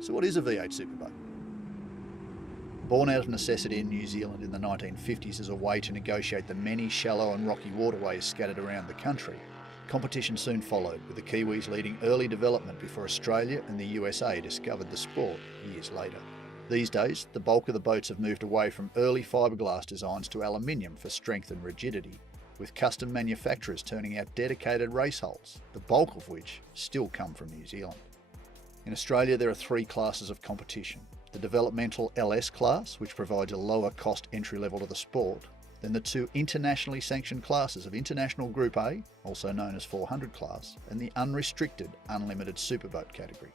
So what is a V8 Superboat? Born out of necessity in New Zealand in the 1950s as a way to negotiate the many shallow and rocky waterways scattered around the country, competition soon followed, with the Kiwis leading early development before Australia and the USA discovered the sport years later. These days, the bulk of the boats have moved away from early fiberglass designs to aluminium for strength and rigidity, with custom manufacturers turning out dedicated race hulls, the bulk of which still come from New Zealand. In Australia, there are three classes of competition. The developmental LS class, which provides a lower cost entry level to the sport, then the two internationally sanctioned classes of International Group A, also known as 400 class, and the unrestricted Unlimited Superboat category.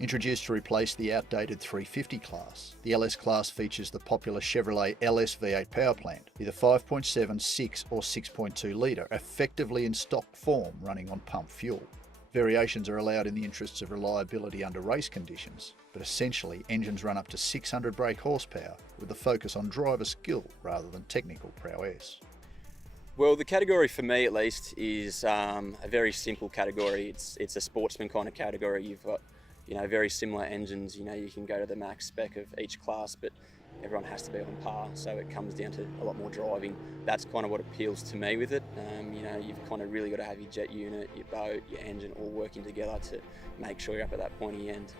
Introduced to replace the outdated 350 class, the LS class features the popular Chevrolet LS V8 power plant, either 5.7, 6 or 6.2 litre, effectively in stock form running on pump fuel. Variations are allowed in the interests of reliability under race conditions, but essentially engines run up to 600 brake horsepower with a focus on driver skill rather than technical prowess. Well, the category for me at least is a very simple category. It's a sportsman kind of category. You've got, very similar engines. You can go to the max spec of each class, but everyone has to be on par, so it comes down to a lot more driving. That's kind of what appeals to me with it. You've kind of really got to have your jet unit, your boat, your engine all working together to make sure you're up at that pointy end.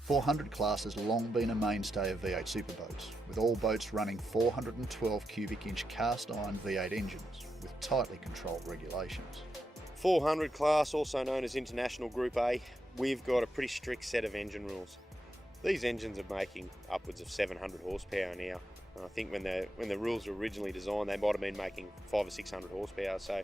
400 class has long been a mainstay of V8 Superboats, with all boats running 412 cubic inch cast iron V8 engines with tightly controlled regulations. 400 class, also known as International Group A, we've got a pretty strict set of engine rules. These engines are making upwards of 700 horsepower now. And I think when the rules were originally designed, they might have been making 500 or 600 horsepower. So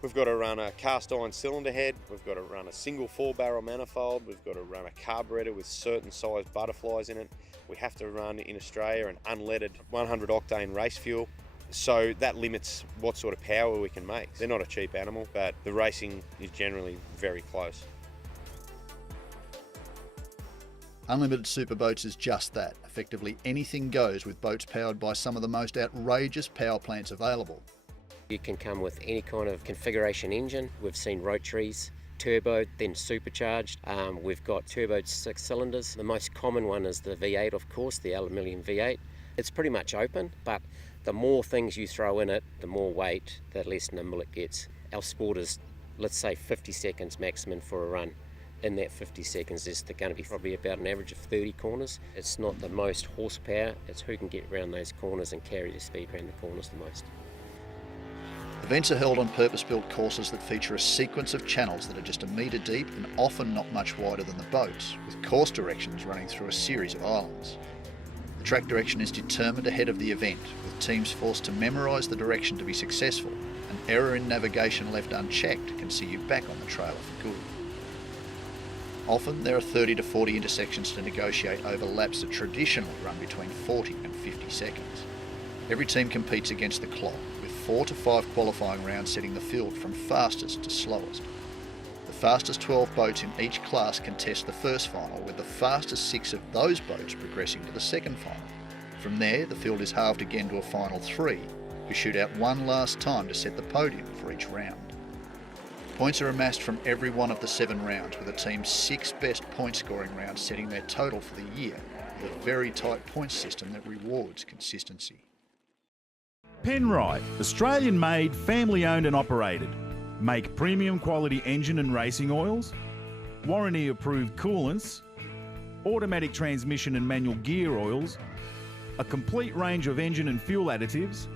we've got to run a cast iron cylinder head, we've got to run a single 4-barrel manifold, we've got to run a carburetor with certain size butterflies in it. We have to run in Australia an unleaded 100 octane race fuel. So that limits what sort of power we can make. They're not a cheap animal, but the racing is generally very close. Unlimited Superboats is just that. Effectively anything goes with boats powered by some of the most outrageous power plants available. You can come with any kind of configuration engine. We've seen rotaries, turbo, then supercharged. We've got turbo 6 cylinders. The most common one is the V8, of course, the aluminium V8. It's pretty much open, but the more things you throw in it, the more weight, the less nimble it gets. Our sport is, let's say, 50 seconds maximum for a run. In that 50 seconds, there's going to be probably about an average of 30 corners. It's not the most horsepower, it's who can get around those corners and carry the speed around the corners the most. Events are held on purpose-built courses that feature a sequence of channels that are just a metre deep and often not much wider than the boats, with course directions running through a series of islands. The track direction is determined ahead of the event, with teams forced to memorise the direction to be successful. An error in navigation left unchecked can see you back on the trailer for good. Often there are 30 to 40 intersections to negotiate over laps that traditionally run between 40 and 50 seconds. Every team competes against the clock, with 4 to 5 qualifying rounds setting the field from fastest to slowest. The fastest 12 boats in each class contest the first final, with the fastest 6 of those boats progressing to the second final. From there, the field is halved again to a final 3, who shoot out one last time to set the podium for each round. Points are amassed from every one of the 7 rounds, with a team's 6 best point scoring rounds setting their total for the year, with a very tight point system that rewards consistency. Penrite, Australian made, family owned and operated. Make premium quality engine and racing oils, warranty approved coolants, automatic transmission and manual gear oils, a complete range of engine and fuel additives,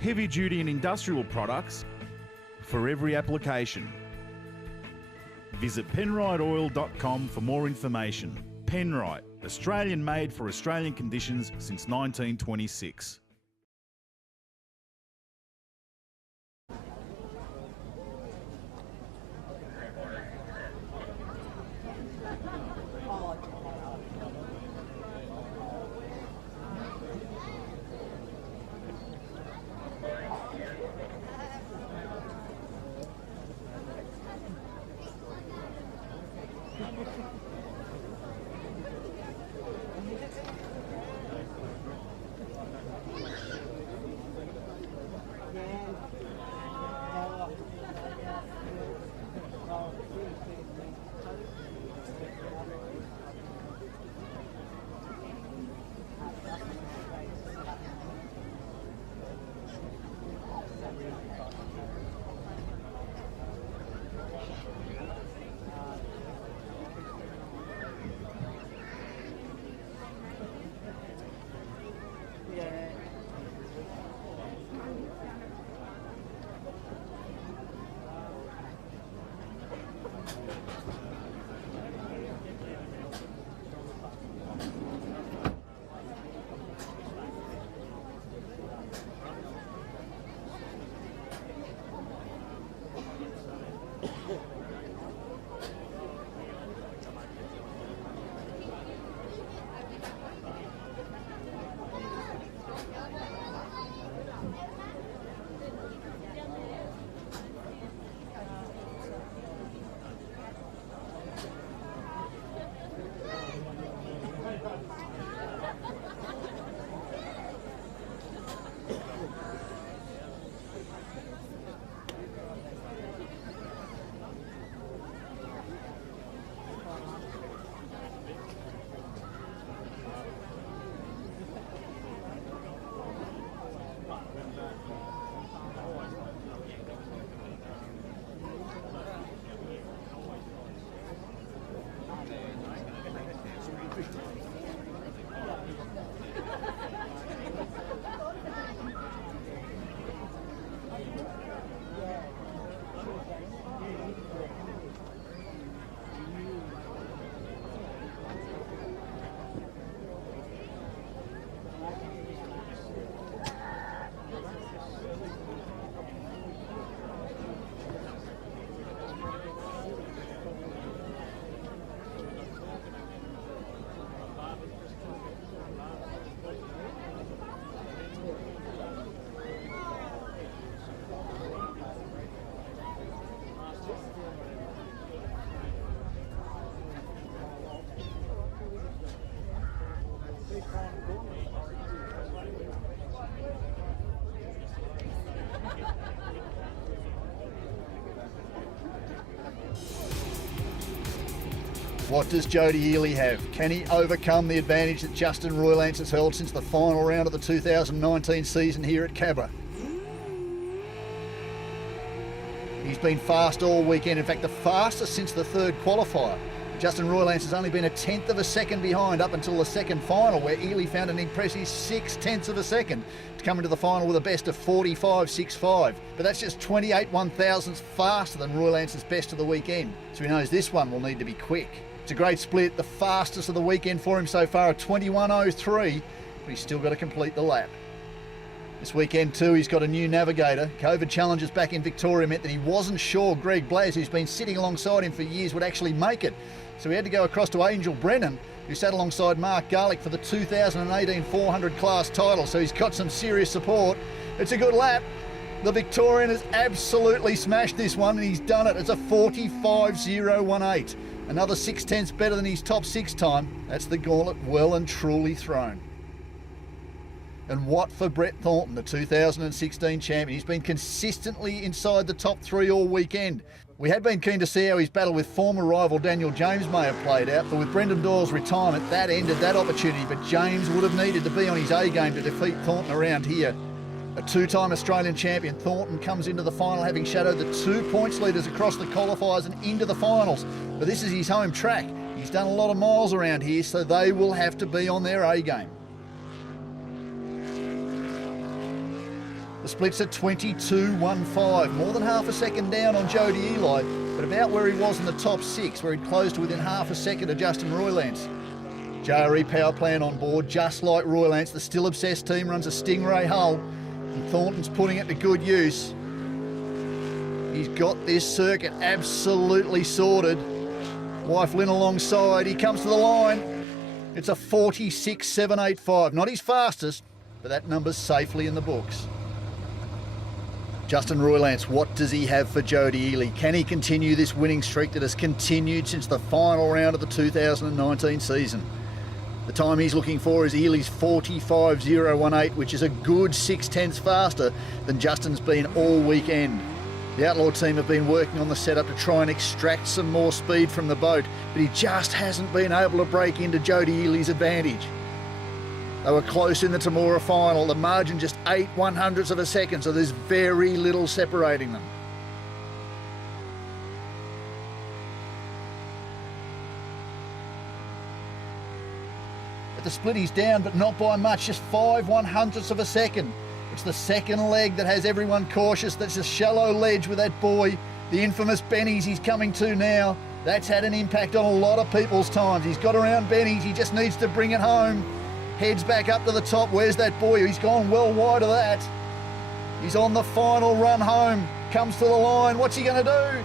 heavy duty and industrial products, for every application. Visit penriteoil.com for more information. Penrite, Australian made for Australian conditions since 1926. What does Jody Ely have? Can he overcome the advantage that Justin Roylance has held since the final round of the 2019 season here at Cabra? He's been fast all weekend, in fact the fastest since the third qualifier. Justin Roylance has only been a tenth of a second behind up until the second final, where Ely found an impressive 6/10 of a second to come into the final with a best of 45.65. But that's just 28 1/1000ths faster than Roylance's best of the weekend. So he knows this one will need to be quick. It's a great split, the fastest of the weekend for him so far, a 21.03, but he's still got to complete the lap. This weekend too, he's got a new navigator. COVID challenges back in Victoria meant that he wasn't sure Greg Blaz, who's been sitting alongside him for years, would actually make it. So he had to go across to Angel Brennan, who sat alongside Mark Garlick for the 2018 400 class title. So he's got some serious support. It's a good lap. The Victorian has absolutely smashed this one, and he's done it. It's a 45.018. Another 6/10ths better than his top six time. That's the gauntlet well and truly thrown. And what for Brett Thornton, the 2016 champion. He's been consistently inside the top three all weekend. We had been keen to see how his battle with former rival Daniel James may have played out, but with Brendan Doyle's retirement, that ended that opportunity. But James would have needed to be on his A game to defeat Thornton around here. A two-time Australian champion, Thornton comes into the final having shadowed the 2 points leaders across the qualifiers and into the finals. But this is his home track. He's done a lot of miles around here, so they will have to be on their A game. The split's at 22.15, more than half a second down on Jody Ely. but about where he was in the top 6, where he'd closed to within half a second of Justin Roylance. JRE power plant on board, just like Roylance. The still obsessed team runs a Stingray hull, and Thornton's putting it to good use. He's got this circuit absolutely sorted. Wife Lynn alongside, he comes to the line. It's a 46.785, not his fastest, but that number's safely in the books. Justin Roylance, what does he have for Jody Ely? Can he continue this winning streak that has continued since the final round of the 2019 season? The time he's looking for is Ely's 45.018, which is a good 0.6 faster than Justin's been all weekend. The Outlaw team have been working on the setup to try and extract some more speed from the boat, but he just hasn't been able to break into Jody Ely's advantage. They were close in the Temora final, the margin just 0.08 of a second, so there's very little separating them. At the split he's down, but not by much, just 0.05 of a second. It's the second leg that has everyone cautious. That's a shallow ledge with that buoy. The infamous Benny's he's coming to now. That's had an impact on a lot of people's times. He's got around Benny's, he just needs to bring it home. Heads back up to the top. Where's that buoy? He's gone well wide of that. He's on the final run home. Comes to the line. What's he going to do?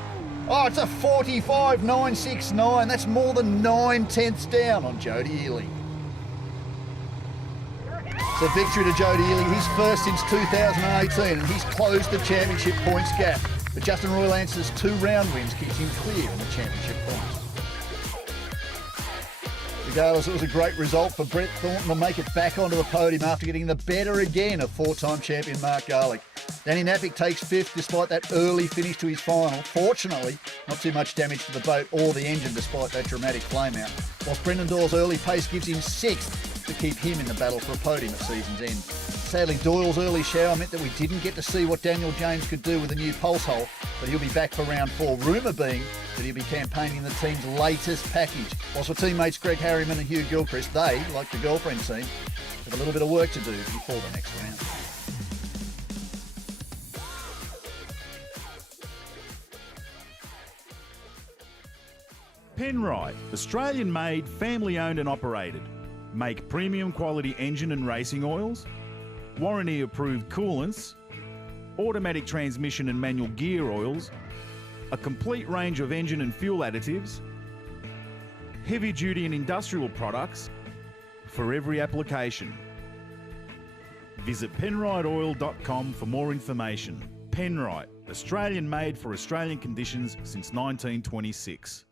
Oh, it's a 45.969. That's more than 9/10 down on Jody Ely. So victory to Jody Ely, his first since 2018, and he's closed the championship points gap. But Justin Roylance's 2 round wins keeps him clear in the championship points. Regardless, it was a great result for Brett Thornton to make it back onto the podium after getting the better again of 4-time champion Mark Garlick. Danny Napick takes 5th despite that early finish to his final. Fortunately, not too much damage to the boat or the engine despite that dramatic flame out. Whilst Brendan Doyle's early pace gives him 6th to keep him in the battle for a podium at season's end. Sadly, Doyle's early shower meant that we didn't get to see what Daniel James could do with the new pulse hole, but he'll be back for round 4. Rumour being that he'll be campaigning the team's latest package. Whilst for teammates Greg Harriman and Hugh Gilchrist, they, like the girlfriend team, have a little bit of work to do before the next round. Penrite, Australian-made, family-owned and operated. Make premium quality engine and racing oils, warranty-approved coolants, automatic transmission and manual gear oils, a complete range of engine and fuel additives, heavy-duty and industrial products for every application. Visit penriteoil.com for more information. Penrite, Australian-made for Australian conditions since 1926.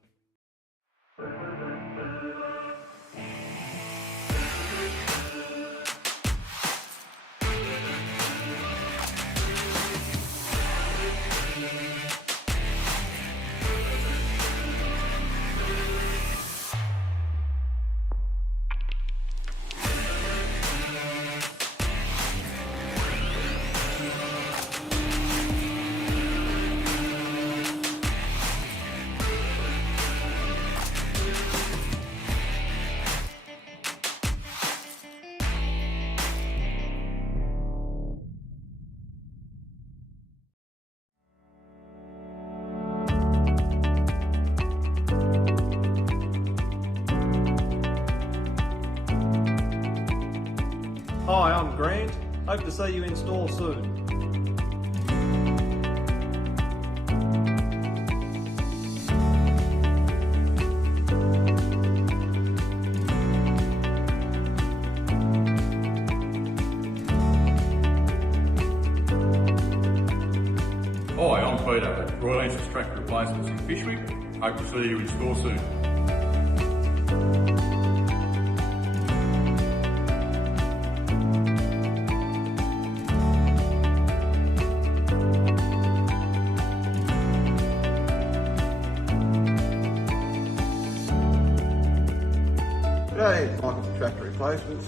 Hi, I'm Grant. Hope to see you in store soon. Hi, I'm Peter, Royal Lance's Track Replacements in Fishwick. Hope to see you in store soon. G'day, it's Michael from Tractor Replacements.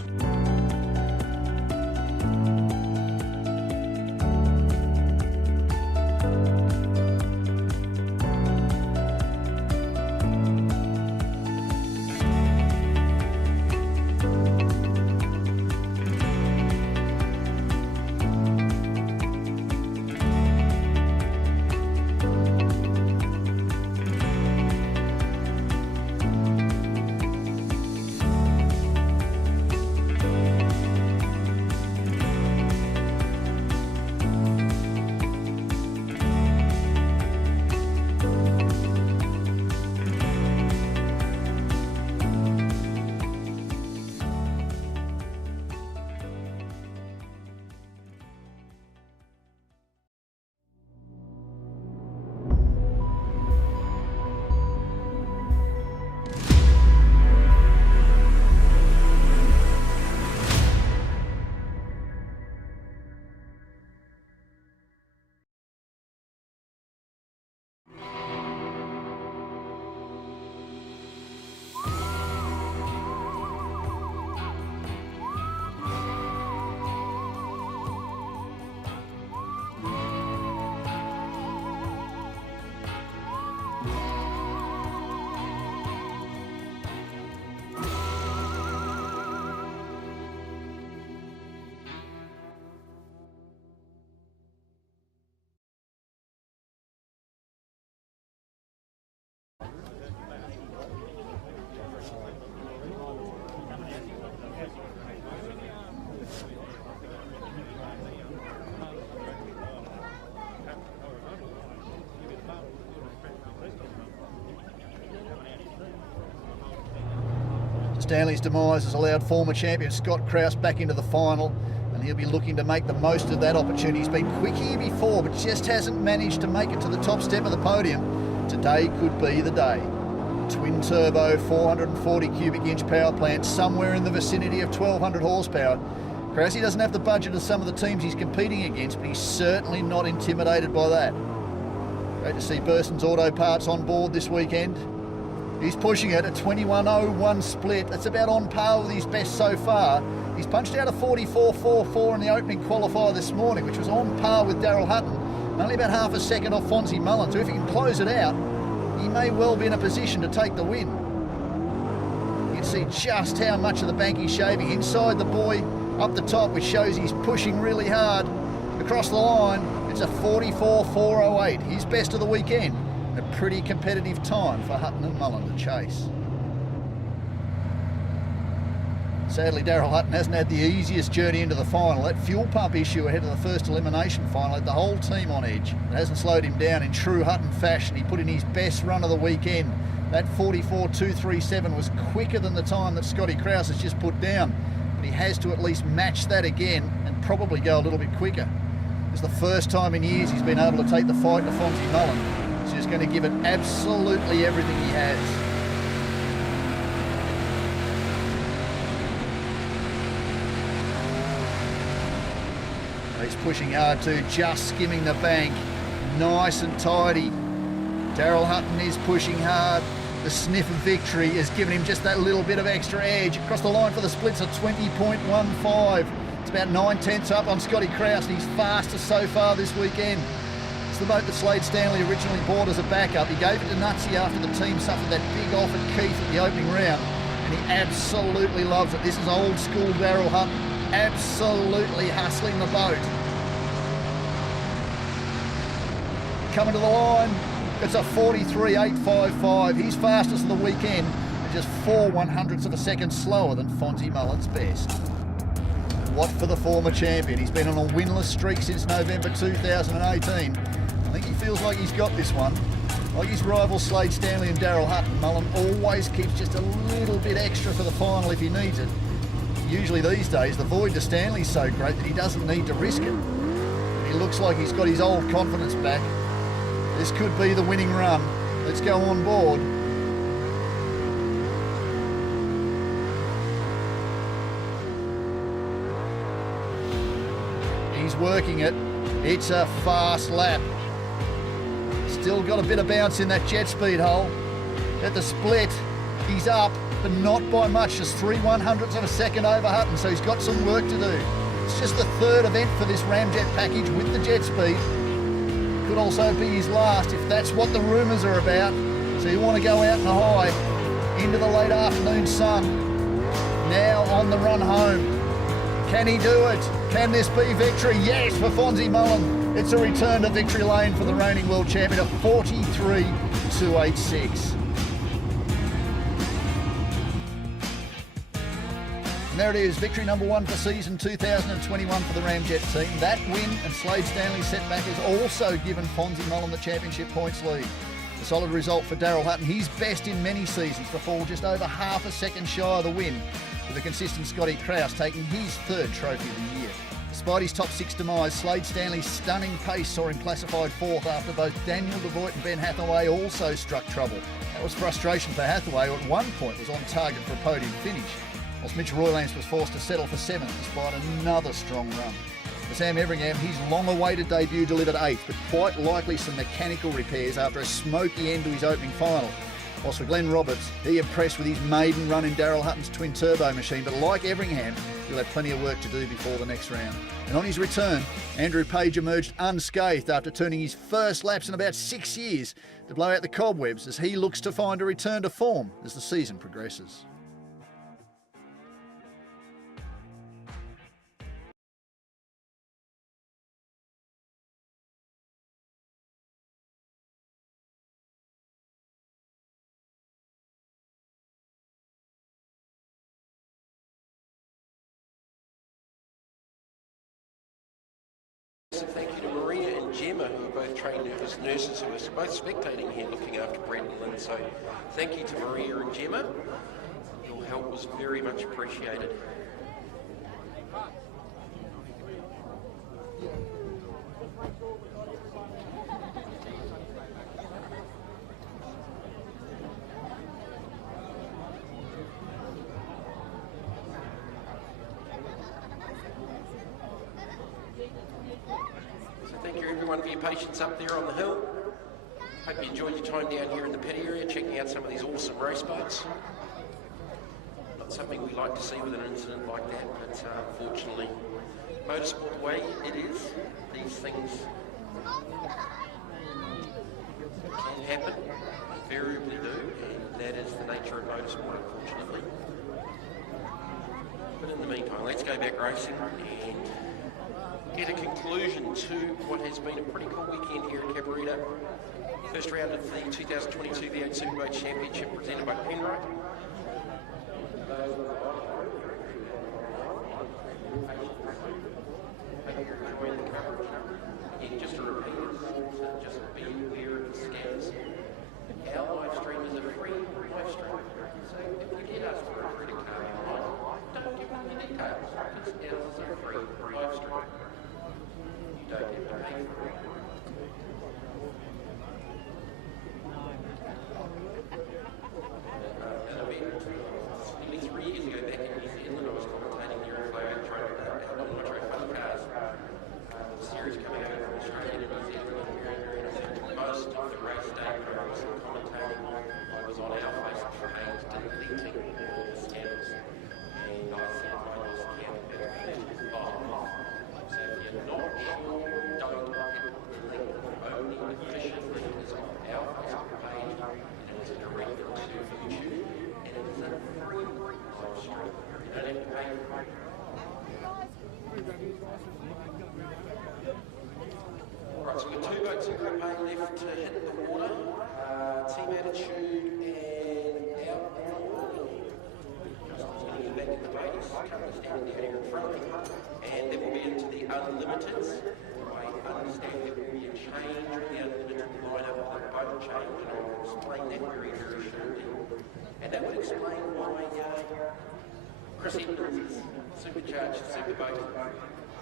Stanley's demise has allowed former champion Scott Krause back into the final, and he'll be looking to make the most of that opportunity. He's been quick here before, but just hasn't managed to make it to the top step of the podium. Today could be the day. Twin turbo, 440 cubic inch power plant, somewhere in the vicinity of 1200 horsepower. Krause doesn't have the budget of some of the teams he's competing against, but he's certainly not intimidated by that. Great to see Burson's Auto Parts on board this weekend. He's pushing it, a 21.01 split. That's about on par with his best so far. He's punched out a 44.44 in the opening qualifier this morning, which was on par with Daryl Hutton, only about half a second off Fonzie Mullen. So if he can close it out, he may well be in a position to take the win. You can see just how much of the bank he's shaving. Inside the buoy, up the top, which shows he's pushing really hard. Across the line, it's a 44.408, his best of the weekend. A pretty competitive time for Hutton and Mullen to chase. Sadly, Daryl Hutton hasn't had the easiest journey into the final. That fuel pump issue ahead of the first elimination final had the whole team on edge. It hasn't slowed him down in true Hutton fashion. He put in his best run of the weekend. That 44.237 was quicker than the time that Scotty Krause has just put down. But he has to at least match that again and probably go a little bit quicker. It's the first time in years he's been able to take the fight to Fonzie Mullen. He's just going to give it absolutely everything he has. He's pushing hard too, just skimming the bank. Nice and tidy. Daryl Hutton is pushing hard. The sniff of victory has given him just that little bit of extra edge. Across the line for the splits, a 20.15. It's about 9/10 up on Scotty Krause. He's fastest so far this weekend. It's the boat that Slade Stanley originally bought as a backup. He gave it to Nutsy after the team suffered that big off at Keith at the opening round, and he absolutely loves it. This is old school Daryl Hutton, absolutely hustling the boat. Coming to the line, it's a 43.855. He's fastest of the weekend, and just 4/100ths of a second slower than Fonzie Mullen's best. What for the former champion? He's been on a winless streak since November 2018. I think he feels like he's got this one. Like his rivals Slade Stanley and Daryl Hutton, Mullen always keeps just a little bit extra for the final if he needs it. Usually these days, the void to Stanley's so great that he doesn't need to risk it. He looks like he's got his old confidence back. This could be the winning run. Let's go on board. He's working it. It's a fast lap. Still got a bit of bounce in that jet speed hole. At the split, he's up, but not by much, just 3/100ths of a second over Hutton, so he's got some work to do. It's just the third event for this Ramjet package with the jet speed. Could also be his last if that's what the rumours are about. So you want to go out in a high into the late afternoon sun. Now on the run home. Can he do it? Can this be victory? Yes, for Fonzie Mullen. It's a return to victory lane for the reigning world champion of 43.286. And there it is, victory number one for season 2021 for the Ramjet team. That win and Slade Stanley's setback has also given Fonzie Mullen the championship points lead. A solid result for Daryl Hutton, his best in many seasons, to fall just over half a second shy of the win, with the consistent Scotty Krause taking his third trophy of the year. Despite his top six demise, Slade Stanley's stunning pace saw him classified fourth after both Daniel DeVoit and Ben Hathaway also struck trouble. That was frustration for Hathaway, who at one point was on target for a podium finish, whilst Mitch Roylance was forced to settle for seventh despite another strong run. For Sam Everingham, his long-awaited debut delivered eighth, but quite likely some mechanical repairs after a smoky end to his opening final. Whilst for Glenn Roberts, he impressed with his maiden run in Daryl Hutton's twin-turbo machine, but like Everingham, he'll have plenty of work to do before the next round. And on his return, Andrew Page emerged unscathed after turning his first laps in about 6 years to blow out the cobwebs as he looks to find a return to form as the season progresses. Thank you to Maria and Gemma, who are both trained as nurses, who are both spectating here looking after Brett and Lynn. So thank you to Maria and Gemma. Your help was very much appreciated. So thank you everyone for your patience up there on the hill. Hope you enjoyed your time down here in the pit area, checking out some of these awesome race boats. Not something we like to see with an incident like that, but unfortunately, motorsport the way it is, these things can happen, invariably do, and that is the nature of motorsport, unfortunately. But in the meantime, let's go back racing and get a conclusion to what has been a pretty cool weekend here at CABARITA. First round of the 2022 V8 Superboat Championship presented by Penrite. Again, just a repeat, just be aware of the scams. Our live stream is a free live stream. So if you get us for a credit card online, don't give them the details. It's ours is a free live stream. You don't have to pay for it. Nearly 3 years ago back in New Zealand, I was commentating here in Flow on Nitro Funny Cars. The series coming over from Australia to New Zealand, and most of the race day where I was commentating, I was on our Facebook page deleting all the scandals. And I said I was counting off. So if you're not sure, don't hit the link. Only the official link is on our Facebook page, and it is a direct to YouTube, and it is a free live stream. You don't have to pay for it. Right, so we've got 2 boats in Group A left to hit the water. Team Attitude and Outlaw. Justin's going to get back in the base. Currently standing down here in front of me. And then we'll be into the Unlimiteds. I understand there will be a change in the Unlimited lineup, the boat change, and I'll explain that very, very shortly. And that would explain why Chris Edmonds' supercharged Superboat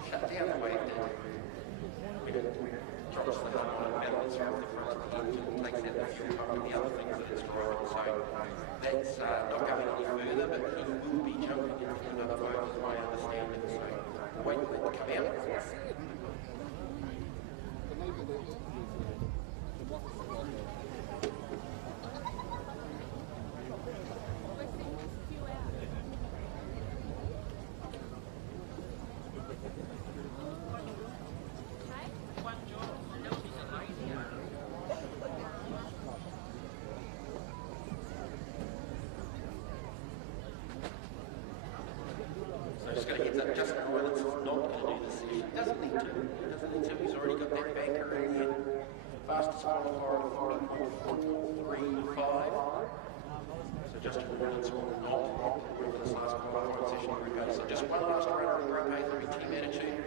shut down the way it did. When it drops the harmonic balance off the front of the engine, takes out the fuel pump and the other things that it's driving. So that's not going any further, but he will be jumping into another boat, is my understanding. So wait for that to come out. Just going to heads up, Justin Roylance is not going to do this session. Doesn't need to. He's already got that banker in there. Fastest qualifier of 40.335. So Justin Roylance will not win this last qualifying session in Group A. So just one last runner in Group A, there'll be Team Attitude.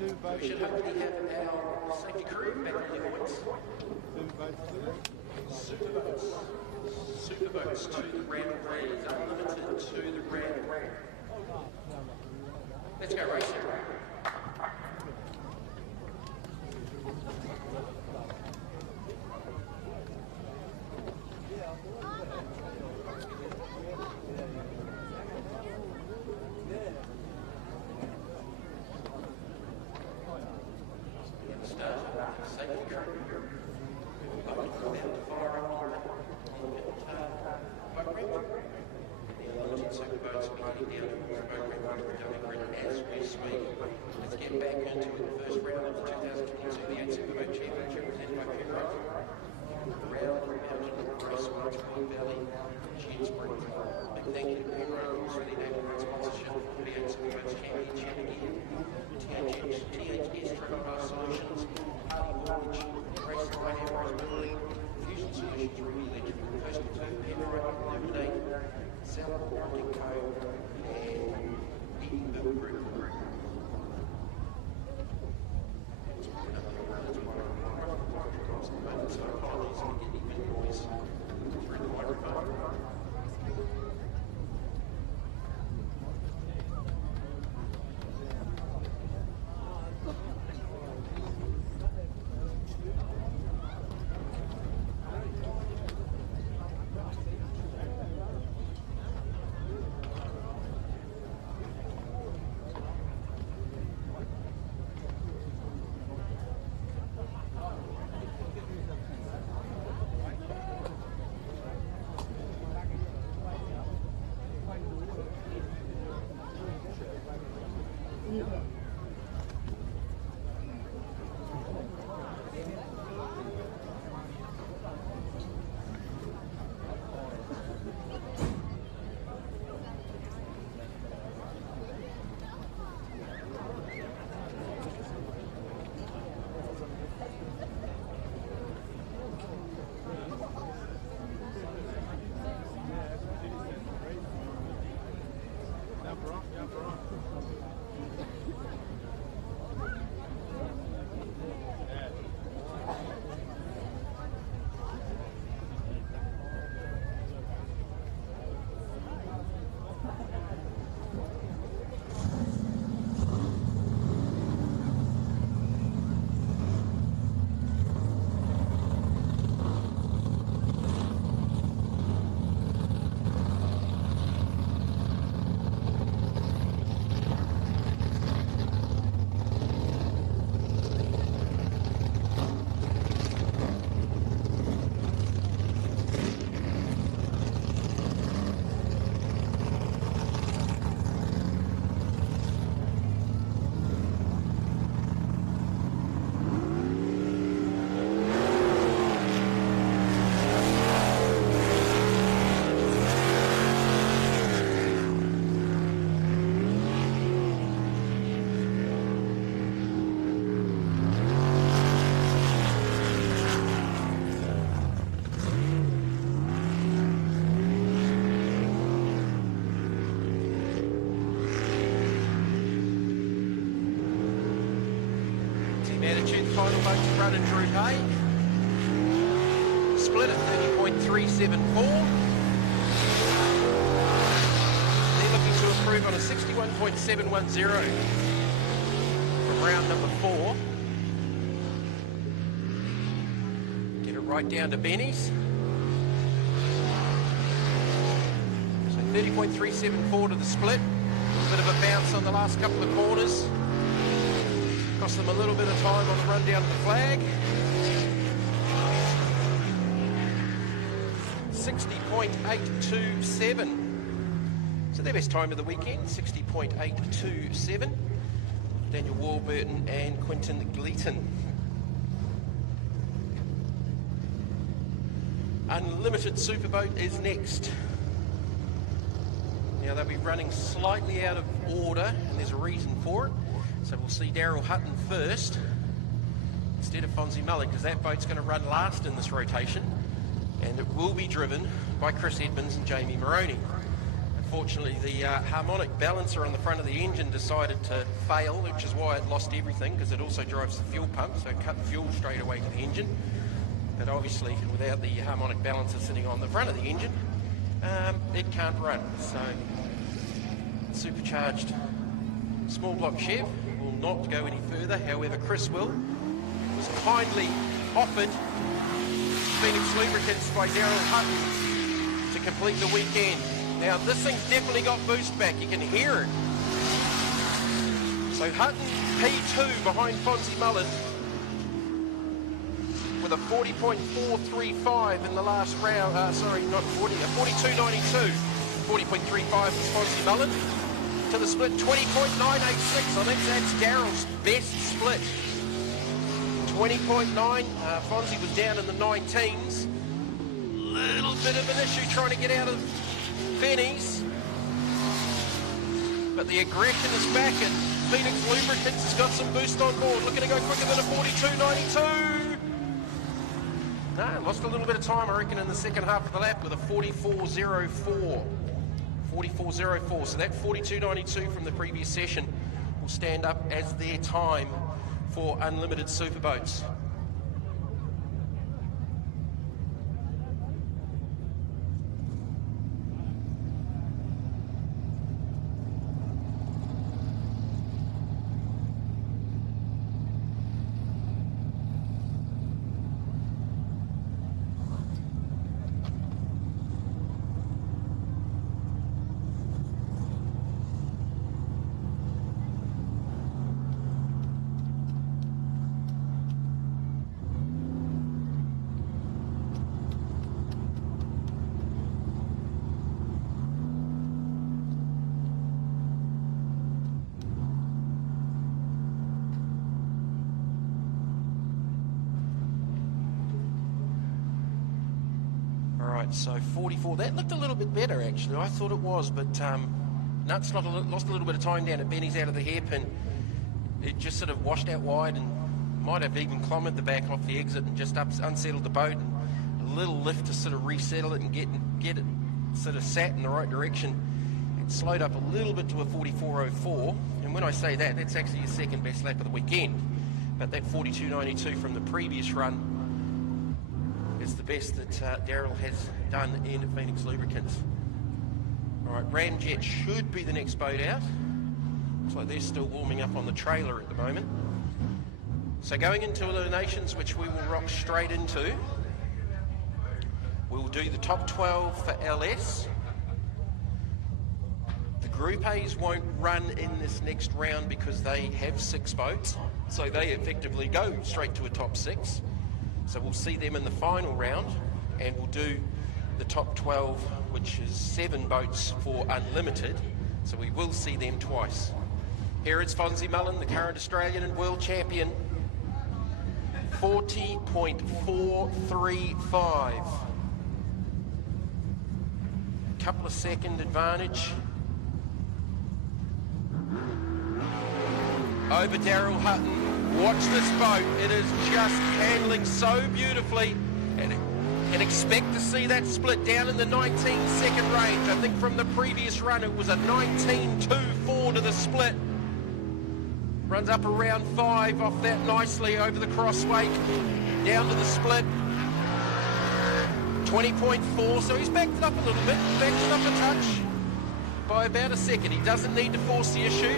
We should hopefully have our safety crew back on their points. Superboats to the ramp, please. Unlimited to the ramp. Let's go racing. Start. Safety crew. About to fire up on that. Superboats will be heading down to the boat ramp as we speak. Let's get back into the first round of the 2022 V8 Superboat Championship presented by Penrite. Round and mountain race once Queen Valley, Cheers Spring. Big thank you to Penrite for the enabling sponsorship of the V8 Superboats Championship again. THS Travel Bar Solutions, Hardy Mortgage, Race Line Ambrose Building, Fusion Solutions Ruby Legend, Coastal 2, Penrite, Illuminate, Celebratory and Edinburgh Group. So apologies for getting a bit of noise the final boat to run in Group A. Split at 30.374. They're looking to improve on a 61.710 from round number 4. Get it right down to Benny's. So 30.374 to the split. A bit of a bounce on the last couple of corners. Cost them a little bit of time on the run down to the flag. 60.827. So their best time of the weekend, 60.827. Daniel Warburton and Quinton Gleaton. Unlimited Superboat is next. Now they'll be running slightly out of order, and there's a reason for it. So we'll see Daryl Hutton first, instead of Fonzie Mullen, because that boat's going to run last in this rotation, and it will be driven by Chris Edmonds and Jamie Moroney. Unfortunately, the harmonic balancer on the front of the engine decided to fail, which is why it lost everything, because it also drives the fuel pump, so it cut fuel straight away to the engine. But obviously, without the harmonic balancer sitting on the front of the engine, it can't run. So, supercharged small block Chev will not go any further. However, Chris will. Was kindly offered Phoenix Lubricants by Daryl Hutton to complete the weekend. Now, this thing's definitely got boost back. You can hear it. So Hutton P2 behind Fonzie Mullen with a 40.435 in the last round. Sorry, not 40, a 42.92. 40.35 was Fonzie Mullen. To the split, 20.986. I think that's Daryl's best split. 20.9. Fonzie was down in the 19s. Little bit of an issue trying to get out of Benny's. But the aggression is back, and Phoenix Lubricants has got some boost on board. Looking to go quicker than a 42.92. No, lost a little bit of time, I reckon, in the second half of the lap with a 44.04. 44.04. So that 42.92 from the previous session will stand up as their time for Unlimited Superboats. So 44, that looked a little bit better actually. I thought it was, but Nuts lost a little bit of time down at Benny's out of the hairpin. It just sort of washed out wide and might have even clombered the back off the exit and just unsettled the boat. And a little lift to sort of resettle it and get it sort of sat in the right direction. It slowed up a little bit to a 44.04, and when I say that, that's actually your second best lap of the weekend. But that 42.92 from the previous run is the best that Daryl has done in Phoenix Lubricants. All right, Ramjet should be the next boat out. Looks like they're still warming up on the trailer at the moment. So going into Eliminations, which we will rock straight into, we'll do the top 12 for LS. The Group A's won't run in this next round because they have 6 boats, so they effectively go straight to a top 6. So we'll see them in the final round, and we'll do the top 12, which is 7 boats for Unlimited. So we will see them twice. Here is Fonzie Mullen, the current Australian and world champion. 40.435. Couple of second advantage. Over Daryl Hutton. Watch this boat. It is just handling so beautifully. And expect to see that split down in the 19-second range. I think from the previous run it was a 19.24 to the split. Runs up around 5 off that nicely over the crossway, down to the split. 20.4, so he's backed it up a little bit, backed it up a touch by about a second. He doesn't need to force the issue.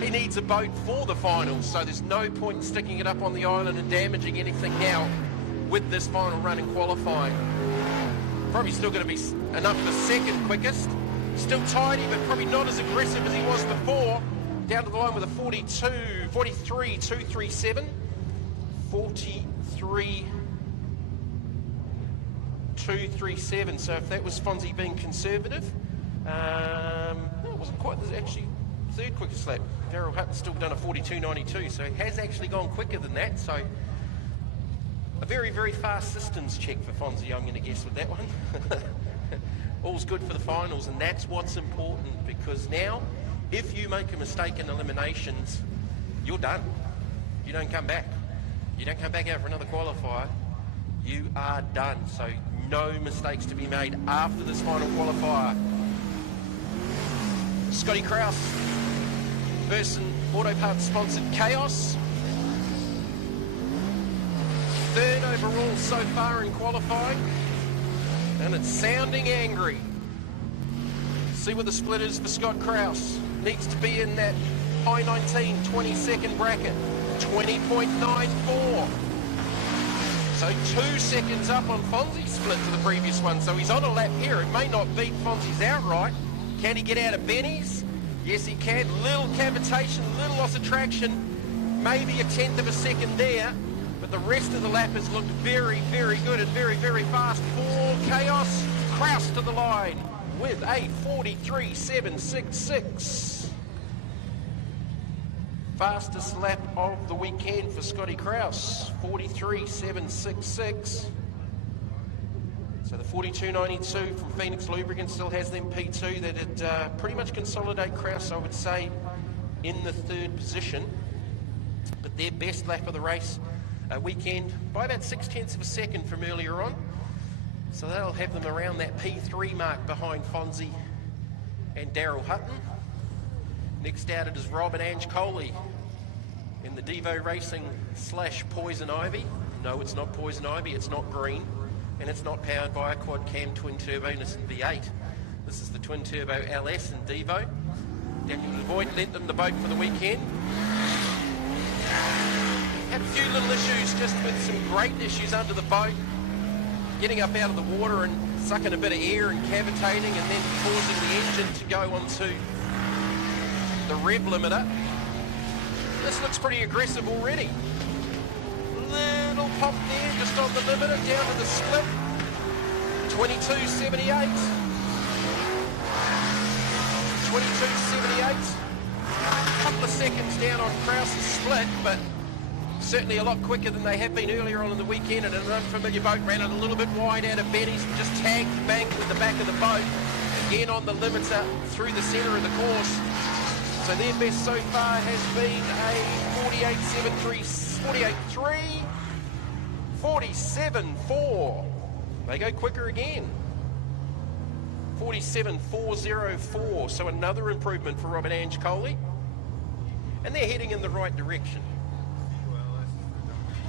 He needs a boat for the finals, so there's no point in sticking it up on the island and damaging anything now with this final run in qualifying. Probably still going to be enough for second quickest. Still tidy, but probably not as aggressive as he was before. Down to the line with a 43.237. 43.237. So if that was Fonzie being conservative, no, it wasn't quite. There's actually third quickest lap. Daryl Hutton's still done a 42.92, so he has actually gone quicker than that. So a very, very fast systems check for Fonzie, I'm going to guess, with that one. All's good for the finals, and that's what's important, because now, if you make a mistake in eliminations, you're done. You don't come back. You don't come back out for another qualifier. You are done. So no mistakes to be made after this final qualifier. Scotty Kraus versus Auto Parts sponsored Chaos. Third overall so far in qualifying, and it's sounding angry. See what the split is for Scott Kraus. Needs to be in that high 20 second bracket. 20.94. So 2 seconds up on Fonzie's split to the previous one. So he's on a lap here. It may not beat Fonzie's outright. Can he get out of Benny's? Yes, he can. Little cavitation, little loss of traction. Maybe a 1/10 of a second there. But the rest of the lap has looked very, very good and very, very fast for Chaos. Kraus to the line with a 43.766. Fastest lap of the weekend for Scotty Kraus, 43.766. So the 42.92 from Phoenix Lubricants still has them P2. That'd pretty much consolidate Kraus, I would say, in the third position. But their best lap of the race weekend by about 0.6 of a second from earlier on. So that'll have them around that P3 mark behind Fonzie and Daryl Hutton. Next out it is Rob and Ange Coley in the Devo Racing / Poison Ivy. No, it's not Poison Ivy, it's not green, and it's not powered by a quad cam twin turbo Nissan V8. This is the twin turbo LS and Devo. Daniel DeVoit lent them the boat for the weekend. Had a few little issues, just with some great issues under the boat, getting up out of the water and sucking a bit of air and cavitating, and then causing the engine to go onto the rev limiter. This looks pretty aggressive already. Little pop there, just on the limiter, down to the split. 22.78. 22.78. A couple of seconds down on Kraus's split, but certainly a lot quicker than they have been earlier on in the weekend, and an unfamiliar boat ran it a little bit wide out of Benny's and just tagged the bank with the back of the boat. Again on the limiter through the centre of the course. So their best so far has been a 48.3, 47.4. They go quicker again. 47.404, so another improvement for Robert Ange Coley. And they're heading in the right direction.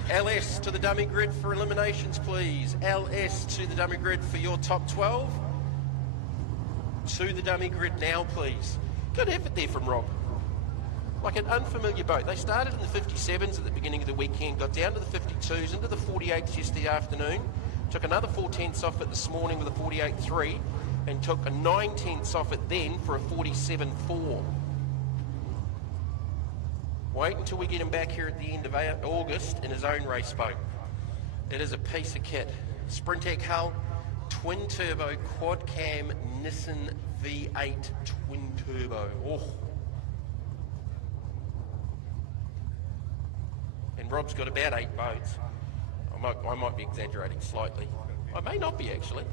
LS to the dummy grid for eliminations, please. LS to the dummy grid for your top 12. To the dummy grid now, please. Good effort there from Rob. Like an unfamiliar boat. They started in the 57s at the beginning of the weekend, got down to the 52s, into the 48s yesterday afternoon, took another 4/10 off it this morning with a 48.3, and took a 9/10 off it then for a 47.4. Wait until we get him back here at the end of August in his own race boat. It is a piece of kit. Sprintec hull, twin turbo, quad cam, Nissan V8 twin turbo. Oh. And Rob's got about 8 boats. I might be exaggerating slightly. I may not be, actually.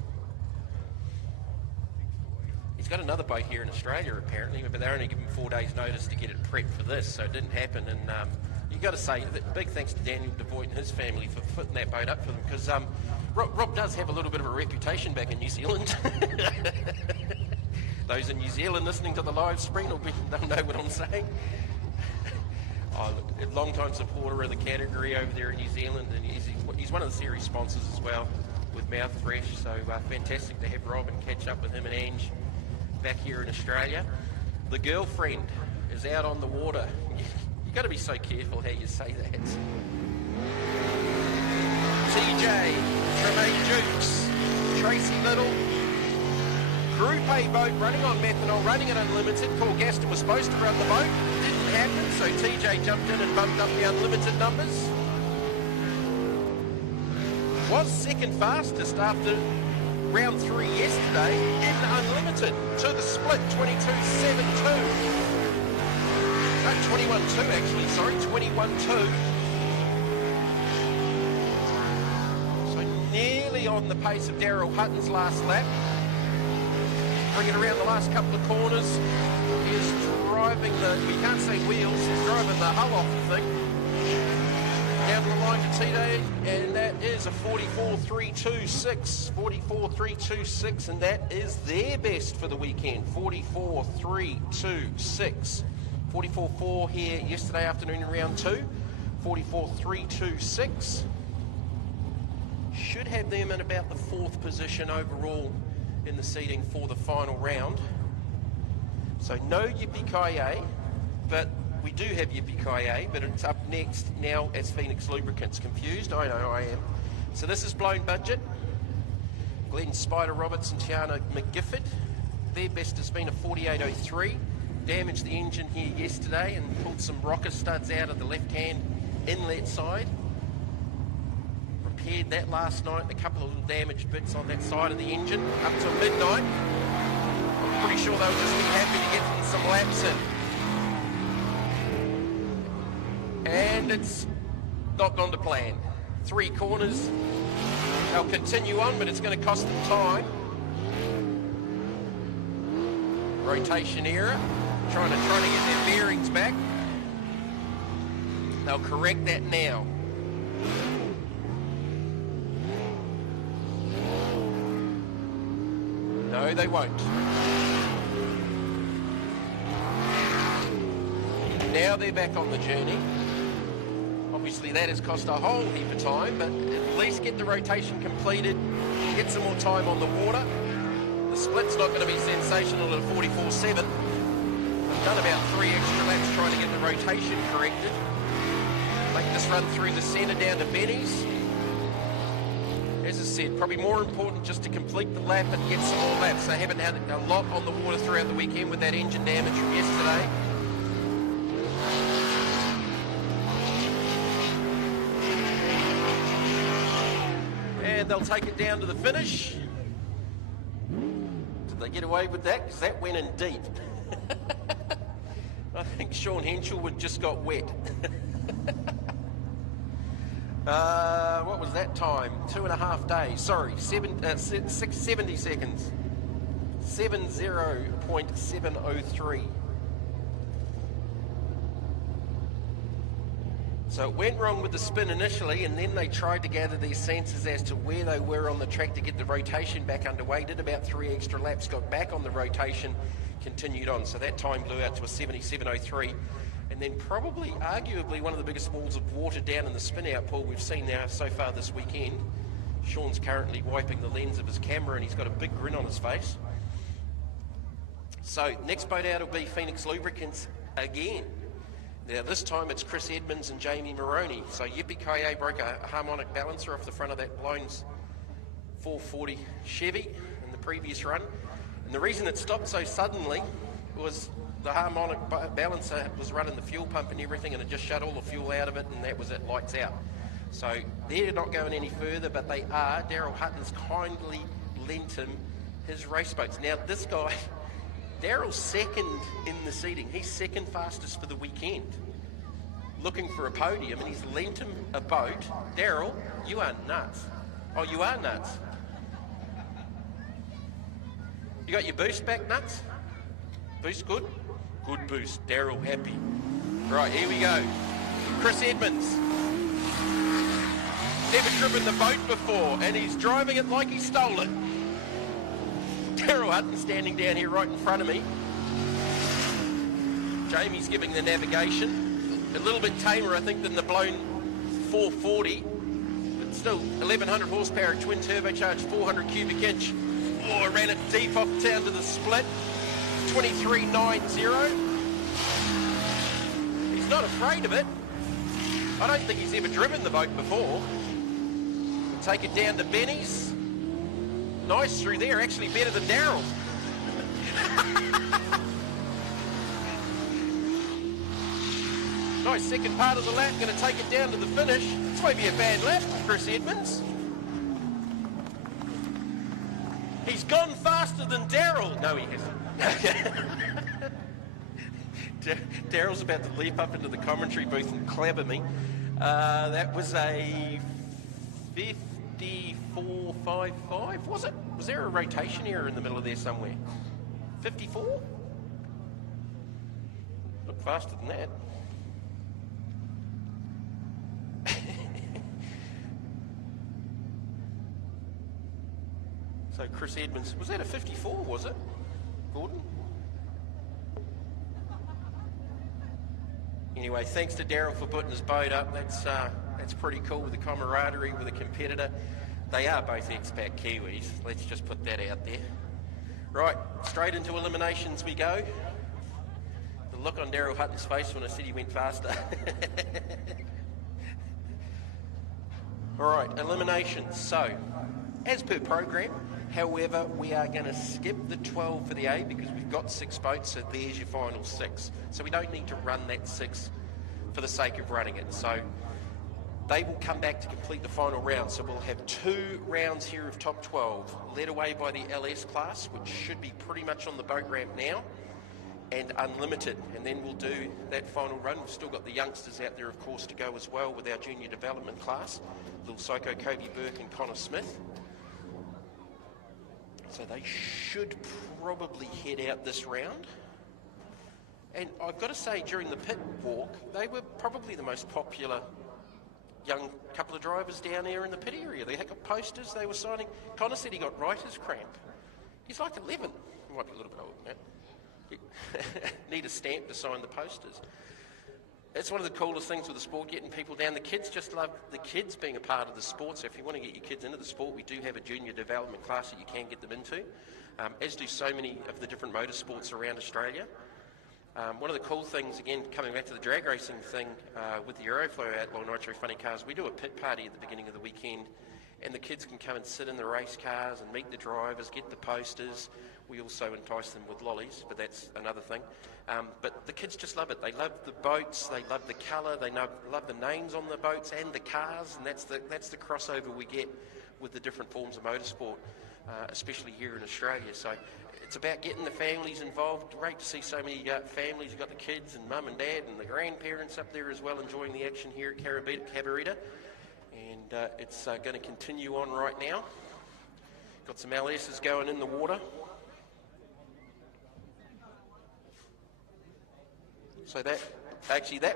He's got another boat here in Australia, apparently, but they're only given 4 days' notice to get it prepped for this, so it didn't happen. And you've got to say that big thanks to Daniel DeVoit and his family for putting that boat up for them, because Rob does have a little bit of a reputation back in New Zealand. Those in New Zealand listening to the live stream they'll know what I'm saying. a long-time supporter of the category over there in New Zealand, and he's one of the series sponsors as well with Mouth Fresh, so fantastic to have Rob and catch up with him and Ange back here in Australia. The girlfriend is out on the water. You've got to be so careful how you say that. TJ, Tremaine Jukes, Tracy Little, Group A boat running on methanol, running at unlimited. Paul Gaston was supposed to run the boat. Didn't happen, so TJ jumped in and bumped up the unlimited numbers. Was second fastest after round 3 yesterday in unlimited to the split, 22.72. No, 21.2 actually, sorry, 21.2. So nearly on the pace of Daryl Hutton's last lap. Bringing around the last couple of corners. He's driving we can't say wheels, he's driving the hull off the thing. Down the line to TJ, and that is a 44.326. 44.326, and that is their best for the weekend. 44.326. 44.4 here yesterday afternoon in round 2. 44.326. Should have them in about the 4th position overall in the seating for the final round. So no Yippee-ki-yay, but we do have Yippee-ki-yay, but it's up next now as Phoenix Lubricants. Confused? I know I am. So this is Blown Budget. Glenn Spider Roberts and Tiana McGifford. Their best has been a 48.03. Damaged the engine here yesterday and pulled some rocker studs out of the left-hand inlet side. Repaired that last night, a couple of little damaged bits on that side of the engine up till midnight. I'm pretty sure they'll just be happy to get some laps in. And it's not gone to plan. 3 corners. They'll continue on, but it's going to cost them time. Rotation error. Trying to get their bearings back. They'll correct that now. No, they won't. Now they're back on the journey. Obviously that has cost a whole heap of time, but at least get the rotation completed, get some more time on the water. The split's not going to be sensational at 44.7. I've done about 3 extra laps trying to get the rotation corrected. Make this run through the centre down to Benny's. As I said, probably more important just to complete the lap and get some more laps. They haven't had a lot on the water throughout the weekend with that engine damage from yesterday. And they'll take it down to the finish. Did they get away with that? Because that went in deep. I think Sean Henshelwood just got wet. What was that time? 2.5 days. Sorry, 70 seconds. 70.703. So it went wrong with the spin initially, and then they tried to gather their senses as to where they were on the track to get the rotation back underway. Did about 3 extra laps, got back on the rotation, continued on. So that time blew out to a 77.03. And then probably, arguably, one of the biggest balls of water down in the spin-out pool we've seen now so far this weekend. Sean's currently wiping the lens of his camera, and he's got a big grin on his face. So next boat out will be Phoenix Lubricants again. Now this time it's Chris Edmonds and Jamie Moroney. So Yippee-ki-yay broke a harmonic balancer off the front of that Blowns 440 Chevy in the previous run. And the reason it stopped so suddenly was the harmonic balancer was running the fuel pump and everything, and it just shut all the fuel out of it, and that was it, lights out. So they're not going any further, but they are. Daryl Hutton's kindly lent him his race boats. Now this guy, Daryl's second in the seating. He's second fastest for the weekend, looking for a podium, and he's lent him a boat. Daryl, you are nuts. Oh, you are nuts. You got your boost back, nuts? Boost good? Good boost. Daryl happy. Right, here we go. Chris Edmonds. Never driven the boat before, and he's driving it like he stole it. Daryl Hutton standing down here right in front of me. Jamie's giving the navigation. A little bit tamer, I think, than the blown 440, but still 1100 horsepower, twin turbocharged, 400 cubic inch. Oh, I ran it deep off down to the split, 2390. He's not afraid of it. I don't think he's ever driven the boat before. Take it down to Benny's. Nice through there, actually better than Daryl. Nice second part of the lap, going to take it down to the finish. This won't be a bad lap for Chris Edmonds. He's gone faster than Daryl. No, he hasn't. Daryl's about to leap up into the commentary booth and clobber me. That was a 54.55, was it? Was there a rotation error in the middle of there somewhere? 54? Look faster than that. So Chris Edmonds, was that a 54, was it, Gordon? Anyway, thanks to Daryl for putting his boat up. That's pretty cool with the camaraderie with a competitor. They are both expat Kiwis. Let's just put that out there. Right, straight into eliminations we go. The look on Daryl Hutton's face when I said he went faster. All right, eliminations. So, as per program, however, we are going to skip the 12 for the A because we've got 6 boats, so there's your final 6. So we don't need to run that 6 for the sake of running it. So they will come back to complete the final round. So we'll have 2 rounds here of top 12, led away by the LS class, which should be pretty much on the boat ramp now, and unlimited. And then we'll do that final run. We've still got the youngsters out there, of course, to go as well with our junior development class. Little Psycho Kobe Burke and Connor Smith. So they should probably head out this round. And I've got to say, during the pit walk, they were probably the most popular young couple of drivers down there in the pit area. They had got posters they were signing. Connor said he got writer's cramp. He's like 11. He might be a little bit older than that. Need a stamp to sign the posters. It's one of the coolest things with the sport, getting people down. The kids just love the kids being a part of the sport. So if you want to get your kids into the sport, we do have a junior development class that you can get them into, as do so many of the different motorsports around Australia. One of the cool things, again, coming back to the drag racing thing, with the Aeroflow Outlaw Nitro Funny Cars, we do a pit party at the beginning of the weekend, and the kids can come and sit in the race cars and meet the drivers, get the posters. We also entice them with lollies, but that's another thing. But the kids just love it. They love the boats, they love the colour, they love the names on the boats and the cars, and that's the crossover we get with the different forms of motorsport, especially here in Australia. So it's about getting the families involved. Great to see so many families. You've got the kids and mum and dad and the grandparents up there as well, enjoying the action here at CABARITA. And it's going to continue on right now. Got some LS's going in the water. So that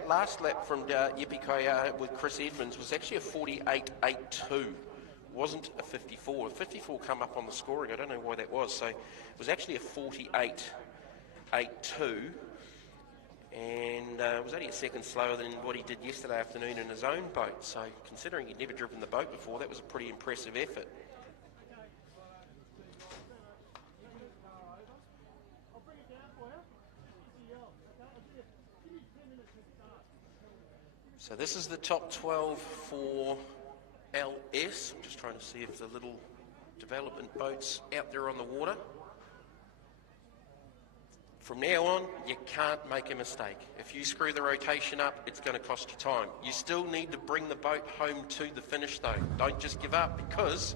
last lap from Yippee with Chris Edmonds was actually a 48.82. Wasn't a 54. A 54 come up on the scoring. I don't know why that was. So it was actually a 48.82. And it was only a second slower than what he did yesterday afternoon in his own boat. So considering he'd never driven the boat before, that was a pretty impressive effort. So this is the top 12 for LS. I'm just trying to see if the little development boats out there on the water. From now on, you can't make a mistake. If you screw the rotation up, it's going to cost you time. You still need to bring the boat home to the finish though. Don't just give up, because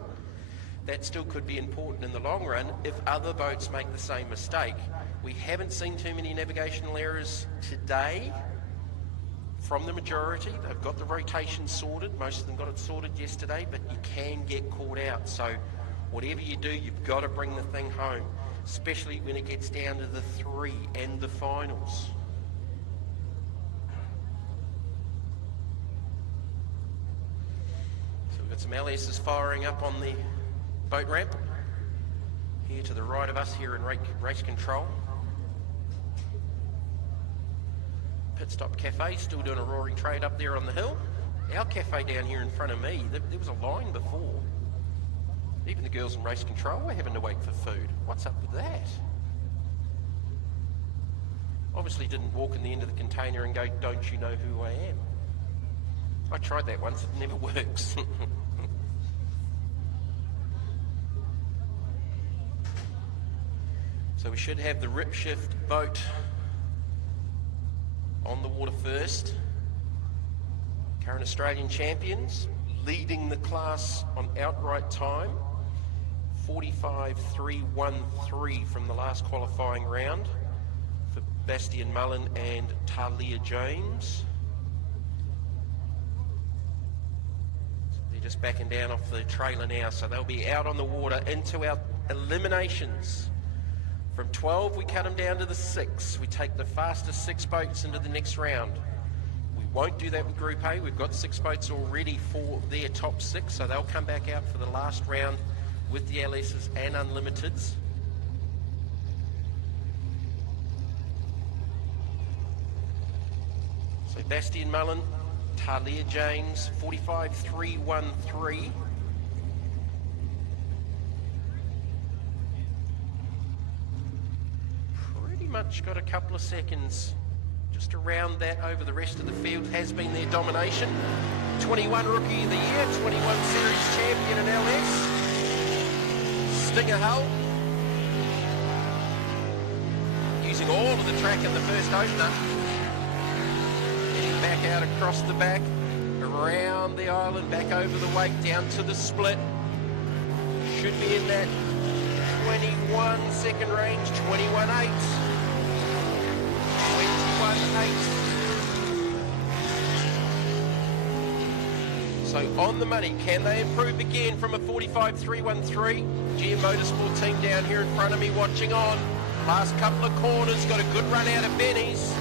that still could be important in the long run if other boats make the same mistake. We haven't seen too many navigational errors today from the majority. They've got the rotation sorted. Most of them got it sorted yesterday, but you can get caught out. So whatever you do, you've got to bring the thing home, especially when it gets down to the 3 and the finals. So we've got some LS's firing up on the boat ramp here to the right of us here in race control. Pit Stop Cafe, still doing a roaring trade up there on the hill. Our cafe down here in front of me, there was a line before. Even the girls in race control were having to wait for food. What's up with that? Obviously didn't walk in the end of the container and go, "Don't you know who I am?" I tried that once, it never works. So we should have the Rip Shift boat on the water first. Current Australian champions, leading the class on outright time. 45.313 from the last qualifying round for Bastian Mullen and Talia James. So they're just backing down off the trailer now, so they'll be out on the water into our eliminations. From 12, we cut them down to the 6. We take the fastest 6 boats into the next round. We won't do that with Group A. We've got 6 boats already for their top 6, so they'll come back out for the last round with the LSs and Unlimiteds. So Bastian Mullen, Talia James, 45.313. Much got a couple of seconds just around that over the rest of the field. Has been their domination. 21 Rookie of the Year, 21 Series Champion in LS. Stinger Hull. Using all of the track in the first opener. Heading back out across the back, around the island, back over the wake, down to the split. Should be in that 21 second range, 21.8. 21.8. So on the money, can they improve again from a 45.313? GM Motorsport team down here in front of me watching on. Last couple of corners, got a good run out of Benny's.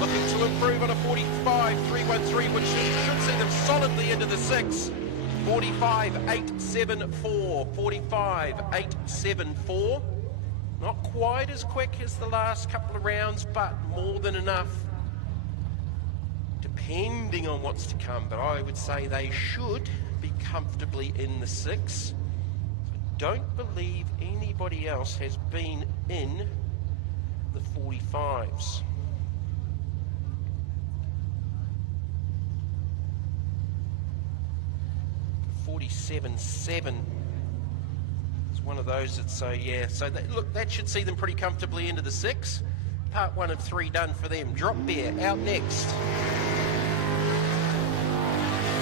Looking to improve on a 45.313, which should see them solidly into the 6. 45.874, 45.874. Not quite as quick as the last couple of rounds, but more than enough, depending on what's to come. But I would say they should be comfortably in the 6. I don't believe anybody else has been in the 45s. 47.7. One of those that say, yeah, so look, that should see them pretty comfortably into the 6. Part 1 of 3 done for them. Drop Bear out next.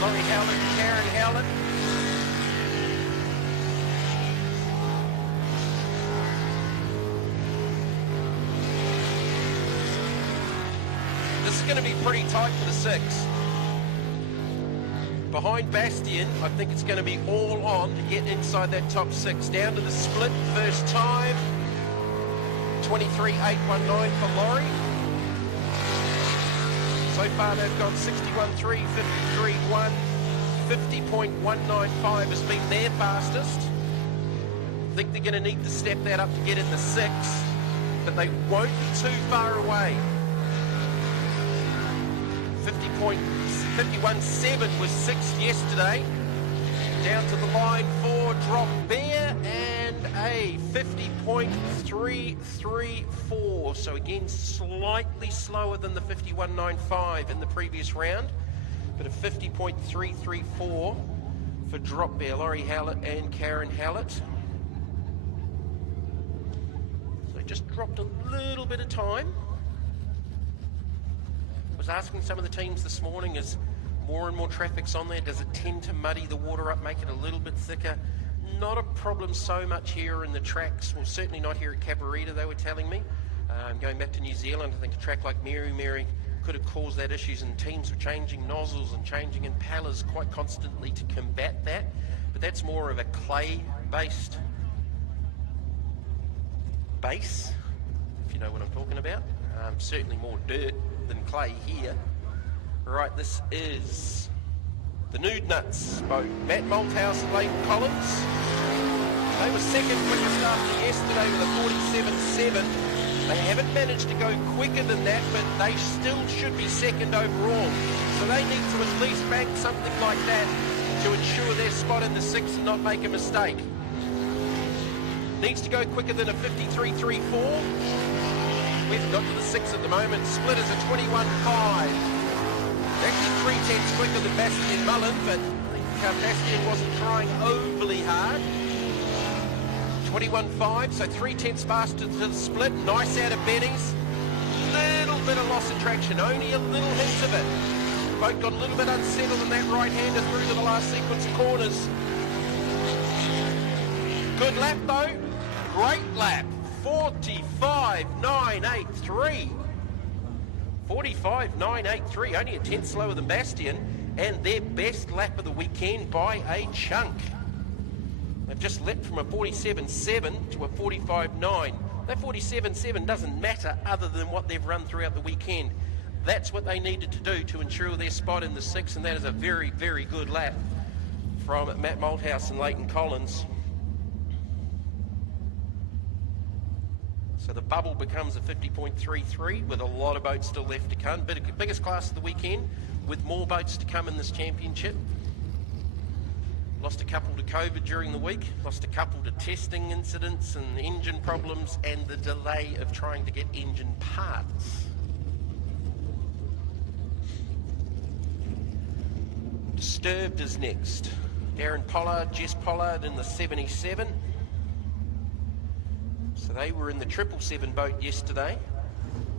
Laurie Howlett, Karen Howlett. This is going to be pretty tight for the 6. Behind Bastian, I think it's going to be all on to get inside that top 6. Down to the split, first time. 23.819 for Laurie. So far they've got 61.3, 53.1, 50.195 has been their fastest. I think they're going to need to step that up to get in the 6, but they won't be too far away. 51.7 was 6th yesterday. Down to the line for Drop Bear and a 50.334. So again, slightly slower than the 51.95 in the previous round, but a 50.334 for Drop Bear, Laurie Howlett and Karen Howlett. So just dropped a little bit of time. I was asking some of the teams this morning, as more and more traffic's on there, does it tend to muddy the water up, make it a little bit thicker? Not a problem so much here in the tracks, well certainly not here at CABARITA, they were telling me. Going back to New Zealand, I think a track like Mary could have caused that issues, and teams were changing nozzles and changing impellers quite constantly to combat that. But that's more of a clay-based base, if you know what I'm talking about. Certainly more dirt than clay here. Right, this is the Nude Nuts boat. Matt Malthouse and Leighton Collins. They were second quickest after yesterday with a 47.7. They haven't managed to go quicker than that, but they still should be second overall. So they need to at least bank something like that to ensure their spot in the 6 and not make a mistake. Needs to go quicker than a 53.34. We've got to the 6 at the moment. Split is a 21.5. Actually 3/10 quicker than Bastian Mullen, but Bastian wasn't trying overly hard. 21.5, so 3/10 faster to the split. Nice out of Benny's. Little bit of loss of traction, only a little hint of it. Boat got a little bit unsettled in that right-hander through to the last sequence of corners. Good lap though, great lap. 45.983. 45.983, only a tenth slower than Bastian, and their best lap of the weekend by a chunk. They've just leapt from a 47.7 to a 45.9. That 47.7 doesn't matter other than what they've run throughout the weekend. That's what they needed to do to ensure their spot in the 6, and that is a very, very good lap from Matt Malthouse and Leighton Collins. So the bubble becomes a 50.33 with a lot of boats still left to come. Biggest class of the weekend with more boats to come in this championship. Lost a couple to COVID during the week, lost a couple to testing incidents and engine problems and the delay of trying to get engine parts. Disturbed is next. Darren Pollard, Jess Pollard in the 77. So they were in the 777 boat yesterday.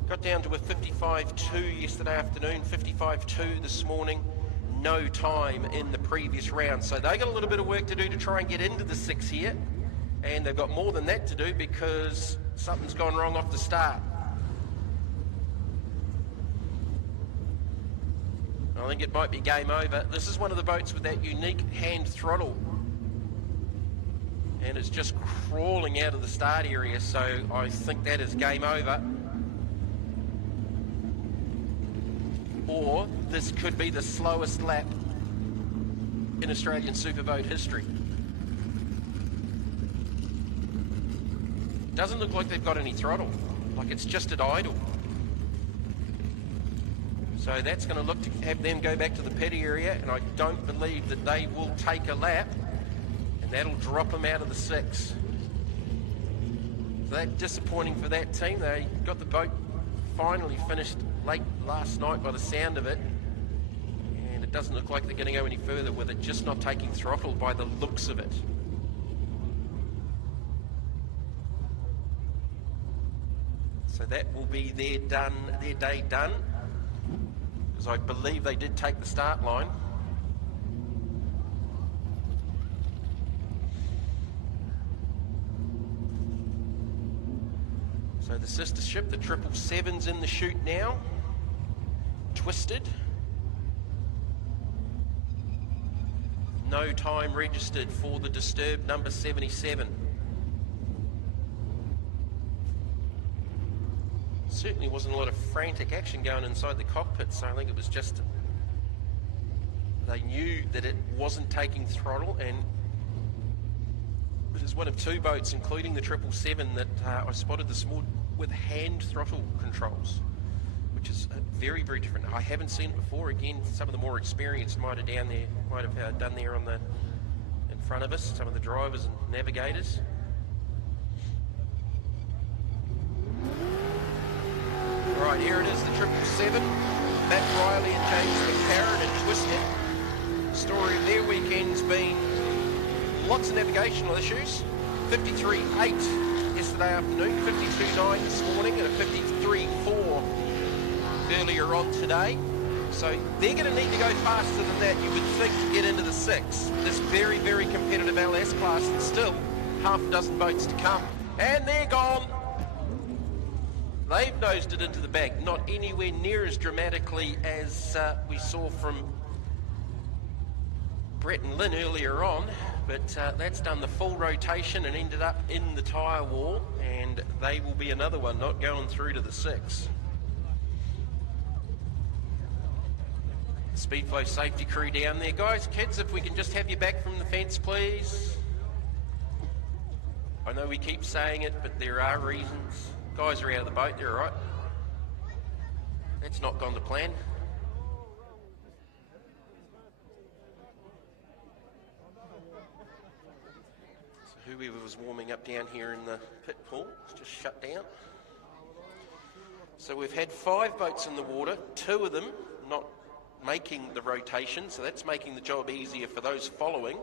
Got down to a 55.2 yesterday afternoon, 55.2 this morning. No time in the previous round. So they got a little bit of work to do to try and get into the 6 here. And they've got more than that to do because something's gone wrong off the start. I think it might be game over. This is one of the boats with that unique hand throttle. And it's just crawling out of the start area, so I think that is game over. Or this could be the slowest lap in Australian Superboat history. Doesn't look like they've got any throttle, like it's just at idle. So that's going to look to have them go back to the pit area, and I don't believe that they will take a lap. And that'll drop them out of the 6. So that's disappointing for that team. They got the boat finally finished late last night by the sound of it. And it doesn't look like they're going to go any further with it, just not taking throttle by the looks of it. So that will be their day done. Because I believe they did take the start line. So the sister ship, the 777's in the chute now. Twisted. No time registered for the disturbed number 77. Certainly wasn't a lot of frantic action going inside the cockpit, so I think it was just they knew that it wasn't taking throttle, and it is one of 2 boats, including the 777, that I spotted this morning with hand throttle controls, which is very, very different. I haven't seen it before. Again, some of the more experienced might have done there on the in front of us, some of the drivers and navigators. All right, here it is, the 777. Matt Riley and James McCarran and Twisted. The story of their weekend's been lots of navigational issues. 53.8 yesterday afternoon, 52.9 this morning, and a 53.4 earlier on today. So they're going to need to go faster than that, you would think, to get into the 6. This very, very competitive LS class, and still half a dozen boats to come. And they're gone. They've nosed it into the bank, not anywhere near as dramatically as we saw from Brett and Lynn earlier on, but that's done the full rotation and ended up in the tyre wall, and they will be another one not going through to the 6. Speedflow safety crew down there. Guys, kids, if we can just have you back from the fence, please. I know we keep saying it, but there are reasons. Guys are out of the boat, they're all right. That's not gone to plan. So whoever was warming up down here in the pit pool is just shut down. So we've had 5 boats in the water, 2 of them not making the rotation, so that's making the job easier for those following.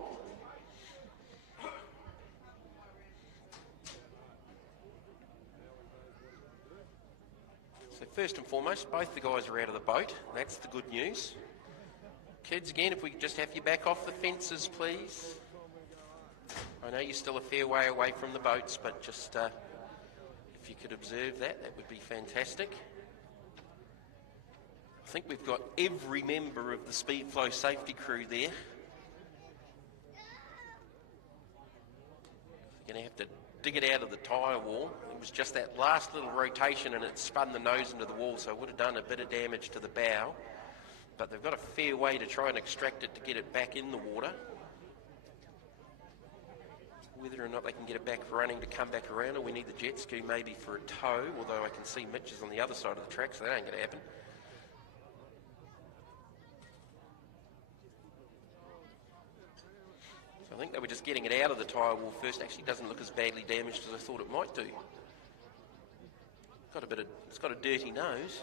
So first and foremost, both the guys are out of the boat. That's the good news. Kids, again, if we could just have you back off the fences, please. I know you're still a fair way away from the boats, but just if you could observe that, that would be fantastic. I think we've got every member of the Speedflow safety crew there. You're going to have to dig it out of the tyre wall. It was just that last little rotation and it spun the nose into the wall, so it would have done a bit of damage to the bow. But they've got a fair way to try and extract it to get it back in the water. Whether or not they can get it back running to come back around, or we need the jet ski maybe for a tow, although I can see Mitch is on the other side of the track, so that ain't going to happen. So I think they were just getting it out of the tyre wall first. Actually doesn't look as badly damaged as I thought it might do. It's got a dirty nose.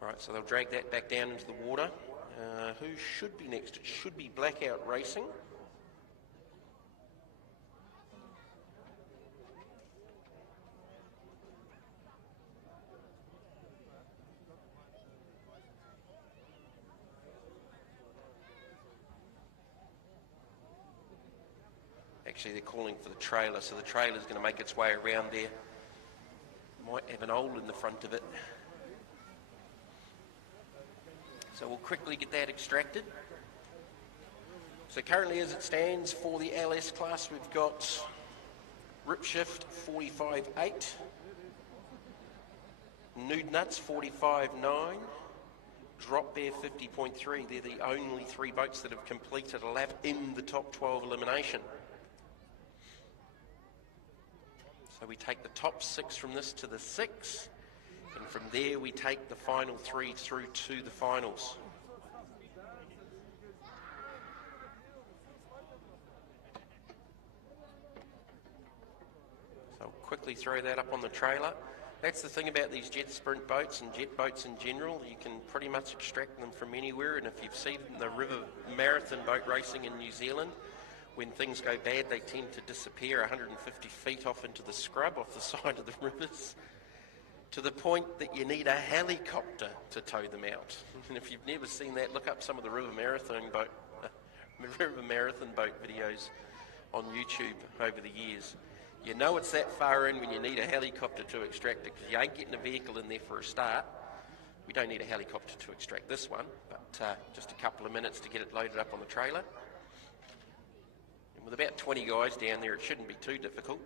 Right, so they'll drag that back down into the water. Who should be next? It should be Blackout Racing. Actually, they're calling for the trailer, so the trailer's going to make its way around there. Might have an hole in the front of it. So we'll quickly get that extracted. So currently as it stands for the LS class, we've got Rip Shift 45.8, Nude Nuts 45.9, Drop Bear 50.3. They're the only 3 boats that have completed a lap in the top 12 elimination. So we take the top 6 from this to the 6. And from there we take the final 3 through to the finals. So I'll quickly throw that up on the trailer. That's the thing about these jet sprint boats and jet boats in general. You can pretty much extract them from anywhere, and if you've seen the river marathon boat racing in New Zealand, when things go bad they tend to disappear 150 feet off into the scrub off the side of the rivers, to the point that you need a helicopter to tow them out. And if you've never seen that, look up some of the river marathon boat videos on YouTube over the years. You know it's that far in when you need a helicopter to extract it, because you ain't getting a vehicle in there for a start. We don't need a helicopter to extract this one, but just a couple of minutes to get it loaded up on the trailer. And with about 20 guys down there, it shouldn't be too difficult.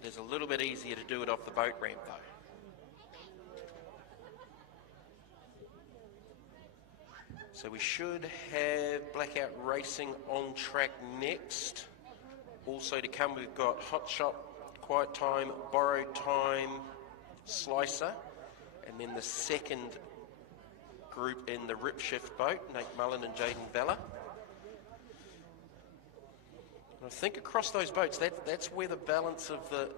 It is a little bit easier to do it off the boat ramp though. So we should have Blackout Racing on track next. Also to come, we've got Hot Shot, Quiet Time, Borrowed Time, Slicer, and then the second group in the Rip Shift boat, Nate Mullen and Jaden Vella. I think across those boats, that's where the balance of the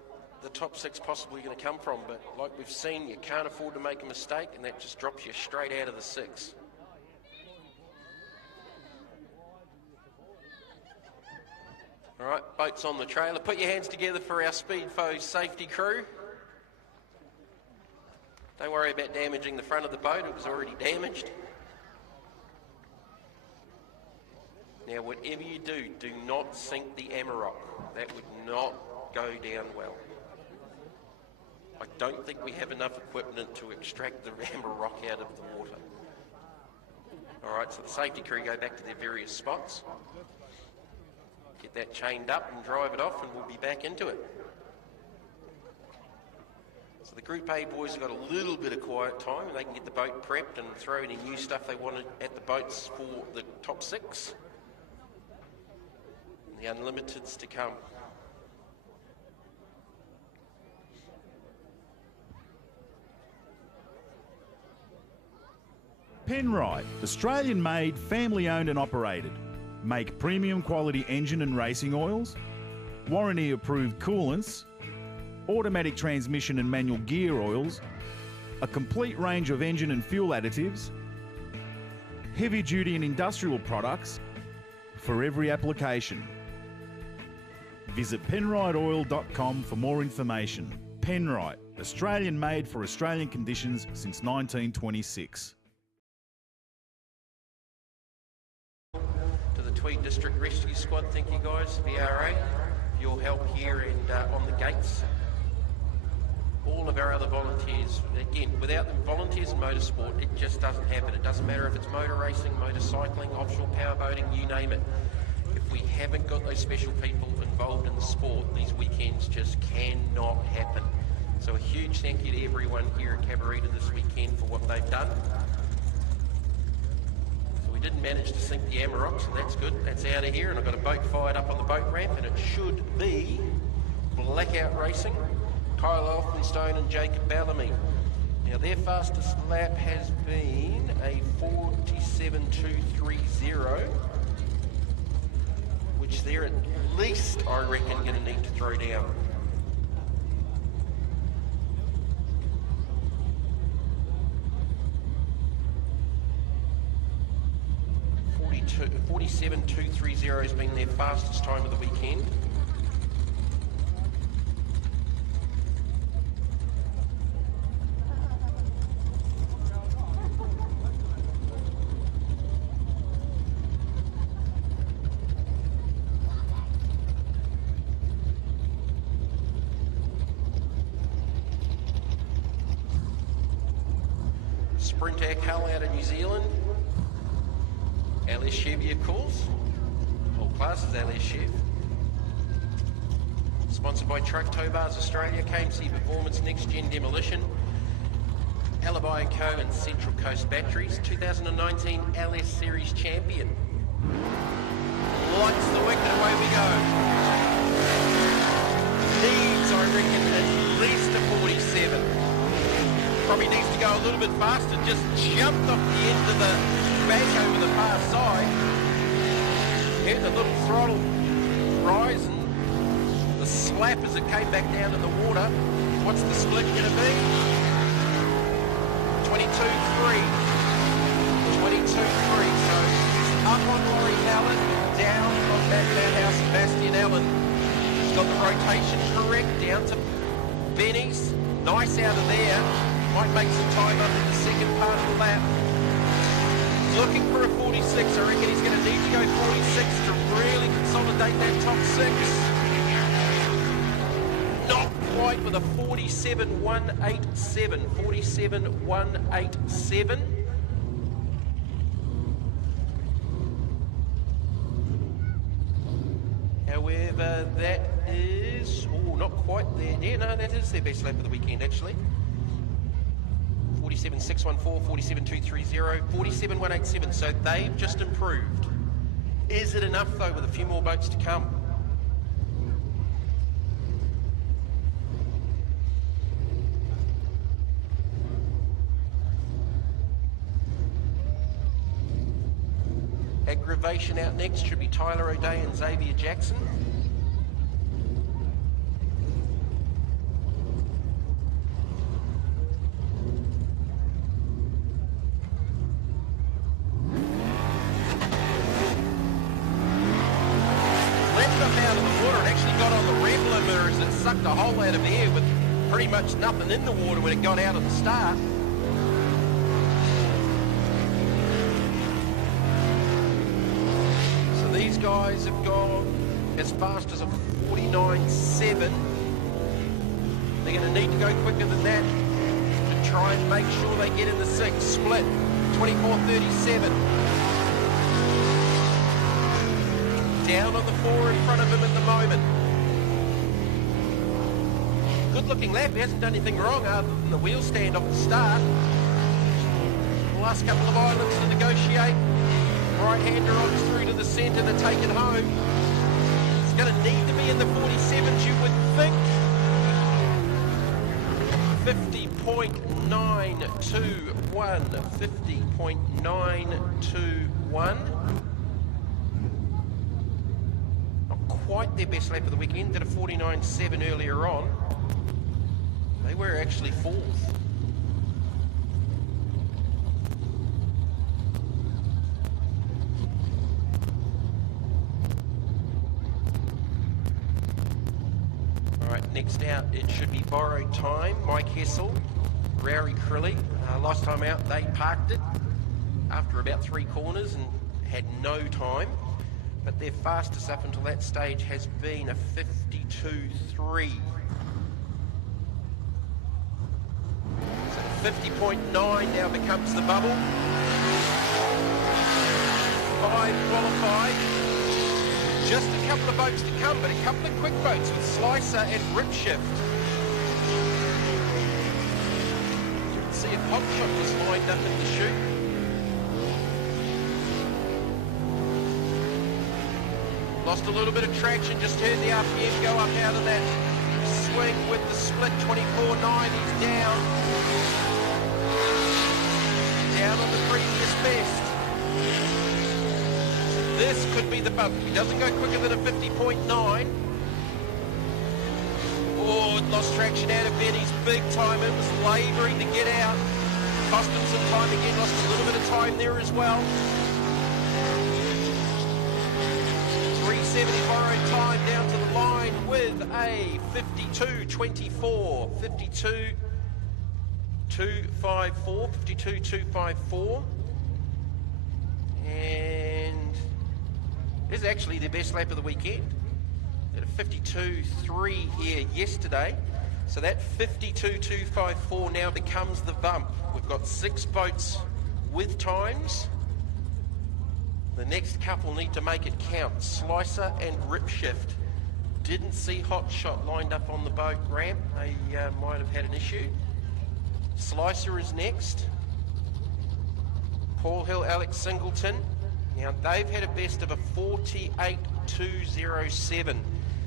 top 6 possibly going to come from. But like we've seen, you can't afford to make a mistake, and that just drops you straight out of the 6. All right, boats on the trailer. Put your hands together for our Speedflow safety crew. Don't worry about damaging the front of the boat. It was already damaged. Now, whatever you do, do not sink the Amarok. That would not go down well. I don't think we have enough equipment to extract the Amarok out of the water. All right, so the safety crew go back to their various spots. Get that chained up and drive it off, and we'll be back into it. So the Group A boys have got a little bit of quiet time and they can get the boat prepped and throw any new stuff they wanted at the boats for the top 6. And the Unlimiteds to come. Penrite, Australian made, family owned and operated. Make premium quality engine and racing oils, warranty approved coolants, automatic transmission and manual gear oils, a complete range of engine and fuel additives, heavy duty and industrial products for every application. Visit penriteoil.com for more information. Penrite, Australian made for Australian conditions since 1926. To the Tweed District Rescue Squad, thank you guys, VRA, for your help here and on the gates. All of our other volunteers, again, without the volunteers in motorsport, it just doesn't happen. It doesn't matter if it's motor racing, motorcycling, offshore powerboating, you name it. If we haven't got those special people involved in the sport, these weekends just cannot happen. So a huge thank you to everyone here at CABARITA this weekend for what they've done. So we didn't manage to sink the Amaroks, and that's good. That's out of here, and I've got a boat fired up on the boat ramp, and it should be Blackout Racing, Kyle Elphinstone and Jacob Bellamy. Now their fastest lap has been a 47.230, which they're at least, I reckon, going to need to throw down. .47.230 has been their fastest time of the weekend. Sprinter Cull out of New Zealand. LS Chevy, of course. Whole class is LS Chev. Sponsored by Truck Tow Bars Australia, KMC Performance, Next Gen Demolition, Alibi & Co and Central Coast Batteries. 2019 LS Series champion. Lights the wick and away we go. Needs, I reckon, at least a 47. Probably needs to go a little bit faster. Just jumped off the end of the bank over the far side. Heard the little throttle rise and the slap as it came back down to the water. What's the split going to be? 22.3. 22.3. So up on Laurie Allen, down on Matt Madhouse and Bastian Allen. He's got the rotation correct, down to Benny's. Nice out of there. Might make some time up in the second part of the lap. Looking for a 46. I reckon he's going to need to go 46 to really consolidate that top 6. Not quite with a 47.187. 47.187. However, that is... oh, not quite there. Yeah, no, that is their best lap of the weekend, actually. 47.614, 47.230, 47.187, so they've just improved. Is it enough, though, with a few more boats to come? Aggravation out next should be Tyler O'Day and Xavier Jackson. Sucked a hole out of air with pretty much nothing in the water when it got out at the start. So these guys have gone as fast as a 49.7. They're going to need to go quicker than that to try and make sure they get in the 6. Split 24.37. Down on the 4 in front of him at the moment. good looking lap. He hasn't done anything wrong other than the wheel stand off the start. The last couple of islands to negotiate. Right-hander on through to the centre to take it home. It's going to need to be in the 47s, you would think. 50.921. 50.921. Not quite their best lap of the weekend. Did a 49.7 earlier on. They were actually fourth. Next out, it should be Borrowed Time. Mike Hessel, Rory Crilly. Last time out, they parked it after about 3 corners and had no time. But their fastest up until that stage has been a 52.3. So 50.9 now becomes the bubble. 5 qualified. Just a couple of boats to come, but a couple of quick boats with Slicer and Ripshift. You can see if Hotshot was lined up in the chute. Lost a little bit of traction, just heard the RPM go up out of that swing with the split. 24.9, he's down. Down on the previous best. This could be the bump. He doesn't go quicker than a 50.9. Oh, it lost traction out of Benny's big time. It was labouring to get out. Cost him some time again. Lost a little bit of time there as well. 370 Borrowed Time down to the line with a 52.24. 52.254. 52.254. And this is actually their best lap of the weekend. They had a 52.3 here yesterday. So that 52.254 now becomes the bump. We've got 6 boats with times. The next couple need to make it count. Slicer and Ripshift. Didn't see Hotshot lined up on the boat ramp. They might have had an issue. Slicer is next. Paul Hill, Alex Singleton. Now, they've had a best of a 48.207,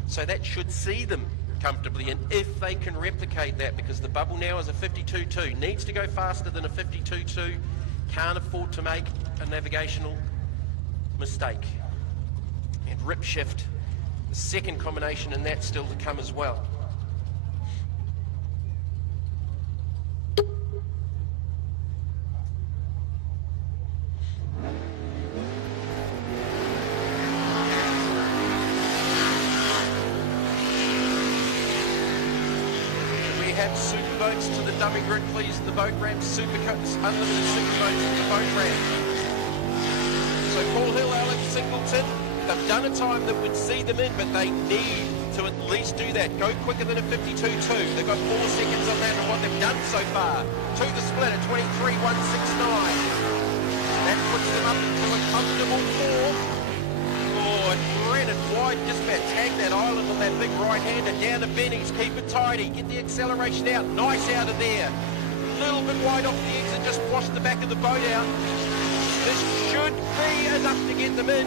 so that should see them comfortably in if they can replicate that, because the bubble now is a 52.2. Needs to go faster than a 52.2. Can't afford to make a navigational mistake. And Ripshift, the second combination in that still to come as well. Superboats to the dummy grid, please. The boat ramp, Superboats, unlimited Superboats to the boat ramp. So Paul Hill, Alex Singleton, they've done a time that would see them in, but they need to at least do that. Go quicker than a 52.2. They've got 4 seconds on that and what they've done so far. To the split at 23.169. That puts them up into a comfortable 4. Oh, and Brennan wide, just about tagged that island on that big right-hander. Down to Benny's, keep it tidy, get the acceleration out, nice out of there. A little bit wide off the exit, just washed the back of the boat out. This should be enough to get them in.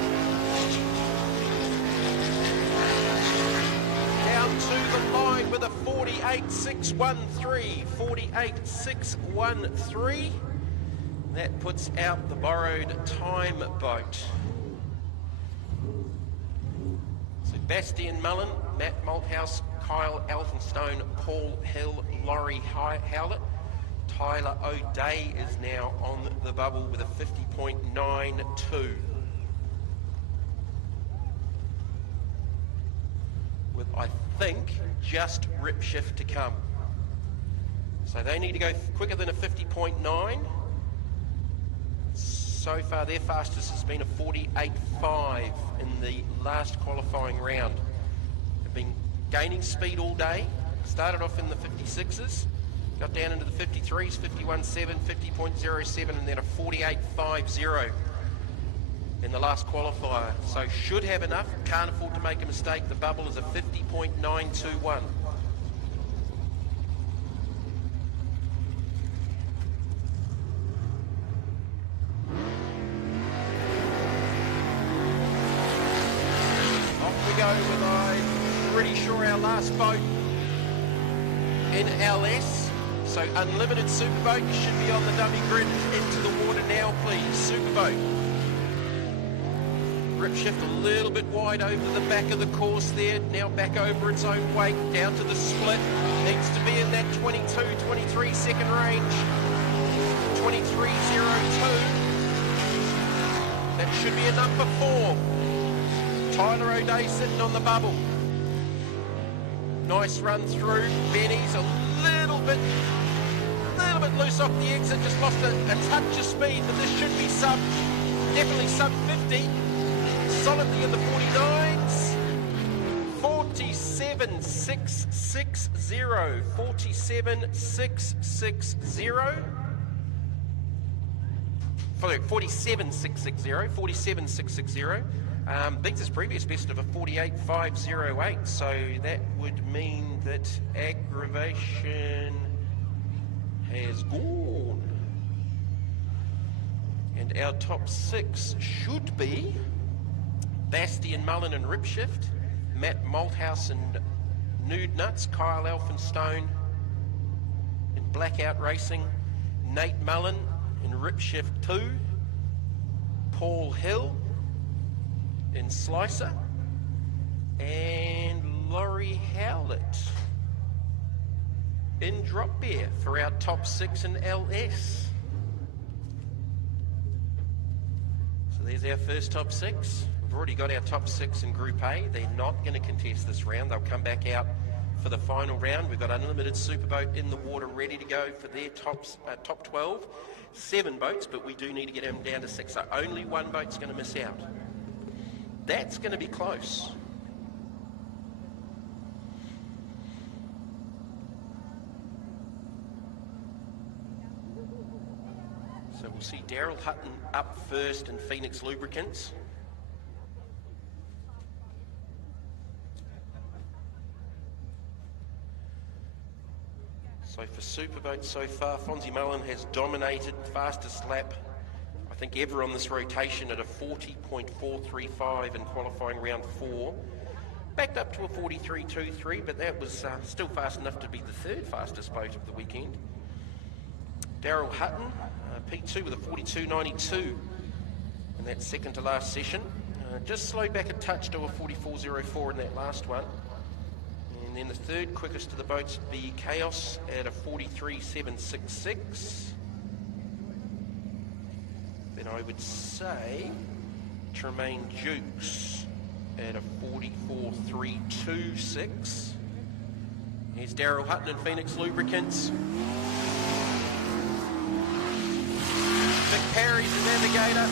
Down to the line with a 48.613, 48.613. That puts out the Borrowed Time boat. Sebastian Mullen, Matt Malthouse, Kyle Elphinstone, Paul Hill, Laurie Howlett. Tyler O'Day is now on the bubble with a 50.92. With, I think, just Ripshift to come. So they need to go quicker than a 50.9. So far, their fastest has been a 48.5 in the last qualifying round. They've been gaining speed all day. Started off in the 56s, got down into the 53s, 51.7, 50.07, and then a 48.50 in the last qualifier. So should have enough, can't afford to make a mistake. The bubble is a 50.921. go with, I'm pretty sure, our last boat in LS. So Unlimited Superboat, you should be on the dummy grid. Into the water now, please. Superboat. Rip shift a little bit wide over the back of the course there. Now back over its own weight, down to the split. Needs to be in that 22-23 second range. 23.02. That should be a number 4. Tyler O'Day sitting on the bubble. Nice run through. Benny's a little bit loose off the exit. Just lost a touch of speed, but this should be definitely sub 50. Solidly in the 49s. 47.660. 47.660. 47.660. 47.660. Beats his previous best of a 48.508. So that would mean that aggravation has gone. And our top 6 should be Bastian Mullen and Ripshift, Matt Malthouse and Nude Nuts, Kyle Elphinstone in Blackout Racing, Nate Mullen in Ripshift 2, Paul Hill in Slicer, and Laurie Howlett in Drop Bear for our top 6 in LS. So there's our first top 6. We've already got our top 6 in Group A. They're not going to contest this round. They'll come back out for the final round. We've got Unlimited Superboat in the water ready to go for their top 12. 7 boats, but we do need to get them down to 6. So only 1 boat's going to miss out. That's going to be close. So we'll see Daryl Hutton up first in Phoenix Lubricants. So for Superboat so far, Fonzie Mullen has dominated, fastest lap I think ever on this rotation at a 40.435 in qualifying round 4. Backed up to a 43.23, but that was still fast enough to be the 3rd fastest boat of the weekend. Daryl Hutton, P2 with a 42.92 in that second to last session. Just slowed back a touch to a 44.04 in that last one. And then the 3rd quickest of the boats would be Chaos at a 43.766. Then I would say Tremaine Jukes at a 44.326. Here's Daryl Hutton in Phoenix Lubricants. Vic Parry's the navigator.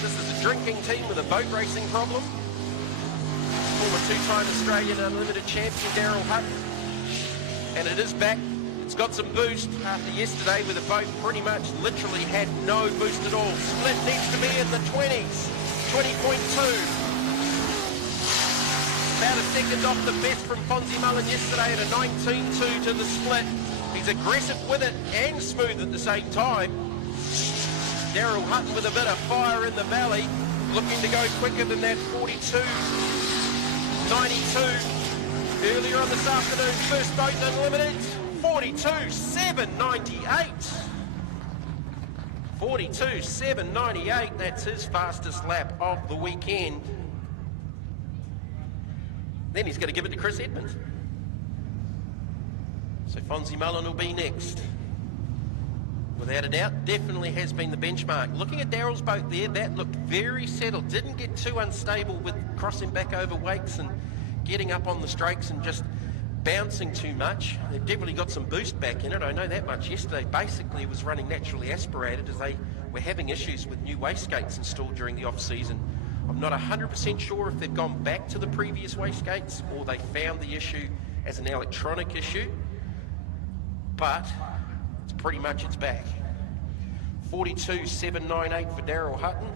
This is a drinking team with a boat racing problem. Former 2-time Australian Unlimited champion Daryl Hutton. And it is back. It's got some boost after yesterday with the boat pretty much literally had no boost at all. Split needs to be in the 20s. 20.2. About a second off the best from Fonzie Mullen yesterday at a 19.2 to the split. He's aggressive with it and smooth at the same time. Daryl Hutton with a bit of fire in the belly, looking to go quicker than that 42.92 earlier on this afternoon. First boat in Unlimited, 42.798. 42.798, that's his fastest lap of the weekend. Then he's going to give it to Chris Edmonds. So Fonzie Mullen will be next. Without a doubt, definitely has been the benchmark. Looking at Daryl's boat there, that looked very settled. Didn't get too unstable with crossing back over wakes and getting up on the strakes and just bouncing too much. They've definitely got some boost back in it. I know that much. Yesterday, basically, it was running naturally aspirated as they were having issues with new wastegates installed during the off-season. I'm not 100% sure if they've gone back to the previous wastegates or they found the issue as an electronic issue, but it's pretty much it's back. 42.798 for Daryl Hutton.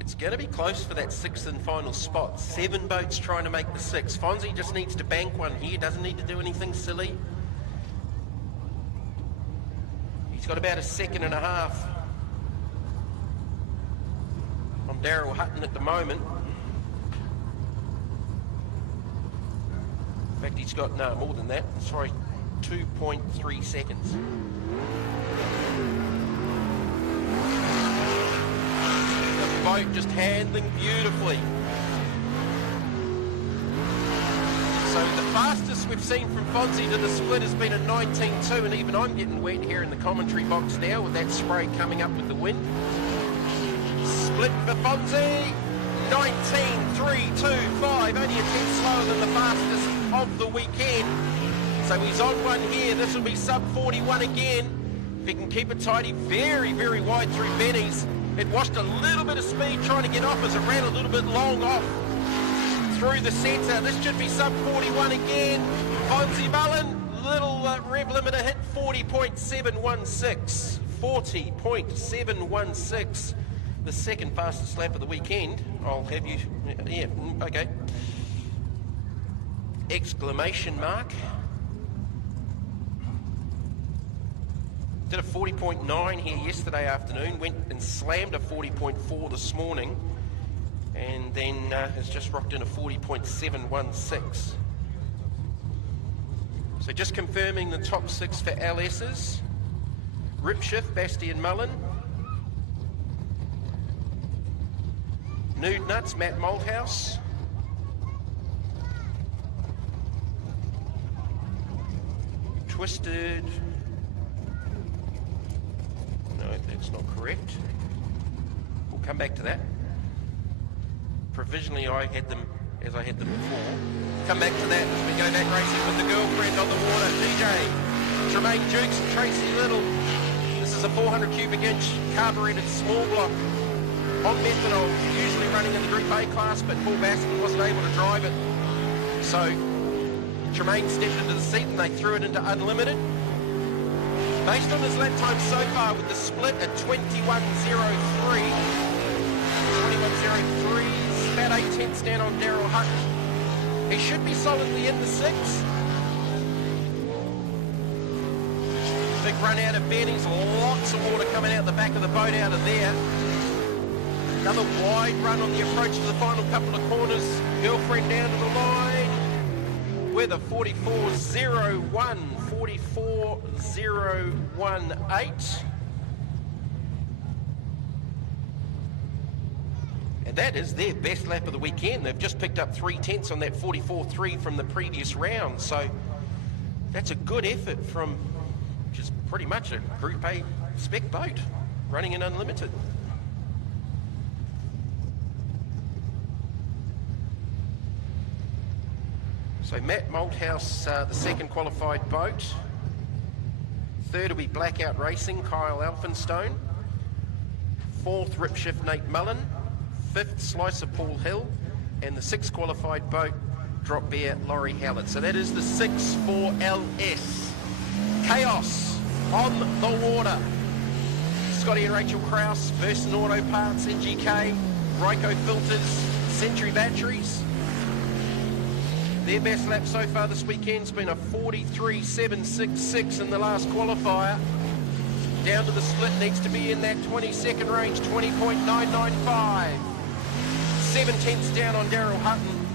It's going to be close for that 6th and final spot. 7 boats trying to make the 6. Fonzie just needs to bank one here, doesn't need to do anything silly. He's got about a 1.5 seconds on Daryl Hutton at the moment. In fact, he's got, no, more than that. Sorry, 2.3 seconds. The boat just handling beautifully. So the fastest we've seen from Fonzie to the split has been a 19.2, and even I'm getting wet here in the commentary box now with that spray coming up with the wind. Split for Fonzie, 19.325, only a tenth slower than the fastest of the weekend. So he's on one here. This will be sub 41 again. If he can keep it tidy, very, very wide through Benny's. It washed a little bit of speed trying to get off as it ran a little bit long off through the centre. This should be sub 41 again. Fonzie Mullen, little rev limiter hit 40.716. 40.716. The second fastest lap of the weekend. I'll have you, yeah, okay. Exclamation mark. Did a 40.9 here yesterday afternoon, went and slammed a 40.4 this morning, and then has just rocked in a 40.716. So just confirming the top 6 for LS's. Ripshift, Bastian Mullen. Nude Nuts, Matt Malthouse. Twisted. No, that's not correct. We'll come back to that. Provisionally, I had them as I had them before. Come back to that as we go back racing with the girlfriend on the water. DJ, Tremaine Jukes and Tracy Little. This is a 400 cubic inch carburetted small block on methanol, usually running in the Group A class, but Paul Baskin wasn't able to drive it. So Tremaine stepped into the seat and they threw it into unlimited. Based on his lap time so far with the split at 21.03. 21.03, about 8 tenths down on Daryl Hutton. He should be solidly in the 6. Big run out of Benny's, lots of water coming out the back of the boat out of there. Another wide run on the approach to the final couple of corners. Girlfriend down to the line with a 44.01, 44.018. And that is their best lap of the weekend. They've just picked up 3 tenths on that 44.3 from the previous round. So that's a good effort from just pretty much a Group A spec boat running in unlimited. So Matt Malthouse, the second qualified boat. Third will be Blackout Racing, Kyle Elphinstone. Fourth, Ripshift, Nate Mullen. Fifth, Slicer, Paul Hill. And the sixth qualified boat, Drop Bear, Laurie Howlett. So that is the 6 for LS. Chaos on the water. Scotty and Rachel Krause, Burson Auto Parts, NGK, Ryco Filters, Century Batteries. Their best lap so far this weekend's been a 43.766 in the last qualifier. Down to the split, needs to be in that 20-second range, 20.995. 7 tenths down on Daryl Hutton.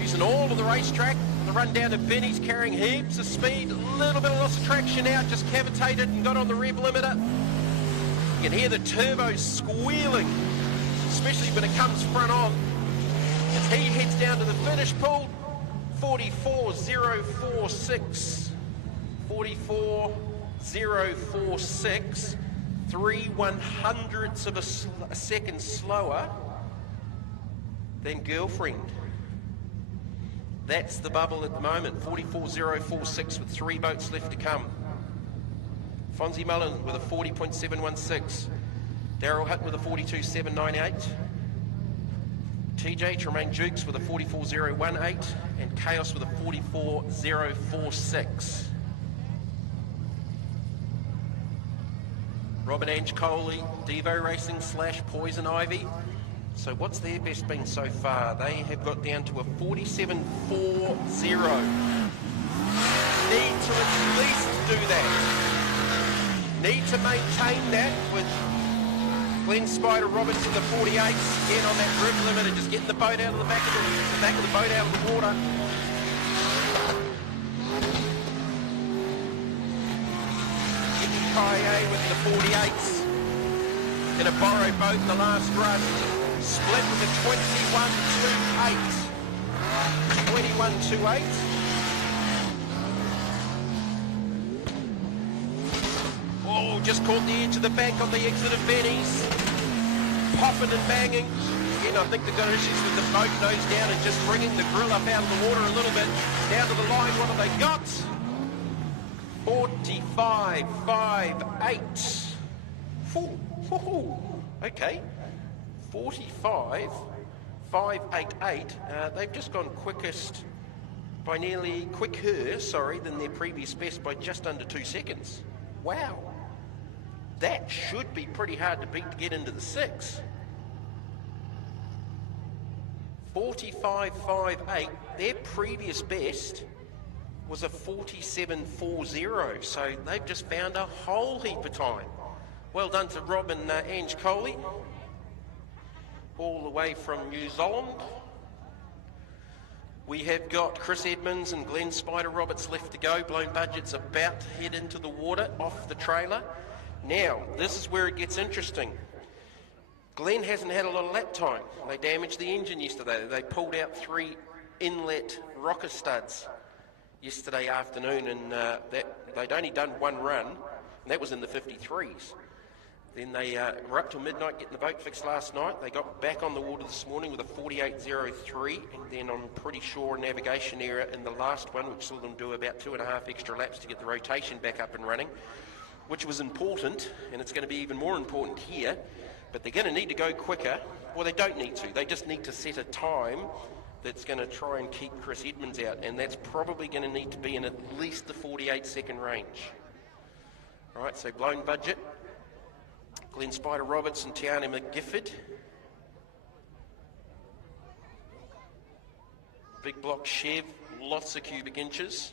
Using all of the racetrack. The run down to Benny's, carrying heaps of speed. A little bit of loss of traction out, just cavitated and got on the rev limiter. You can hear the turbos squealing, especially when it comes front on. As he heads down to the finish pool, 44.046. 44.046. 3/100ths of a second slower than Girlfriend. That's the bubble at the moment, 44.046 with 3 boats left to come. Fonzie Mullen with a 40.716. Daryl Hutt with a 42.798. TJ Tremaine Jukes with a 44.018 and Chaos with a 44.046. Robin Ange Coley, Devo Racing / Poison Ivy. So what's their best been so far? They have got down to a 47.40. Need to at least do that. Need to maintain that with Glenn Spider Roberts in the 48s, again on that grip limiter, just getting the boat out of the back of the boat out of the water. Kaye with the 48s in a borrow boat in the last run, split with a 21.28. Oh, just caught the edge of the bank on the exit of Benny's. Popping and banging. Again, I think they've got issues with the boat nose down and just bringing the grill up out of the water a little bit. Down to the line, what have they got? 45.58. Okay. 45.588. They've just gone quicker than their previous best by just under 2 seconds. Wow. That should be pretty hard to beat to get into the 6. 45.58. Their previous best was a 47.40, so they've just found a whole heap of time. Well done to Robin Ange Coley, all the way from New Zealand. We have got Chris Edmonds and Glenn Spider Roberts left to go. Blown Budget's about to head into the water off the trailer. Now, this is where it gets interesting. Glenn hasn't had a lot of lap time. They damaged the engine yesterday. They pulled out 3 inlet rocker studs yesterday afternoon, and they'd only done 1 run, and that was in the 53s. Then they were up till midnight getting the boat fixed last night. They got back on the water this morning with a 48.03, and then I'm pretty sure navigation error in the last one, which saw them do about 2.5 extra laps to get the rotation back up and running, which was important, and it's going to be even more important here. But they're going to need to go quicker. Well, they don't need to. They just need to set a time that's going to try and keep Chris Edmonds out, and that's probably going to need to be in at least the 48-second range. All right, so Blown Budget, Glenn Spider Roberts and Tiana McGifford. Big block Chev, lots of cubic inches.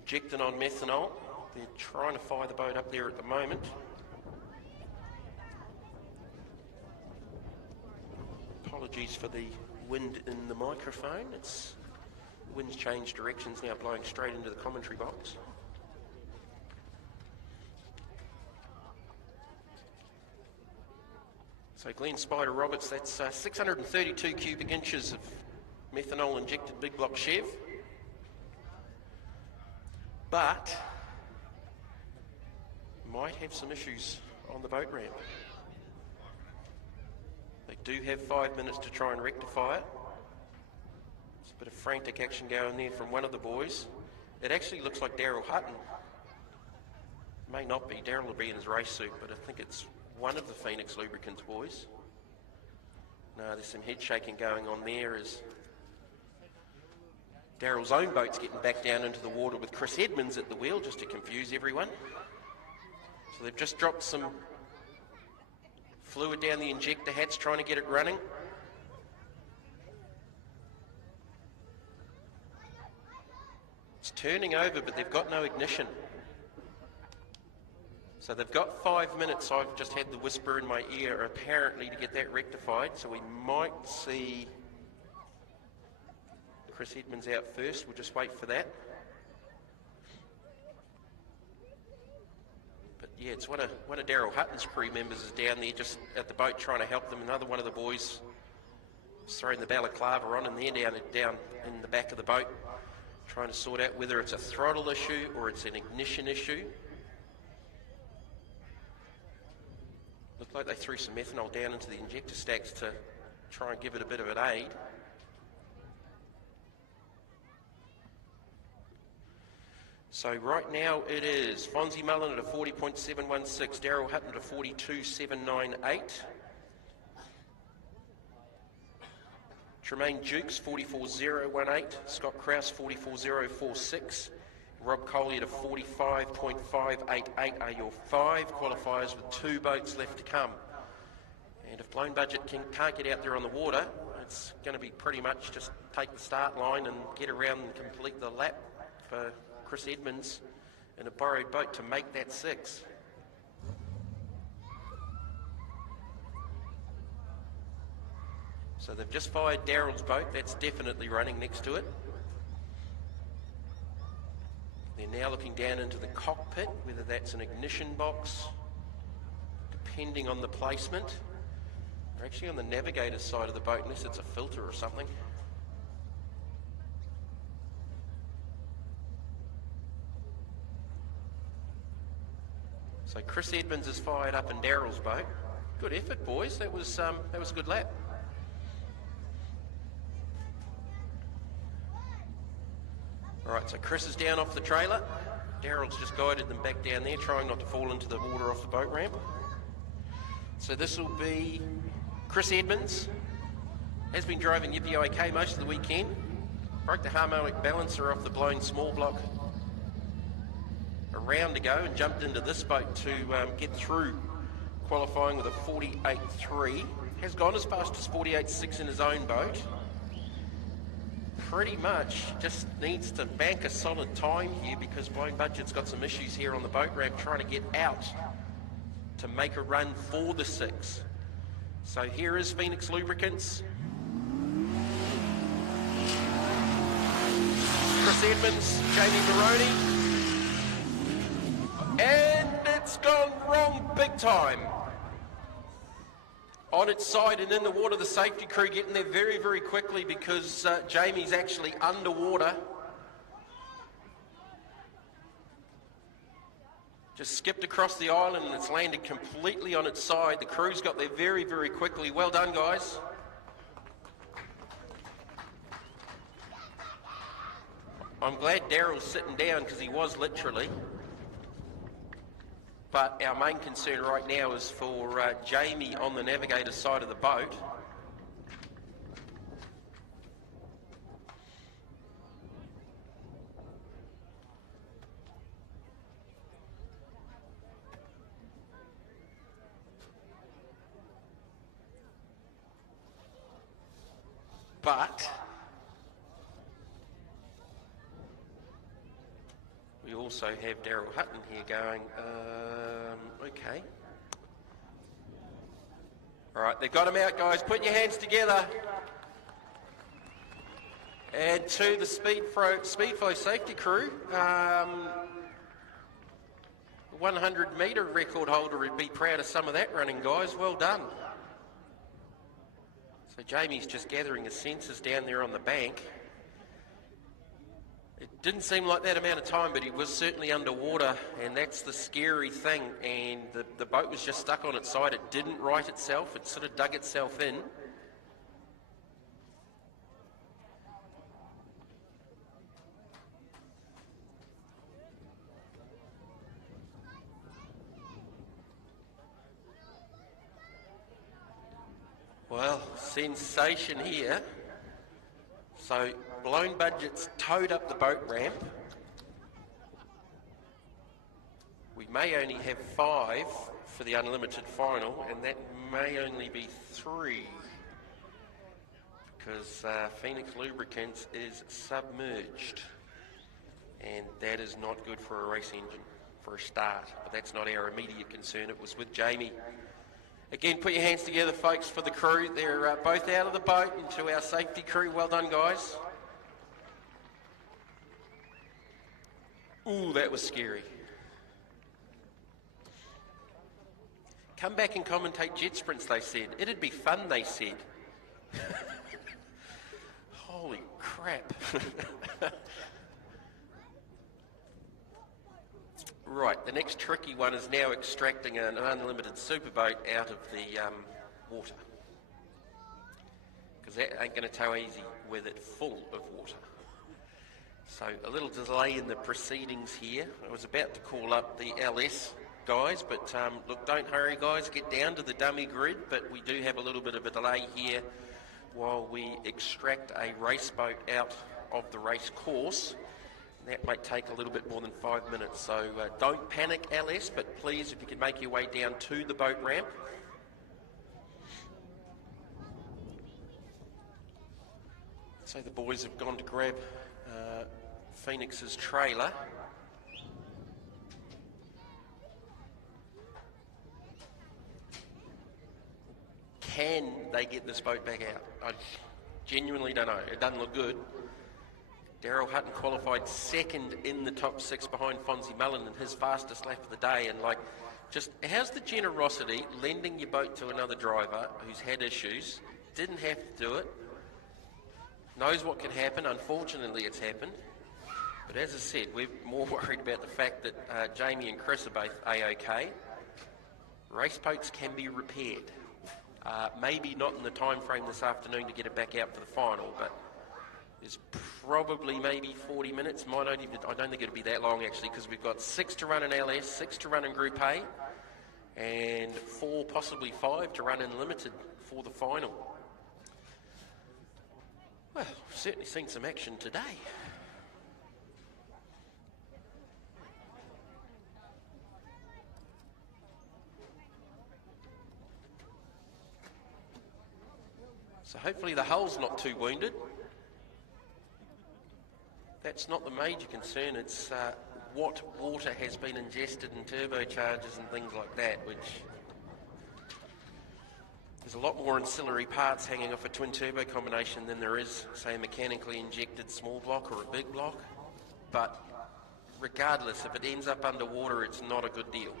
Injecting on methanol. They're trying to fire the boat up there at the moment. Apologies for the wind in the microphone. The wind's changed directions now, blowing straight into the commentary box. So Glenn Spider Roberts, that's 632 cubic inches of methanol injected big block Chev. But might have some issues on the boat ramp. They do have 5 minutes to try and rectify it. There's a bit of frantic action going there from one of the boys. It actually looks like Daryl Hutton. May not be. Daryl will be in his race suit, but I think it's one of the Phoenix Lubricants boys. No, there's some head shaking going on there as Daryl's own boat's getting back down into the water with Chris Edmonds at the wheel, just to confuse everyone. So they've just dropped some fluid down the injector hats, trying to get it running. It's turning over, but they've got no ignition. So they've got 5 minutes. I've just had the whisper in my ear, apparently, to get that rectified. So we might see Chris Edmonds out first. We'll just wait for that. But yeah, it's one of Daryl Hutton's crew members is down there just at the boat trying to help them. Another one of the boys is throwing the balaclava on, and they're down in the back of the boat trying to sort out whether it's a throttle issue or it's an ignition issue. Looked like they threw some methanol down into the injector stacks to try and give it a bit of an aid. So right now it is Fonzie Mullen at a 40.716, Daryl Hutton at a 42.798. Tremaine Jukes 44.018, Scott Krause 44.046, Rob Collier to 45.588 are your 5 qualifiers with 2 boats left to come. And if Blown Budget can't get out there on the water, it's going to be pretty much just take the start line and get around and complete the lap for Chris Edmonds in a borrowed boat to make that 6. So they've just fired Daryl's boat, that's definitely running next to it. They're now looking down into the cockpit, whether that's an ignition box, depending on the placement. They're actually on the navigator's side of the boat, unless it's a filter or something. So Chris Edmonds is fired up in Daryl's boat. Good effort, boys. That was a good lap. All right, so Chris is down off the trailer. Daryl's just guided them back down there, trying not to fall into the water off the boat ramp. So this will be Chris Edmonds. Has been driving Yippee IK most of the weekend. Broke the harmonic balancer off the blown small block a round ago and jumped into this boat to get through qualifying with a 48.3. Has gone as fast as 48.6 in his own boat. Pretty much just needs to bank a solid time here because Blown Budget's got some issues here on the boat ramp trying to get out to make a run for the 6. So here is Phoenix Lubricants. Chris Edmonds, Jamie Maroney. And it's gone wrong big time. On its side and in the water, the safety crew getting there very, very quickly because Jamie's actually underwater. Just skipped across the island and it's landed completely on its side. The crew's got there very, very quickly. Well done, guys. I'm glad Daryl's sitting down because he was literally. But our main concern right now is for Jamie on the navigator side of the boat. But we also have Daryl Hutton here going, okay. All right, they've got him out, guys. Put your hands together. And to the Speedflow safety crew, 100 metre record holder would be proud of some of that running, guys. Well done. So Jamie's just gathering his senses down there on the bank. It didn't seem like that amount of time, but he was certainly underwater, and that's the scary thing. And the boat was just stuck on its side. It didn't right itself. It sort of dug itself in. Well, sensation here. So Blown Budget's towed up the boat ramp. We may only have 5 for the unlimited final, and that may only be 3 because Phoenix Lubricants is submerged, and that is not good for a race engine for a start, but that's not our immediate concern. It was with Jamie. Again, put your hands together, folks, for the crew. They're both out of the boat, and to our safety crew, well done, guys. Ooh, that was scary. Come back and commentate jet sprints, they said. It'd be fun, they said. Holy crap. Right, the next tricky one is now extracting an unlimited superboat out of the water. Because that ain't going to tow easy with it full of water. So a little delay in the proceedings here. I was about to call up the LS guys, but look, don't hurry, guys. Get down to the dummy grid, but we do have a little bit of a delay here while we extract a race boat out of the race course. That might take a little bit more than 5 minutes, so don't panic, LS, but please, if you can make your way down to the boat ramp. So the boys have gone to grab Phoenix's trailer. Can they get this boat back out? I genuinely don't know. It doesn't look good. Daryl Hutton qualified second in the top 6 behind Fonzie Mullen in his fastest lap of the day, and like, just how's the generosity lending your boat to another driver who's had issues, didn't have to do it, knows what can happen. Unfortunately it's happened, but as I said, we're more worried about the fact that Jamie and Chris are both A-OK. Race boats can be repaired. Maybe not in the time frame this afternoon to get it back out for the final, but there's probably maybe 40 minutes. I don't think it'll be that long actually, because we've got 6 to run in LS, 6 to run in Group A, and 4, possibly 5 to run in Limited for the final. Well, we've certainly seen some action today. So hopefully the hull's not too wounded. That's not the major concern. It's what water has been ingested in turbochargers and things like that, which there's a lot more ancillary parts hanging off a twin turbo combination than there is, say, a mechanically injected small block or a big block. But regardless, if it ends up underwater, it's not a good deal.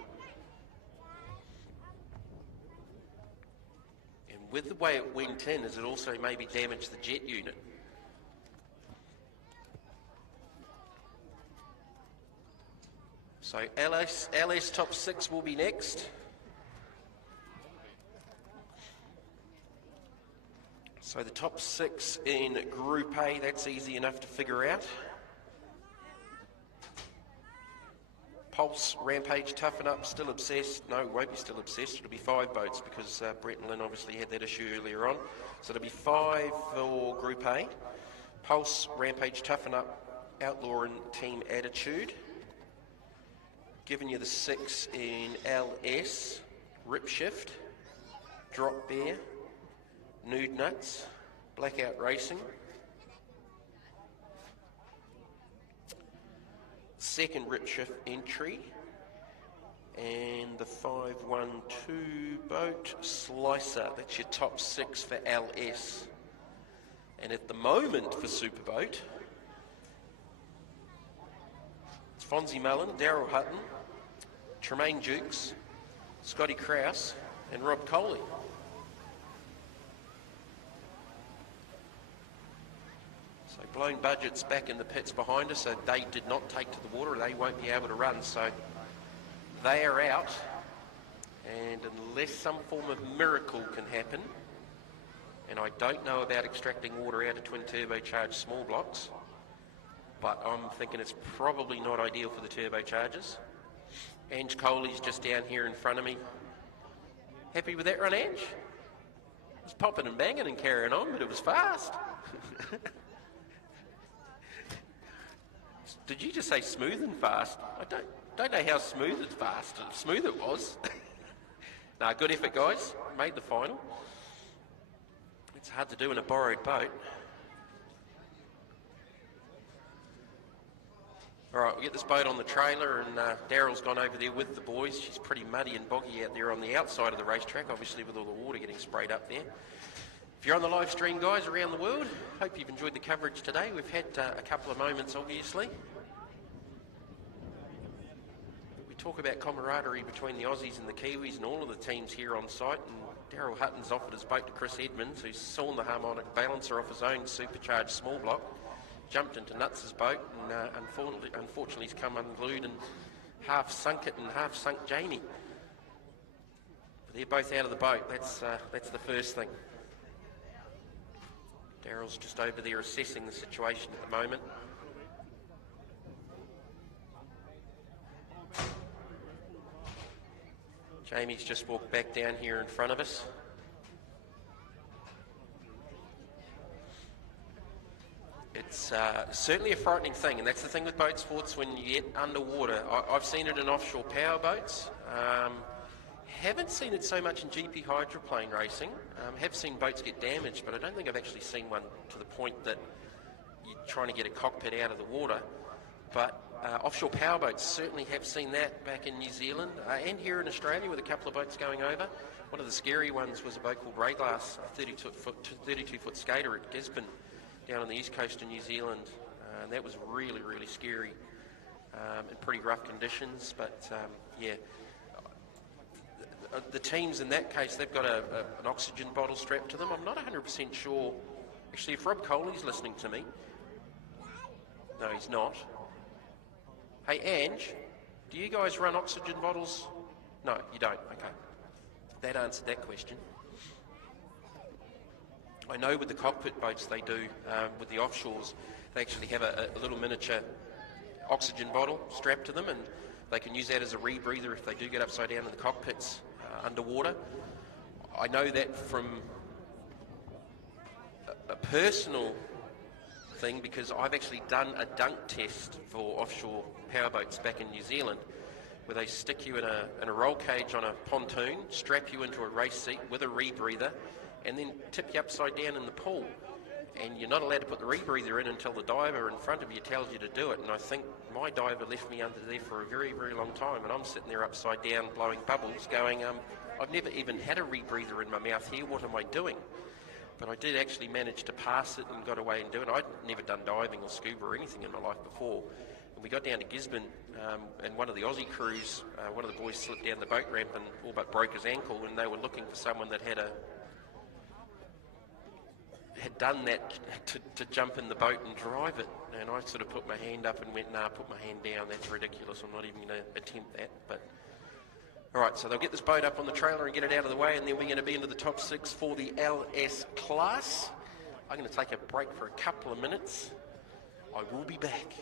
With the way it went in, is it also maybe damaged the jet unit. So LS top 6 will be next. So the top 6 in Group A, that's easy enough to figure out. Pulse, Rampage, Toughen Up, Still Obsessed. No, it won't be Still Obsessed. It'll be 5 boats because Brett and Lynn obviously had that issue earlier on. So it'll be 5 for Group A. Pulse, Rampage, Toughen Up, Outlaw and Team Attitude. Giving you the 6 in LS, Rip Shift, Drop Bear, Nude Nuts, Blackout Racing. Second Rip Shift entry, and the 512 boat Slicer. That's your top 6 for LS. And at the moment for Superboat, it's Fonzie Mullen, Daryl Hutton, Tremaine Dukes, Scotty Krause, and Rob Coley. So Blown Budget's back in the pits behind us, so they did not take to the water. They won't be able to run, so they are out. And unless some form of miracle can happen, and I don't know about extracting water out of twin turbocharged small blocks, but I'm thinking it's probably not ideal for the turbochargers. Ange Coley's just down here in front of me. Happy with that run, Ange? It was popping and banging and carrying on, but it was fast. Did you just say smooth and fast? I don't know how smooth it's fast. Smooth it was. No, good effort, guys. Made the final. It's hard to do in a borrowed boat. All right, we'll get this boat on the trailer, and Daryl's gone over there with the boys. She's pretty muddy and boggy out there on the outside of the racetrack, obviously with all the water getting sprayed up there. If you're on the live stream, guys, around the world, hope you've enjoyed the coverage today. We've had a couple of moments, obviously. We talk about camaraderie between the Aussies and the Kiwis and all of the teams here on site, and Daryl Hutton's offered his boat to Chris Edmonds, who's sawn the harmonic balancer off his own supercharged small block, jumped into Nuts' boat, and unfortunately he's come unglued and half sunk it and half sunk Jamie. But they're both out of the boat. That's the first thing. Daryl's just over there assessing the situation at the moment. Jamie's just walked back down here in front of us. It's it's certainly a frightening thing, and that's the thing with boat sports when you get underwater. I've seen it in offshore power boats. Haven't seen it so much in GP hydroplane racing. Have seen boats get damaged, but I don't think I've actually seen one to the point that you're trying to get a cockpit out of the water. But offshore power boats certainly have seen that back in New Zealand and here in Australia with a couple of boats going over. One of the scary ones was a boat called Rayglass, a 32-foot skater at Gisborne down on the east coast of New Zealand. And that was really, really scary in pretty rough conditions. But yeah, the teams in that case, they've got an oxygen bottle strapped to them. I'm not 100% sure. Actually, if Rob Coley's listening to me, no, he's not. Hey, Ange, do you guys run oxygen bottles? No, you don't. Okay. That answered that question. I know with the cockpit boats they do, with the offshores, they actually have a little miniature oxygen bottle strapped to them, and they can use that as a rebreather if they do get upside down in the cockpits underwater. I know that from a personal thing because I've actually done a dunk test for offshore powerboats back in New Zealand, where they stick you in a roll cage on a pontoon, strap you into a race seat with a rebreather, and then tip you upside down in the pool. And you're not allowed to put the rebreather in until the diver in front of you tells you to do it. And I think my diver left me under there for a very, very long time, and I'm sitting there upside down blowing bubbles going, I've never even had a rebreather in my mouth here, what am I doing? But I did actually manage to pass it and got away and do it. I'd never done diving or scuba or anything in my life before. And we got down to Gisborne, and one of the Aussie crews, one of the boys slipped down the boat ramp and all but broke his ankle, and they were looking for someone that had done that to jump in the boat and drive it. And I sort of put my hand up and went, nah, put my hand down, that's ridiculous, I'm not even going to attempt that. But alright, so they'll get this boat up on the trailer and get it out of the way, and then we're going to be into the top 6 for the LS class. I'm going to take a break for a couple of minutes. I will be back.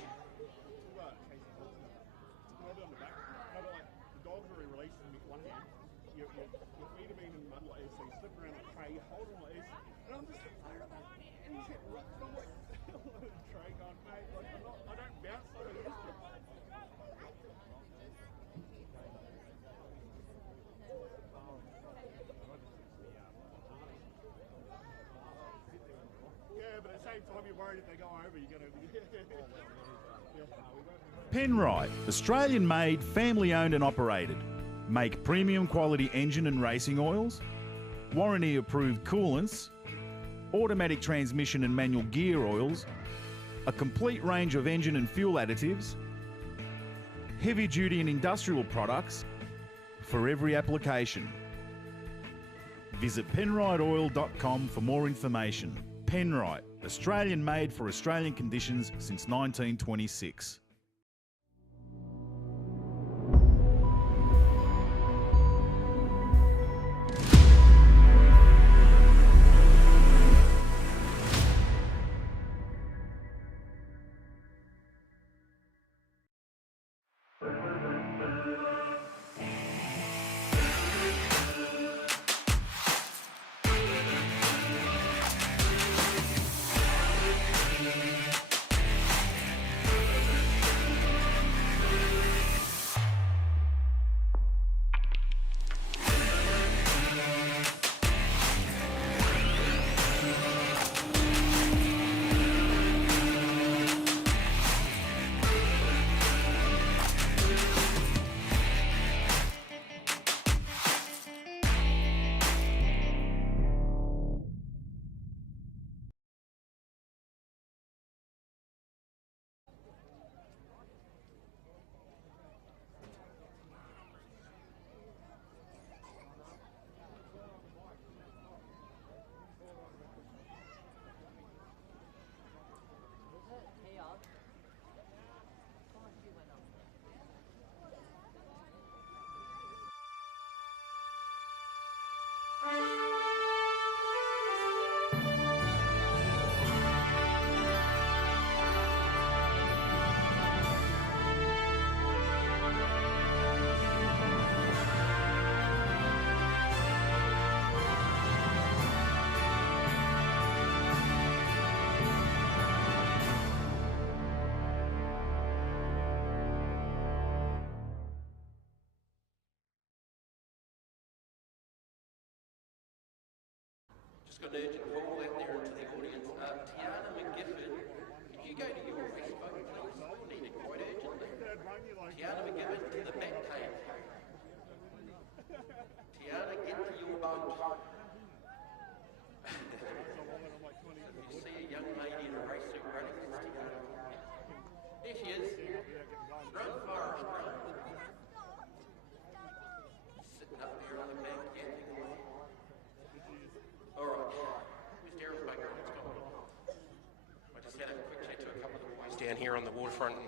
Penrite, Australian made, family owned and operated. Make premium quality engine and racing oils, warranty approved coolants, automatic transmission and manual gear oils, a complete range of engine and fuel additives, heavy duty and industrial products for every application. Visit penriteoil.com for more information. Penrite, Australian made for Australian conditions since 1926. got an urgent call out there into the audience. Tiana McGifford, could you go to your race boat, please? Needed quite urgently. Tiana McGifford to the back tail. Tiana, get to your boat. If you see a young lady in a race suit running, it's Tiana. There she is. Run, Forrest, run. Sitting up there on the bank, yapping away. All right, Mr. Darryl Baker, what's going on? I just had a quick chat to a couple of the boys down here on the waterfront. And,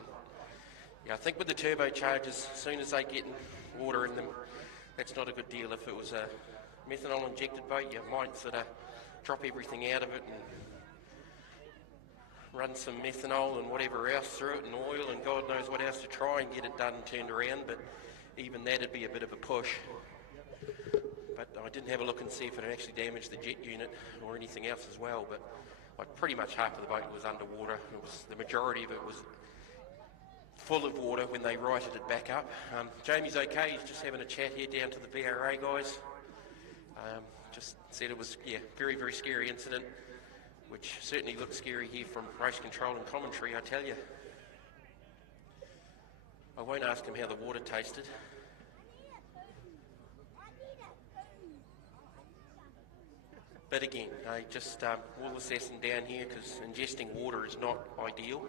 yeah, I think with the turbochargers, as soon as they get water in them, that's not a good deal. If it was a methanol injected boat, you might sort of drop everything out of it and run some methanol and whatever else through it and oil and God knows what else to try and get it done and turned around, but even that'd be a bit of a push. But I didn't have a look and see if it had actually damaged the jet unit or anything else as well, but like pretty much half of the boat was underwater. It was, the majority of it was full of water when they righted it back up. Jamie's okay, he's just having a chat here down to the VRA guys. Just said it was, yeah, very, very scary incident, which certainly looked scary here from race control and commentary, I tell you. I won't ask him how the water tasted. But again, just we'll assess them down here because ingesting water is not ideal.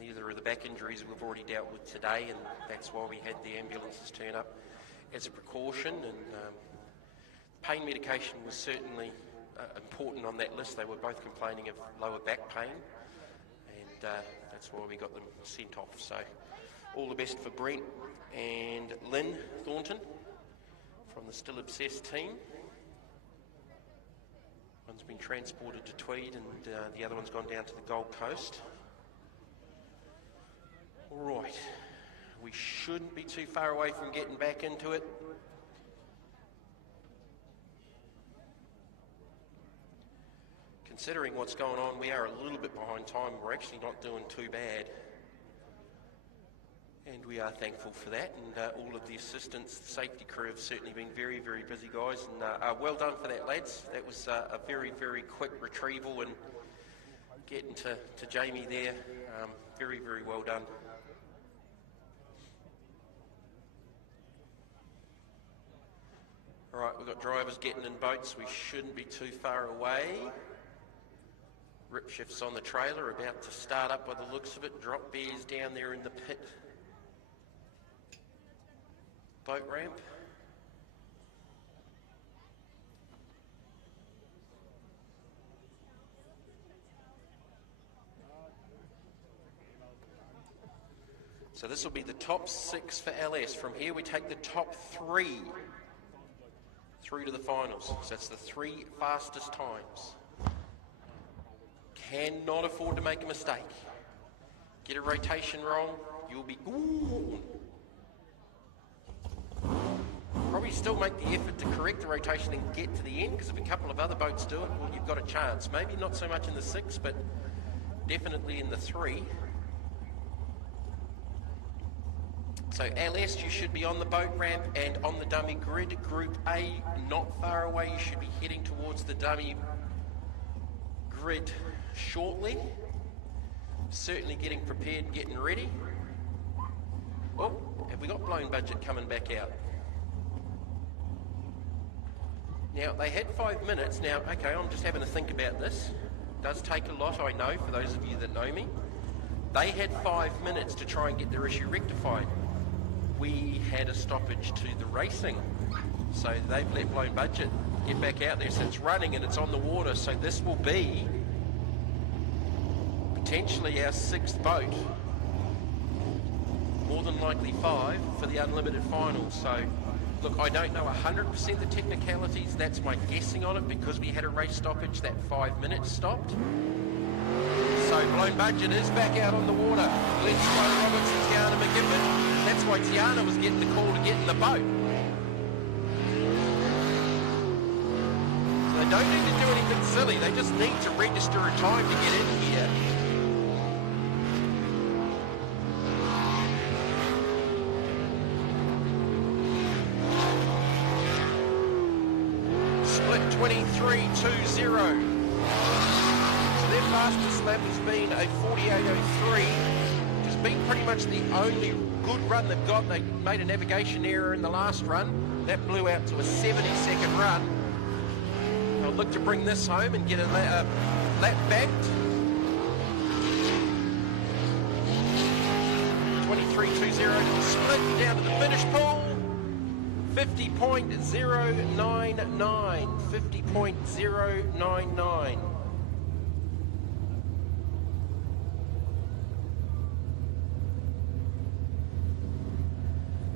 Neither are the back injuries we've already dealt with today, and that's why we had the ambulances turn up as a precaution. And pain medication was certainly important on that list. They were both complaining of lower back pain, and that's why we got them sent off. So all the best for Brent and Lynn Thornton from the Still Obsessed team. One's been transported to Tweed and the other one's gone down to the Gold Coast. All right, we shouldn't be too far away from getting back into it. Considering what's going on, we are a little bit behind time. We're actually not doing too bad. And we are thankful for that. And all of the assistants, the safety crew have certainly been very, very busy, guys. And well done for that, lads. That was a very, very quick retrieval and getting to Jamie there. Very, very well done. All right, we've got drivers getting in boats. We shouldn't be too far away. Rip shifts on the trailer, about to start up by the looks of it. Drop bears down there in the pit boat ramp. So this will be the top 6 for LS. From here we take the top 3 through to the finals. So that's the 3 fastest times. Cannot afford to make a mistake. Get a rotation wrong, you'll be gone. Probably still make the effort to correct the rotation and get to the end, because if a couple of other boats do it, well, you've got a chance. Maybe not so much in the 6, but definitely in the 3. So LS, you should be on the boat ramp and on the dummy grid. Group A, not far away. You should be heading towards the dummy grid shortly. Certainly getting prepared and getting ready. Oh, have we got blown budget coming back out? Now, they had 5 minutes. Now, okay, I'm just having to think about this. It does take a lot, I know, for those of you that know me. They had 5 minutes to try and get their issue rectified. We had a stoppage to the racing. So they've let blown budget get back out there. So it's running and it's on the water. So this will be potentially our 6th boat. More than likely 5 for the unlimited finals. So look, I don't know 100% the technicalities. That's my guessing on it, because we had a race stoppage. That 5 minutes stopped. So blown budget is back out on the water. Glenn Squire Roberts and Tiana McGifford. That's why Tiana was getting the call to get in the boat. So they don't need to do anything silly. They just need to register a time to get in here. Split 23.20. So their fastest lap has been a 48.03, which has been pretty much the only good run they've got. They made a navigation error in the last run. That blew out to a 70-second run. They'll look to bring this home and get a lap backed. 23.20 to the split, down to the finish pool. 50.099. 50.099.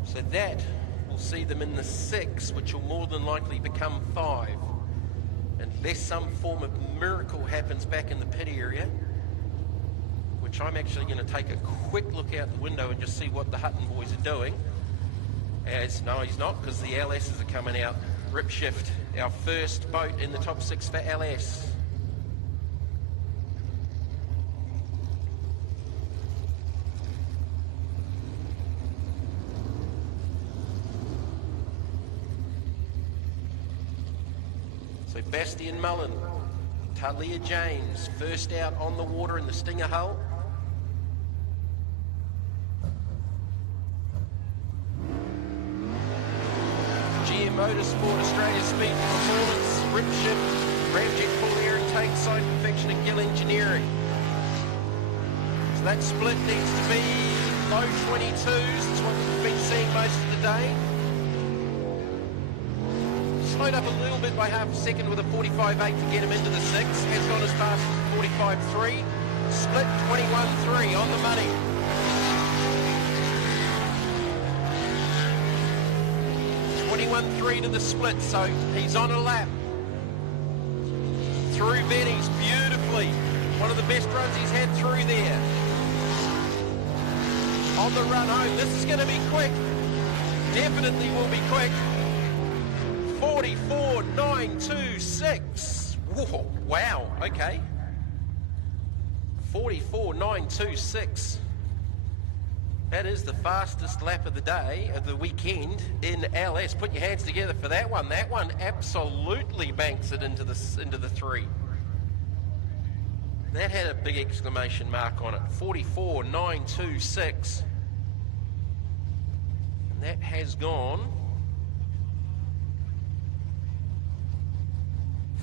So that will see them in the 6, which will more than likely become 5. Unless some form of miracle happens back in the pit area, which I'm actually going to take a quick look out the window and just see what the Hutton boys are doing. No, he's not, because the LSs are coming out. Rip shift, our first boat in the top 6 for LS. So Bastian Mullen, Talia James, first out on the water in the Stinger hull. GM Motorsport Australia Speed Performance, Rip Shift, Ramjet Full Air and Tank Side Perfection and Gill Engineering. So that split needs to be low 22s, that's what we've been seeing most of the day. Slowed up a little bit by half a second with a 45.8 to get him into the 6. Has gone as fast as 45.3. Split 21.3 on the money. .3 to the split, so he's on a lap. Through Benny's beautifully. One of the best runs he's had through there. On the run home, this is going to be quick. Definitely will be quick. 44.926. Whoa, wow, okay. 44.926. That is the fastest lap of the day, of the weekend in LS. Put your hands together for that one. That one absolutely banks it into the 3. That had a big exclamation mark on it. 44.926. And that has gone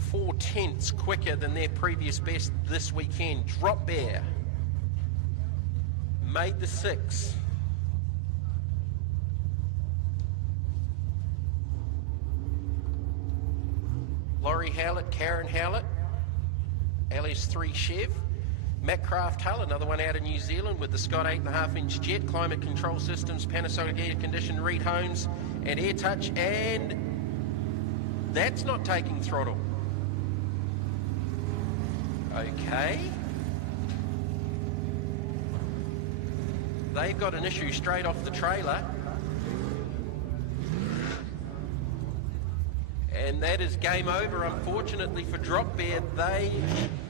4/10 quicker than their previous best this weekend. Drop Bear made the 6. Laurie Howlett, Karen Howlett, LS3 Chev, Matt Craft Hull, another one out of New Zealand with the Scott 8.5-inch jet, climate control systems, Panasonic air conditioned, Reed Holmes and Air Touch, and that's not taking throttle. Okay. They've got an issue straight off the trailer. And that is game over, unfortunately, for Drop Bear. They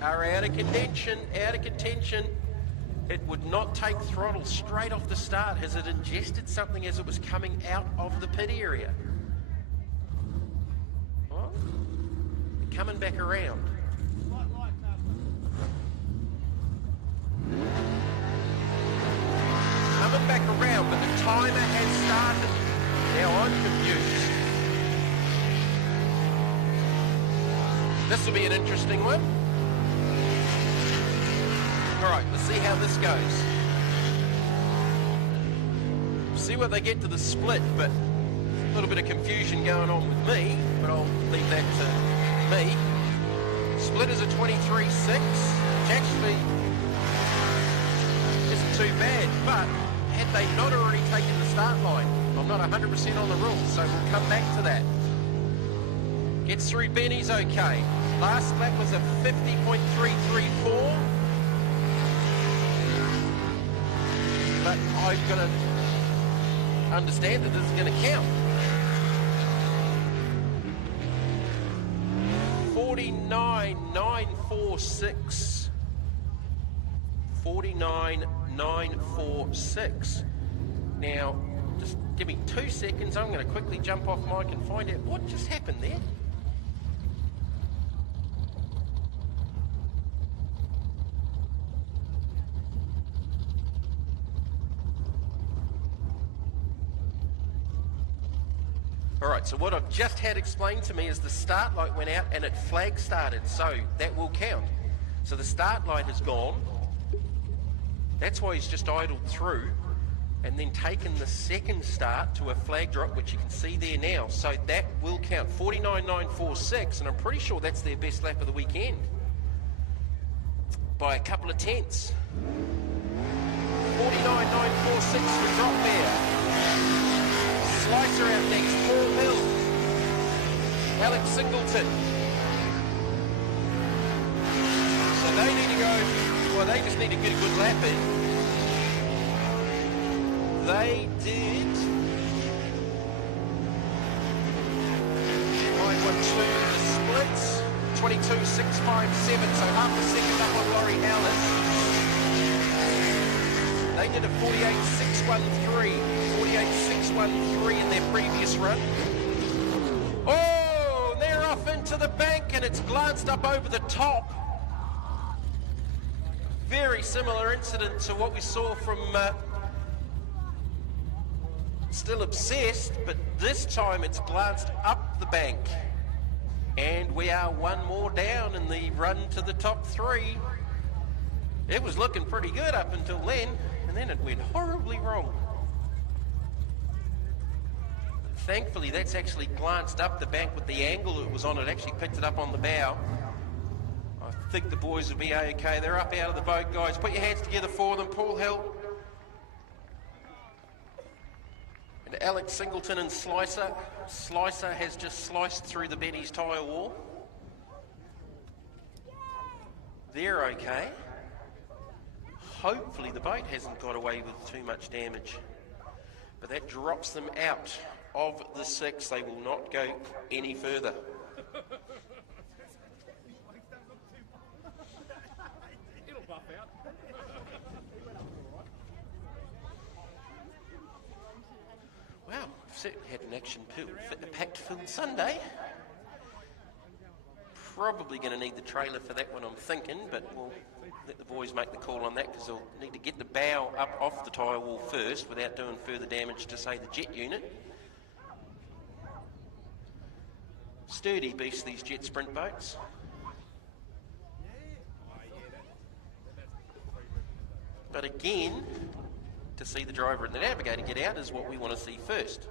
are out of contention, It would not take throttle straight off the start. Has it ingested something as it was coming out of the pit area? Well, coming back around. Coming back around, but the timer has started. Now I'm confused. This will be an interesting one. All right, let's see how this goes. See what they get to the split, but a little bit of confusion going on with me, but I'll leave that to me. Split is a 23.6, which actually isn't too bad, but had they not already taken the start line, I'm not 100% on the rules, so we'll come back to that. Gets through Benny's okay. Last lap was a 50.334. But I've got to understand that this is going to count. 49.946. 49.946. Now, just give me 2 seconds. I'm going to quickly jump off mic and find out what just happened there. All right, so what I've just had explained to me is the start light went out and it flag started, so that will count. So the start light is gone. That's why he's just idled through and then taken the second start to a flag drop, which you can see there now. So that will count. 49.946, and I'm pretty sure that's their best lap of the weekend by a couple of tenths. 49.946 for Drop Bear. Slicer out next, Paul Hill. Alex Singleton. So they need to go, well, they just need to get a good lap in. They did 912 the splits, 22.657, so half a second up on Laurie Howlett. They did a 48.613, 48.613 in their previous run. Oh, they're off into the bank and it's glanced up over the top. Very similar incident to what we saw from Still Obsessed, but this time it's glanced up the bank. And we are one more down in the run to the top three. It was looking pretty good up until then, and then it went horribly wrong. Thankfully, that's actually glanced up the bank with the angle it was on. It actually picked it up on the bow. I think the boys will be okay. They're up out of the boat, guys. Put your hands together for them. Paul Hill. And Alex Singleton and Slicer. Slicer has just sliced through the Benny's tyre wall. They're okay. Hopefully the boat hasn't got away with too much damage. But that drops them out of the six. They will not go any further. Wow, we've certainly had an action-packed filled Sunday. Probably going to need the trailer for that one, I'm thinking, but we'll let the boys make the call on that because they'll need to get the bow up off the tyre wall first without doing further damage to, say, the jet unit. Sturdy beasts, these jet sprint boats. But again, to see the driver and the navigator get out is what we want to see first.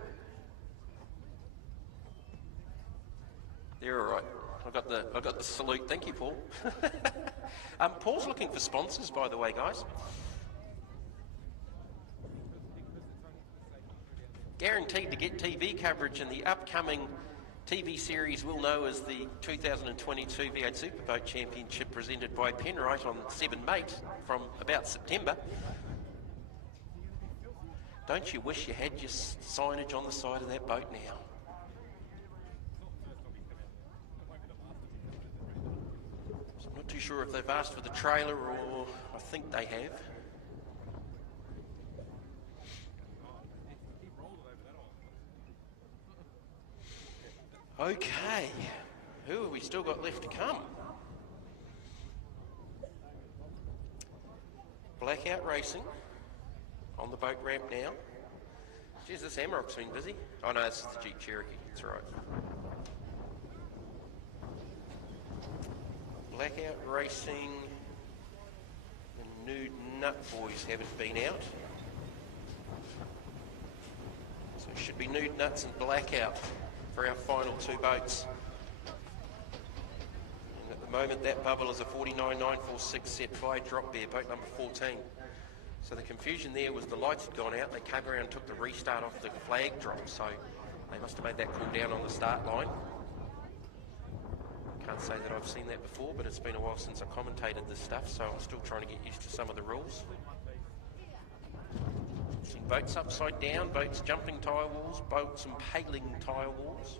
They're all right. I got the salute. Thank you, Paul. Paul's looking for sponsors, by the way, guys. Guaranteed to get TV coverage in the upcoming TV series we'll know as the 2022 V8 Superboat Championship presented by Penrite on 7 Mate from about September. Don't you wish you had your signage on the side of that boat now? So I'm not too sure if they've asked for the trailer or I think they have. Okay, who have we still got left to come? Blackout Racing on the boat ramp now. Geez, this Amarok's been busy. Oh no, this is the Jeep Cherokee, that's right. Blackout Racing, the Nude Nut boys haven't been out. So it should be Nude Nuts and Blackout for our final two boats. And at the moment that bubble is a 49.946 set by Drop Bear, boat number 14. So the confusion there was the lights had gone out, they came around and took the restart off the flag drop, so they must have made that call down on the start line. Can't say that I've seen that before, but it's been a while since I commentated this stuff, so I'm still trying to get used to some of the rules. Seen boats upside down, boats jumping tyre walls, boats impaling tyre walls.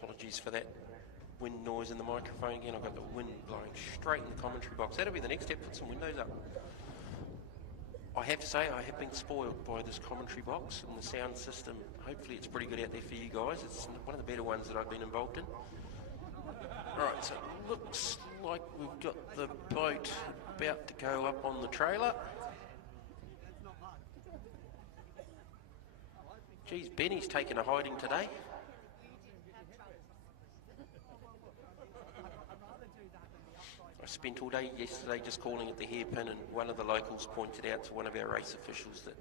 Apologies for that wind noise in the microphone again. I've got the wind blowing straight in the commentary box. That'll be the next step, put some windows up. I have to say, I have been spoiled by this commentary box and the sound system. Hopefully it's pretty good out there for you guys. It's one of the better ones that I've been involved in. Alright, so it looks like we've got the boat about to go up on the trailer. Geez, Benny's taken a hiding today. I spent all day yesterday just calling at the hairpin, and one of the locals pointed out to one of our race officials that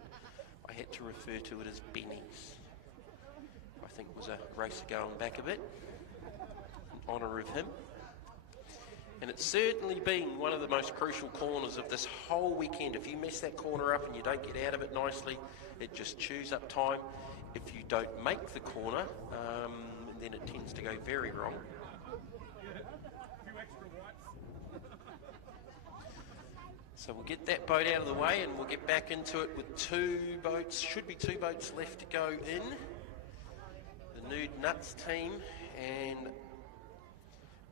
I had to refer to it as Benny's. I think it was a racer going back a bit in honour of him. And it's certainly been one of the most crucial corners of this whole weekend. If you mess that corner up and you don't get out of it nicely, it just chews up time. If you don't make the corner, then it tends to go very wrong. So we'll get that boat out of the way and we'll get back into it with two boats. Should be two boats left to go in. The Nude Nuts team and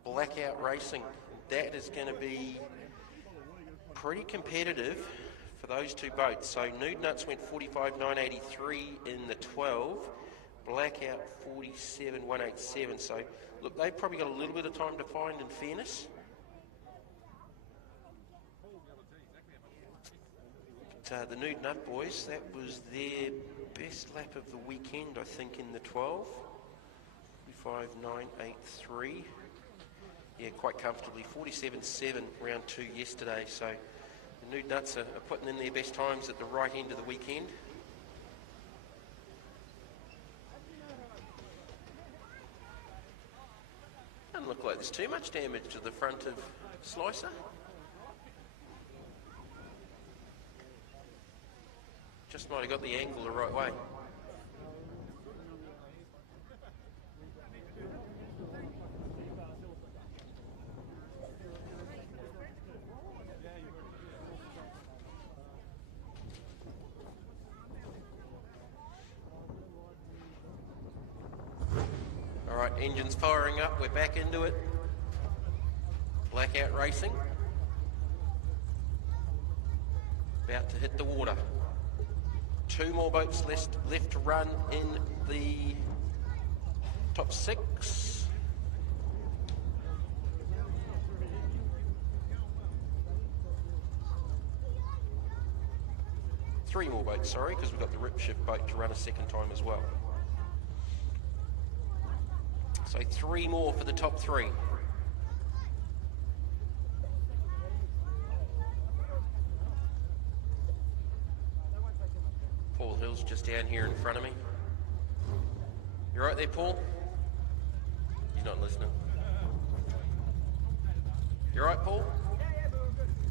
Blackout Racing. That is going to be pretty competitive for those two boats. So Nude Nuts went 45.983 in the 12. Blackout 47.187. So look, they've probably got a little bit of time to find, in fairness. The Nude Nut boys, that was their best lap of the weekend, I think, in the 12. 45.983. Yeah, quite comfortably. 47.7 round 2 yesterday. So the Nude Nuts are putting in their best times at the right end of the weekend. Doesn't look like there's too much damage to the front of Slicer. Just might have got the angle the right way. All right, engine's firing up. We're back into it. Blackout Racing. About to hit the water. Two more boats left to run in the top 6. Three more boats, sorry, because we've got the Rip Shift boat to run a second time as well. So 3 more for the top 3. Paul Hill's just down here in front of me. You right there, Paul? He's not listening. You right, Paul?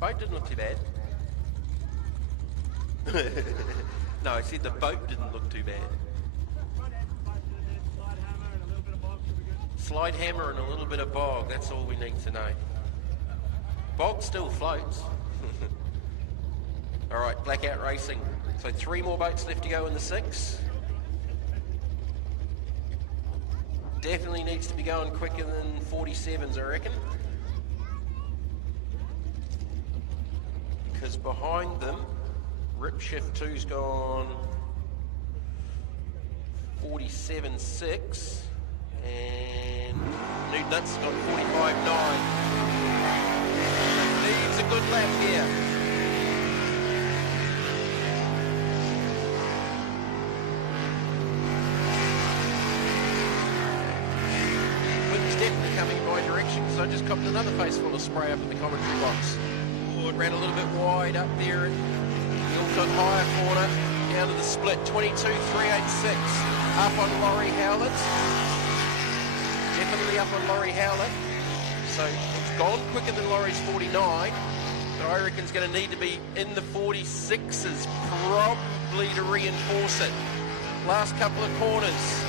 Boat didn't look too bad. No, I said the boat didn't look too bad. Slide hammer and a little bit of bog, that's all we need to know. Bog still floats. All right, Blackout Racing. So 3 more boats left to go in the 6. Definitely needs to be going quicker than 47s, I reckon. Because behind them, Rip Shift 2's gone 47.6. And Nude Nuts got 45.9. Leaves a good lap here. Wind's definitely coming in my direction because I just copped another face full of spray up in the commentary box. Oh, it ran a little bit wide up there at the Ilford higher corner, down to the split, 22.386. Up on Laurie Howlett. Definitely up on Laurie Howlett. So it's gone quicker than Laurie's 49, but I reckon it's going to need to be in the 46s probably to reinforce it. Last couple of corners.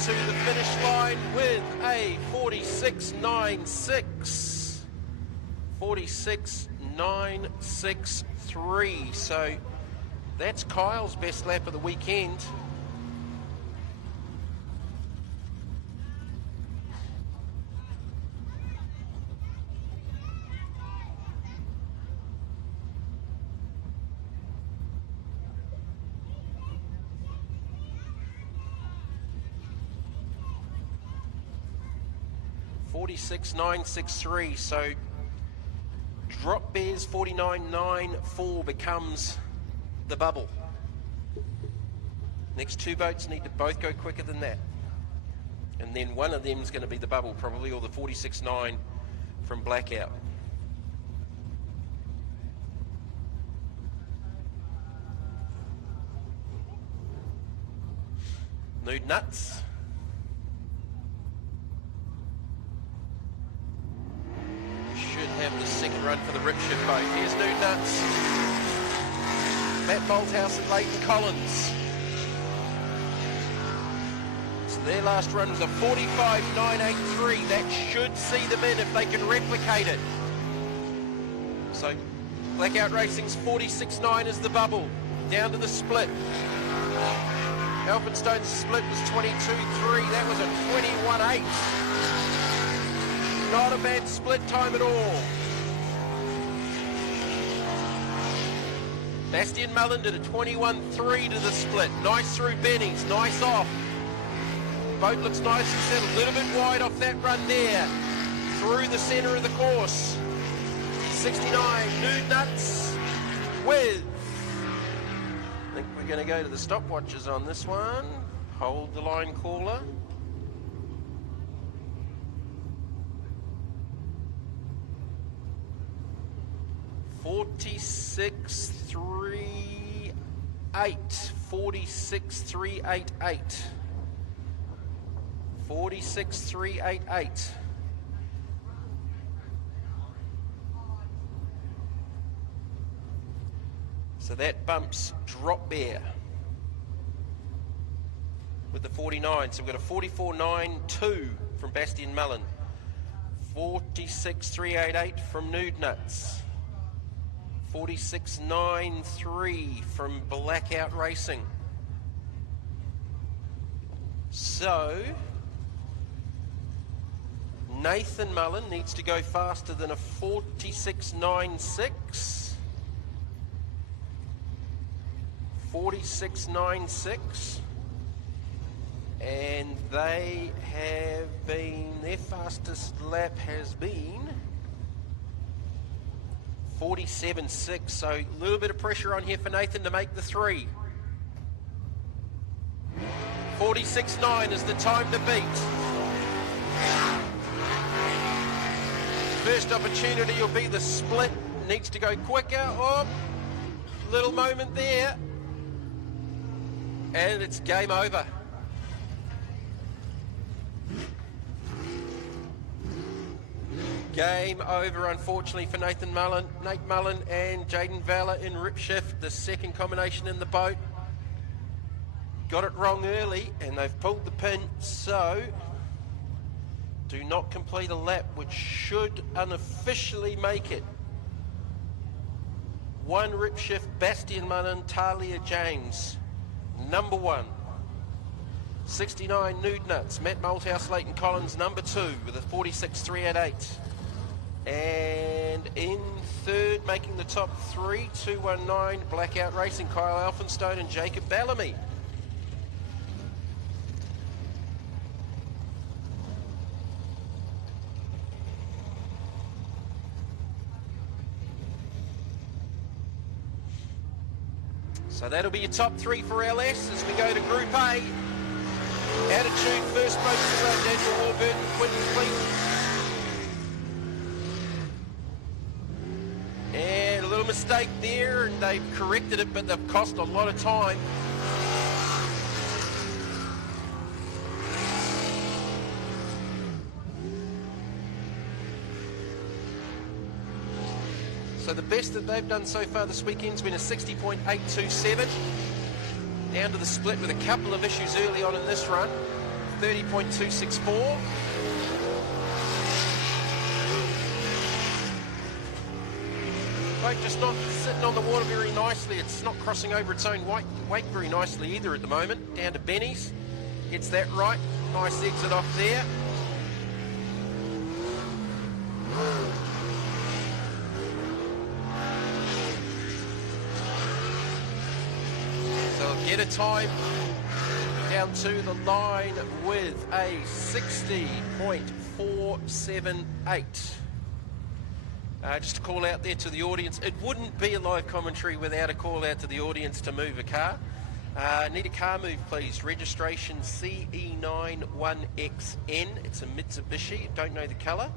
to the finish line with a 46.96. 46.963. So that's Kyle's best lap of the weekend. .963, so Drop Bear's 49.94 becomes the bubble. Next two boats need to both go quicker than that. And then one of them is going to be the bubble probably, or the 46.9 from Blackout. Nude Nuts. Should have the second run for the Ripshift boat. Here's Nude Nuts. Matt Bolthouse and Leighton Collins. So their last run was a 45.983. That should see them in if they can replicate it. So Blackout Racing's 46.9 is the bubble. Down to the split. Elphinstone's split was 22.3. That was a 21.8. Not a bad split time at all. Bastian Mullen did a 21.3 to the split. Nice through Benny's, nice off. Boat looks nice and set, a little bit wide off that run there. Through the centre of the course. 69, Nude Nuts with... I think we're going to go to the stopwatches on this one. Hold the line caller. $46.388. $46.388. $46.388. So that bumps Drop Bear with the 49. So we've got a 44.92 from Bastian Mullen. 46.388 from Nude Nuts. 46.93 from Blackout Racing. So Nathan Mullen needs to go faster than a 46.96. 46.96. And they have been, their fastest lap has been 47.6, so a little bit of pressure on here for Nathan to make the three. 46.9 is the time to beat. First opportunity will be the split. Needs to go quicker. Oh, little moment there. And it's game over. Game over, unfortunately, for Nathan Mullen. Nate Mullen and Jaden Valor in Ripshift, the second combination in the boat. Got it wrong early, and they've pulled the pin, so do not complete a lap, which should unofficially make it. One Ripshift, Bastian Mullen, Talia James, number one. 69 Nude Nuts, Matt Malthouse, Leighton Collins, number two, with a 46.388. And in third, making the top three, 219 Blackout Racing, Kyle Elphinstone and Jacob Bellamy. So that'll be your top three for LS as we go to Group A. Attitude first boat to run, Daniel Warburton, Quinton Fleet. And a little mistake there, and they've corrected it, but they've cost a lot of time. So the best that they've done so far this weekend's been a 60.827. Down to the split with a couple of issues early on in this run. 30.264. Boat just not sitting on the water very nicely. It's not crossing over its own weight very nicely either at the moment. Down to Benny's. Gets that right. Nice exit off there. So get a time down to the line with a 60.478. Just a call out there to the audience. It wouldn't be a live commentary without a call out to the audience to move a car. Need a car move, please. Registration CE91XN. It's a Mitsubishi. Don't know the colour,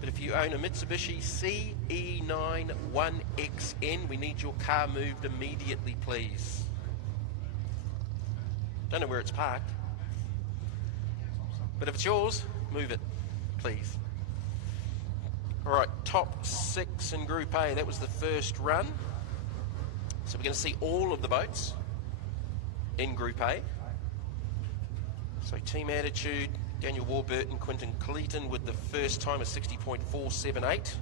but if you own a Mitsubishi CE91XN, we need your car moved immediately, please. Don't know where it's parked, but if it's yours, move it, please. All right, top 6 in Group A. That was the first run. So we're going to see all of the boats in Group A. So Team Attitude, Daniel Warburton, Quinton Cleaton with the first time of 60.478.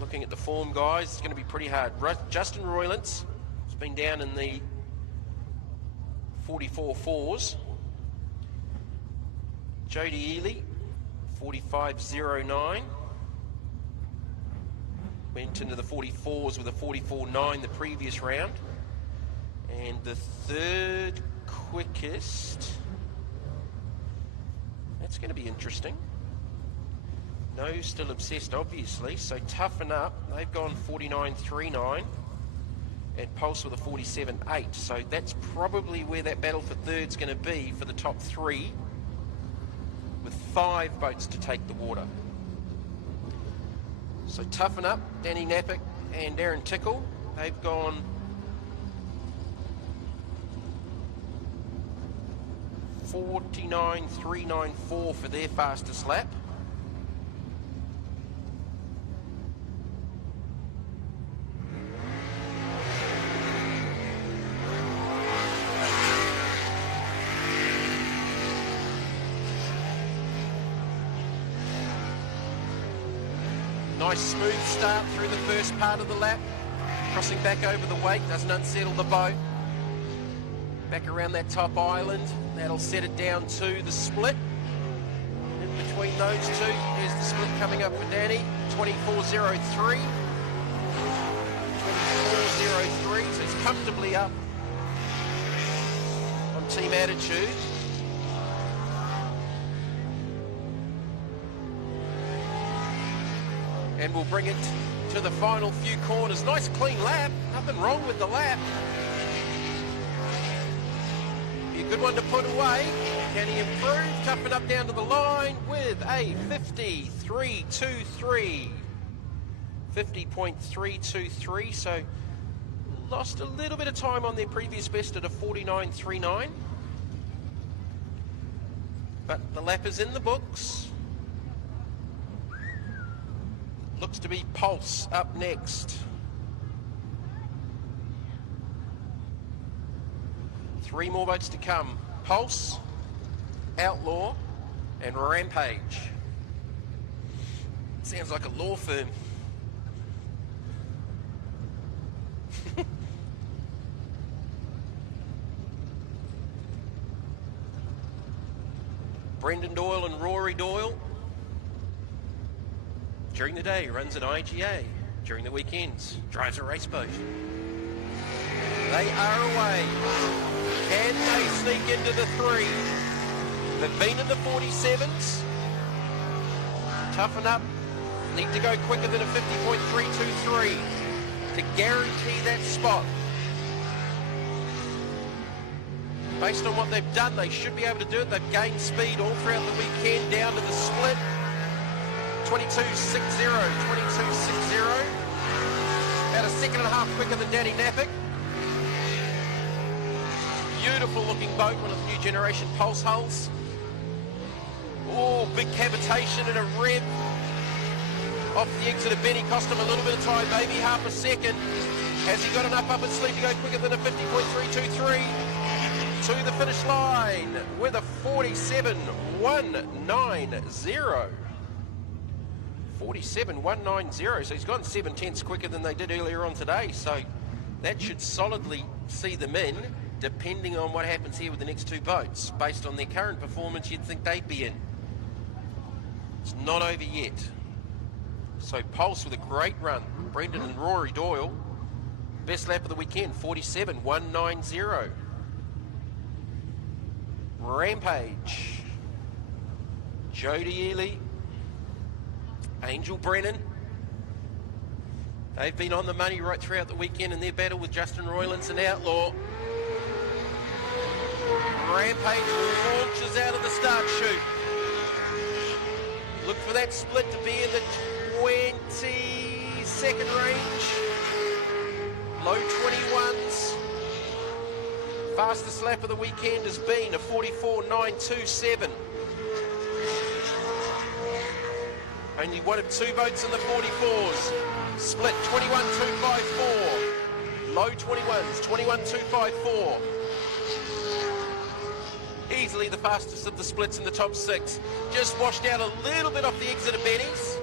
Looking at the form, guys, it's going to be pretty hard. Justin Roylance has been down in the 44.4s. Jody Ely, 45.09. Went into the 44s with a 44.9 the previous round. And the third quickest, that's going to be interesting. No, still obsessed, obviously. So Toughen Up, they've gone 49.39. And Pulse with a 47.8. So that's probably where that battle for third's going to be for the top 3, with 5 boats to take the water. So Toughen Up, Danny Napick and Darren Tickle, they've gone 49.394 for their fastest lap. Nice smooth start through the first part of the lap. Crossing back over the wake, doesn't unsettle the boat. Back around that top island, that'll set it down to the split. In between those two, here's the split coming up for Danny. 24.03. 24.03, so it's comfortably up on Team Attitude. And we'll bring it to the final few corners. Nice clean lap, nothing wrong with the lap. Be a good one to put away. Can he improve? Toughen Up down to the line with a 50.323. 50.323, so lost a little bit of time on their previous best at a 49.39. But the lap is in the books. Looks to be Pulse up next. 3 more boats to come. Pulse, Outlaw, and Rampage. Sounds like a law firm. Brendan Doyle and Rory Doyle. During the day, runs an IGA. During the weekends, drives a race boat. They are away. Can they sneak into the 3? They've been in the 47s. Toughen Up. Need to go quicker than a 50.323 to guarantee that spot. Based on what they've done, they should be able to do it. They've gained speed all throughout the weekend down to the split. 22.60, 22.60. About a second and a half quicker than Danny Napick. Beautiful looking boat, one of the new generation Pulse hulls. Oh, big cavitation and a rev off the exit of Benny. Cost him a little bit of time, maybe half a second. Has he got enough up his sleeve to go quicker than a 50.323? to the finish line with a 47.190. 47.190, so he's gone 7/10 quicker than they did earlier on today, so that should solidly see them in, depending on what happens here with the next two boats. Based on their current performance, you'd think they'd be in. It's not over yet. So Pulse with a great run. Brendan and Rory Doyle. Best lap of the weekend, 47.190. Rampage. Jodie Ely. Angel Brennan. They've been on the money right throughout the weekend in their battle with Justin Roylance and Outlaw. Rampage launches out of the start chute. Look for that split to be in the 22nd range. Low 21s. Fastest lap of the weekend has been a 44.927. Only one of two boats in the 44s. Split 21.254. Low 21s, 21.254. Easily the fastest of the splits in the top six. Just washed out a little bit off the exit of Benny's.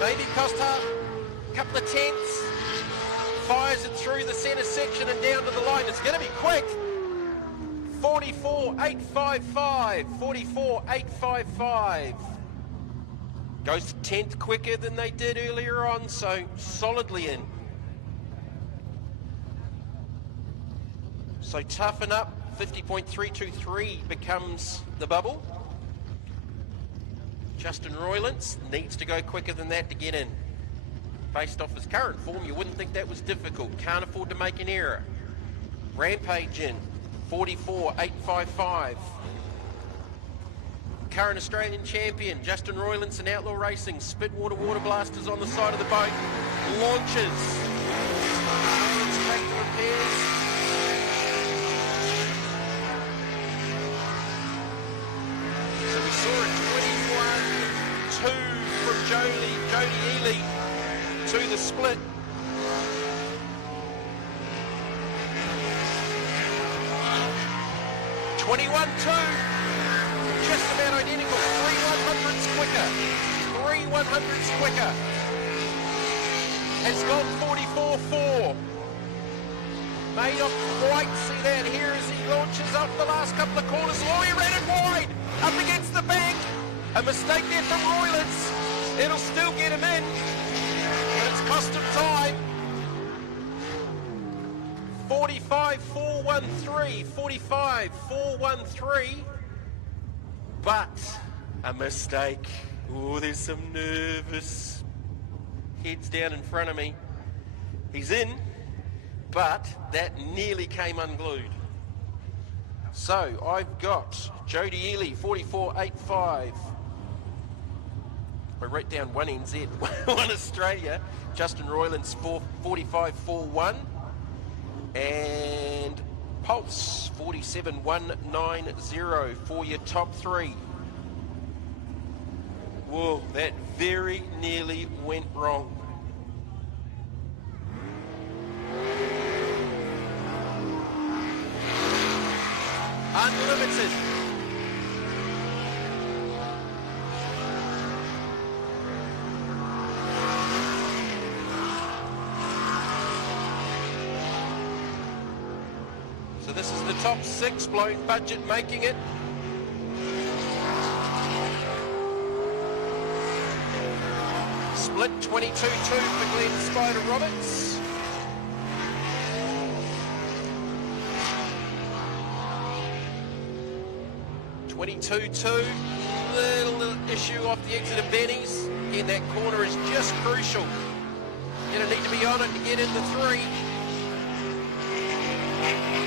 Maybe cost her a couple of tenths. Fires it through the centre section and down to the line. It's going to be quick. 44.855. 44.855. Goes to 10th quicker than they did earlier on, so solidly in. So toughen up. 50.323 becomes the bubble. Justin Roylance needs to go quicker than that to get in. Based off his current form, you wouldn't think that was difficult. Can't afford to make an error. Rampage in, 44.855. Current Australian champion, Justin Roylance and Outlaw Racing. Spitwater Water Blasters on the side of the boat. Launches. Straight to repairs. So we saw a 21.2 from Jodie Ely to the split. Just about identical. 3/100ths quicker. 3/100ths quicker. Has gone 44.4. May not quite see that here as he launches up the last couple of corners. Oh, he ran it wide. Up against the bank. A mistake there from Roylance. It'll still get him in. But it's cost him time. 45.413. 45.413. But a mistake. Oh, there's some nervous heads down in front of me. He's in, but that nearly came unglued. So I've got Jodie Ely, 44.85. I wrote down one NZ, one Australia. Justin Roylance, 45.41. And Pulse, 47.190 for your top three. Whoa, that very nearly went wrong. Unlimited. So this is the top six, blown budget making it. Split 22.2 for Glenn Spider Roberts. Little issue off the exit of Benny's. Again, that corner is just crucial. Gonna need to be on it to get into three.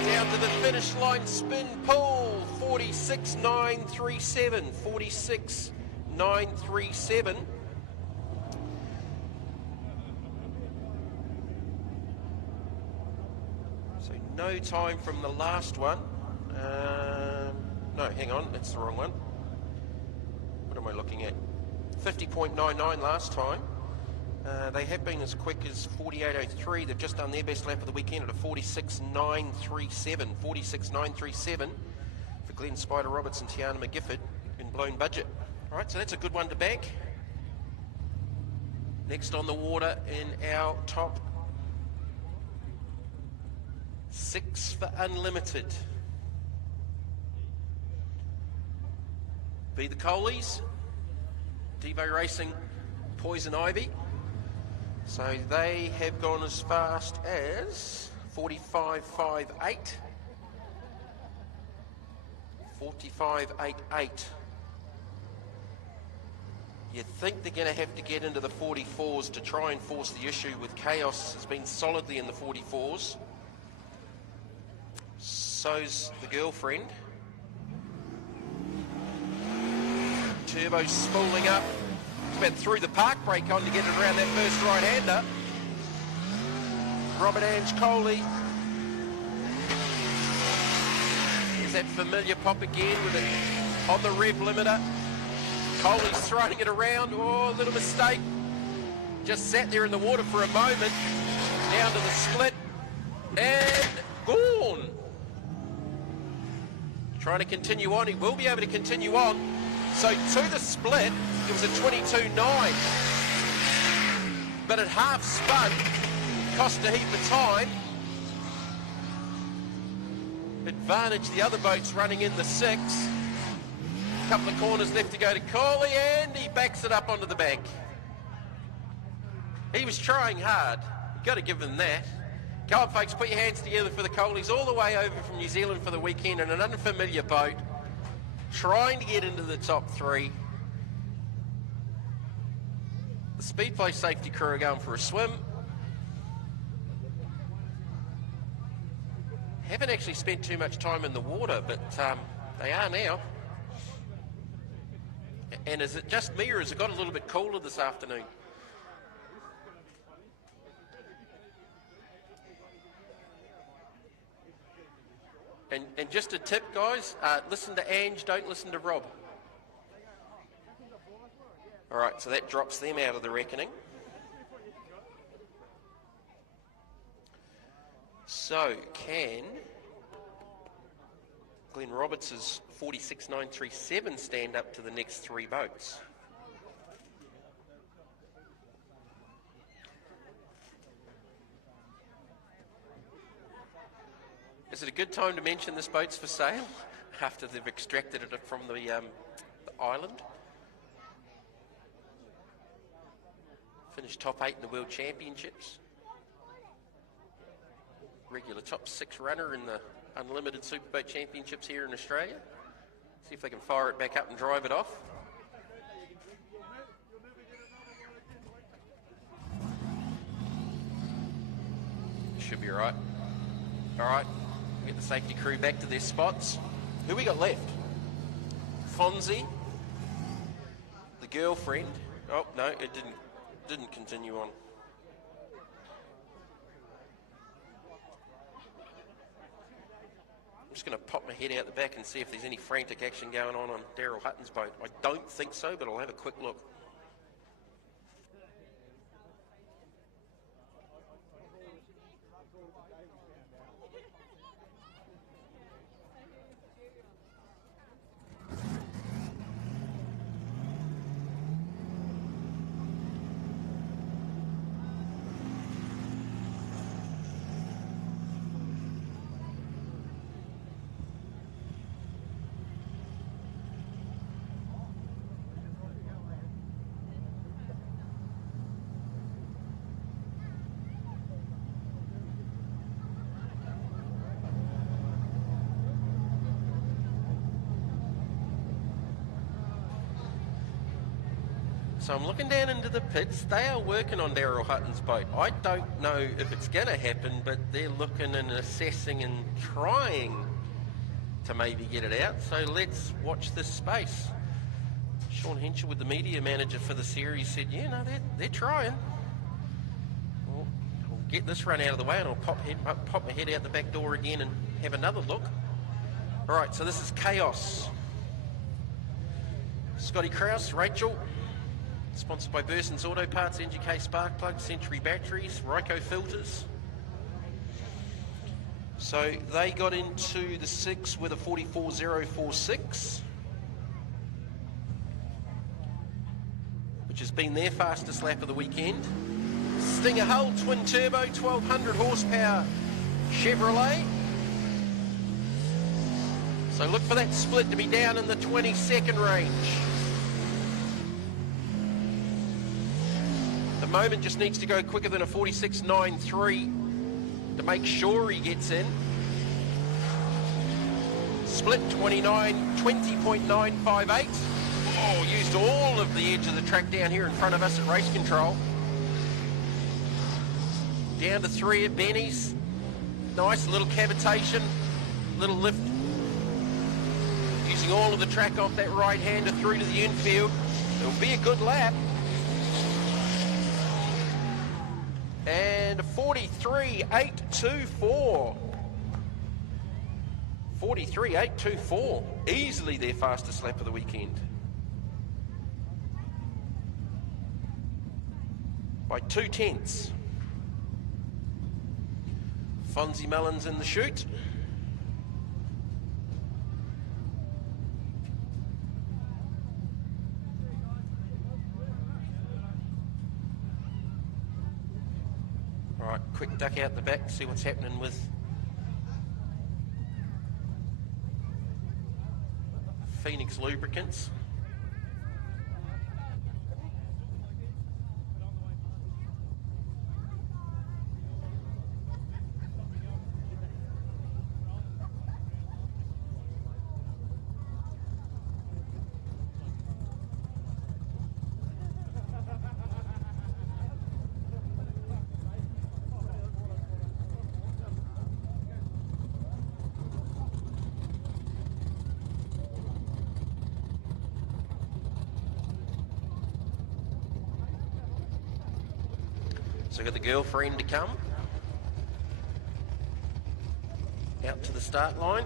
Down to the finish line spin pull, 46.937. 46.937. So no time from the last one. No, hang on, that's the wrong one. What am I looking at? 50.99 last time. They have been as quick as 48.03. They've just done their best lap of the weekend at a 46.937. 46.937 for Glenn Spider Roberts and Tiana McGifford in blown budget. All right, so that's a good one to back. Next on the water in our top 6 for Unlimited. Be the Coleys, Devo Racing, Poison Ivy. So they have gone as fast as 45.58. 45.88. You'd think they're going to have to get into the 44s to try and force the issue with Chaos. Has been solidly in the 44s. So's the girlfriend. Turbo's spooling up. It's about threw the park brake on to get it around that first right-hander. Robert Ange Coley. There's that familiar pop again with it on the rev limiter. Coley's throwing it around. Oh, little mistake. Just sat there in the water for a moment. Down to the split. And gone. Trying to continue on. He will be able to continue on. So to the split, it was a 22.9. But at half spun, cost a heap of time. Advantage the other boats running in the 6. Couple of corners left to go to Coley, and he backs it up onto the bank. He was trying hard. You've got to give him that. Come on, folks, put your hands together for the Coleys all the way over from New Zealand for the weekend in an unfamiliar boat, trying to get into the top 3. The Speedplay safety crew are going for a swim. Haven't actually spent too much time in the water, but they are now. And is it just me, or has it got a little bit cooler this afternoon? And just a tip, guys, listen to Ange, don't listen to Rob. All right, so that drops them out of the reckoning. So can Glenn Roberts' 46.937 stand up to the next 3 boats? Is it a good time to mention this boat's for sale after they've extracted it from the island? Finished top 8 in the World Championships. Regular top 6 runner in the Unlimited Superboat Championships here in Australia. See if they can fire it back up and drive it off. Should be right. All right, we get the safety crew back to their spots. Who we got left? Fonzie, the girlfriend. Oh no, it didn't continue on. I'm just going to pop my head out the back and see if there's any frantic action going on Daryl Hutton's boat. I don't think so, but I'll have a quick look. So I'm looking down into the pits. They are working on Daryl Hutton's boat. I don't know if it's going to happen, but they're looking and assessing and trying to maybe get it out. So let's watch this space. Sean Henschel, with the media manager for the series, said, yeah, no, they're trying. We'll get this run out of the way and I'll pop my head out the back door again and have another look. All right, so this is Chaos. Scotty Krause, Rachel, Sponsored by Burson's Auto Parts, NGK Spark Plugs, Century Batteries, Ryco Filters. So they got into the 6 with a 44.046, which has been their fastest lap of the weekend. Stinger Hull twin turbo 1200 horsepower Chevrolet. So look for that split to be down in the 22nd range. The moment just needs to go quicker than a 46.93 to make sure he gets in. Split 20.958. Oh, used all of the edge of the track down here in front of us at race control. Down to 3 at Benny's. Nice little cavitation, little lift. Using all of the track off that right-hander through to the infield. It'll be a good lap. And 43.824. 43.824. Easily their fastest lap of the weekend. By 0.2. Fonzie Mullins in the chute. Alright, quick duck out the back, see what's happening with Phoenix Lubricants. So got the girlfriend to come out to the start line.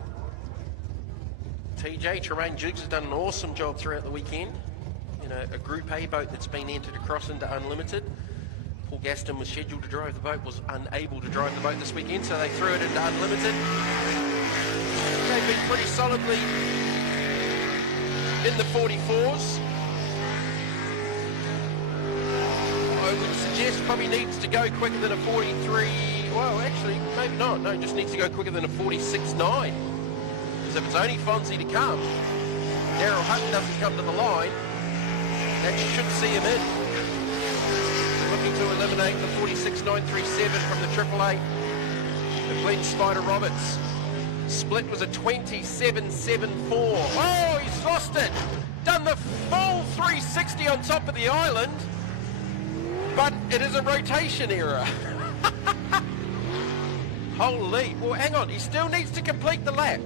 TJ, Tremaine Jukes, has done an awesome job throughout the weekend. You know, a Group A boat that's been entered across into Unlimited. Paul Gaston was scheduled to drive the boat, was unable to drive the boat this weekend, so they threw it into Unlimited. They've been pretty solidly in the 44s. I would suggest probably needs to go quicker than a 43, well actually maybe not, no, just needs to go quicker than a 46.9, because if it's only Fonzie to come, Daryl Hutton doesn't come to the line, that should see him in. Looking to eliminate the 46.937 from the AAA, the Glenn Spider Roberts. Split was a 27.74. Oh, he's lost it! Done the full 360 on top of the island. But it is a rotation error. Holy, well hang on, he still needs to complete the lap.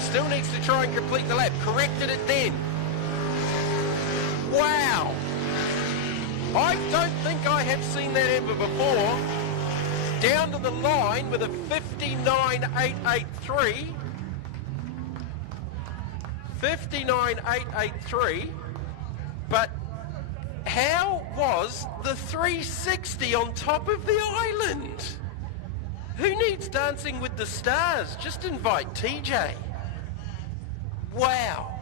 Still needs to try and complete the lap. Corrected it then. Wow. I don't think I have seen that ever before. Down to the line with a 59.883. 59.883. But how was the 360 on top of the island? Who needs Dancing with the Stars? Just invite TJ. Wow.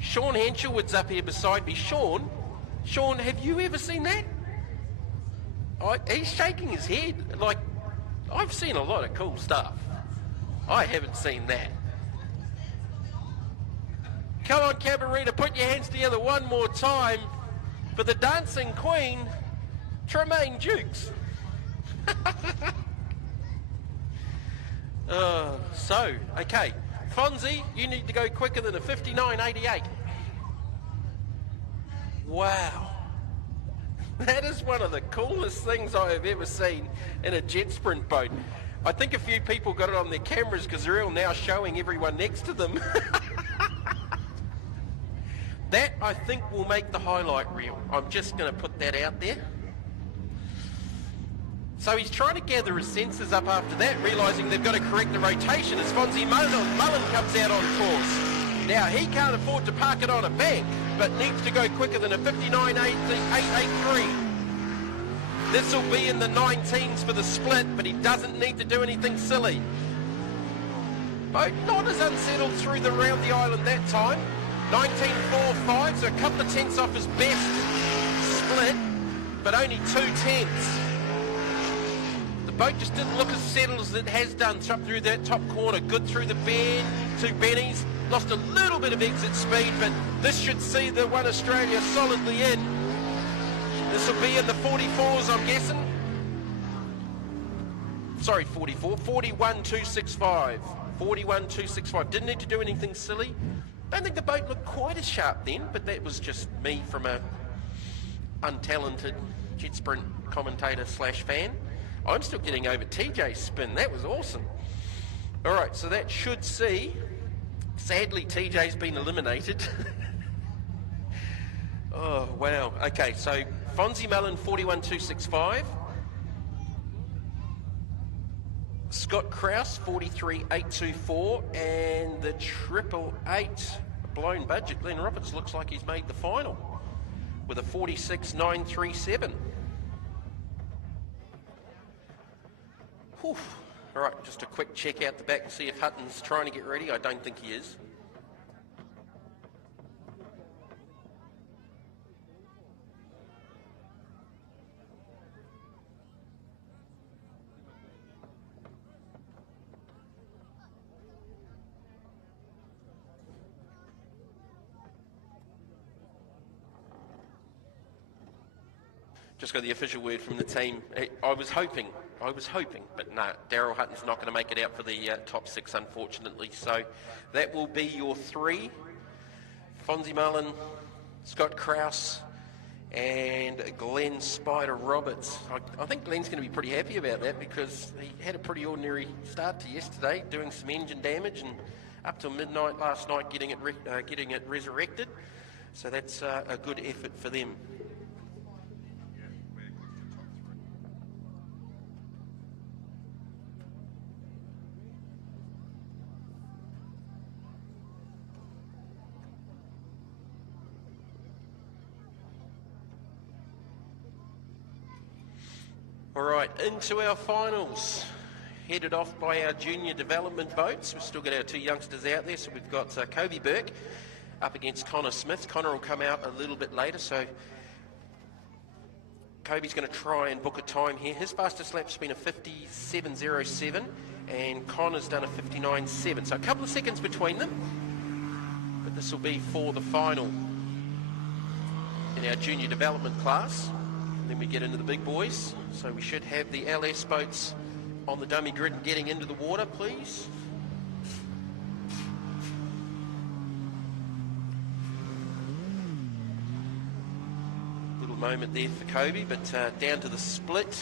Sean Henshelwood's up here beside me. Sean, have you ever seen that? He's shaking his head. Like, I've seen a lot of cool stuff. I haven't seen that. Come on, Cabarita, put your hands together one more time for the dancing queen, Tremaine Jukes. Okay, Fonzie, you need to go quicker than a 59.88. Wow. That is one of the coolest things I have ever seen in a jet sprint boat. I think a few people got it on their cameras because they're all now showing everyone next to them. That, I think, will make the highlight reel. I'm just going to put that out there. So he's trying to gather his senses up after that, realising they've got to correct the rotation as Fonzie Mullen comes out on course. Now, he can't afford to park it on a bank but needs to go quicker than a 59.883. This will be in the 19s for the split, but he doesn't need to do anything silly. Boat not as unsettled through around the island that time. 19.45, so a couple of tenths off his best split, but only 2 tenths. The boat just didn't look as settled as it has done up through that top corner. Good through the bend, 2 bennies, lost a little bit of exit speed, but this should see the One Australia solidly in. This will be in the 44s, I'm guessing. Sorry, 44, 41.265. 41.265. Didn't need to do anything silly. Don't think the boat looked quite as sharp then, but that was just me from a untalented jet sprint commentator / fan. I'm still getting over TJ's spin. That was awesome. All right, so that should see. Sadly, TJ's been eliminated. Oh, wow. Okay, so Fonzie Mullen, 41.265. Scott Krause, 43.824, and the 888 blown budget. Glenn Roberts looks like he's made the final with a 46.937. Whew. All right, just a quick check out the back and see if Hutton's trying to get ready. I don't think he is. Just got the official word from the team. I was hoping, but no, Daryl Hutton's not going to make it out for the top 6, unfortunately. So that will be your 3. Fonzie Mullen, Scott Krause, and Glenn Spider Roberts. I think Glenn's going to be pretty happy about that because he had a pretty ordinary start to yesterday, doing some engine damage and up till midnight last night getting it resurrected. So that's a good effort for them. All right, into our finals. Headed off by our junior development boats. We've still got our 2 youngsters out there. So we've got Kobe Burke up against Connor Smith. Connor will come out a little bit later. So Kobe's going to try and book a time here. His fastest lap's been a 57.07 and Connor's done a 59.7. So a couple of seconds between them. But this will be for the final in our junior development class. Then we get into the big boys. So we should have the LS boats on the dummy grid and getting into the water, please. Little moment there for Kobe, but down to the split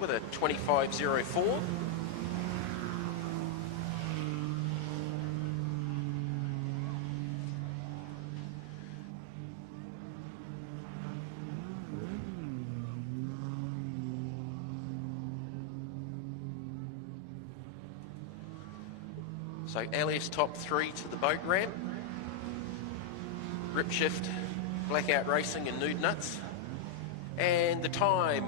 with a 25.04. So LS top 3 to the boat ramp. Rip Shift, Blackout Racing and Nude Nuts. And the time,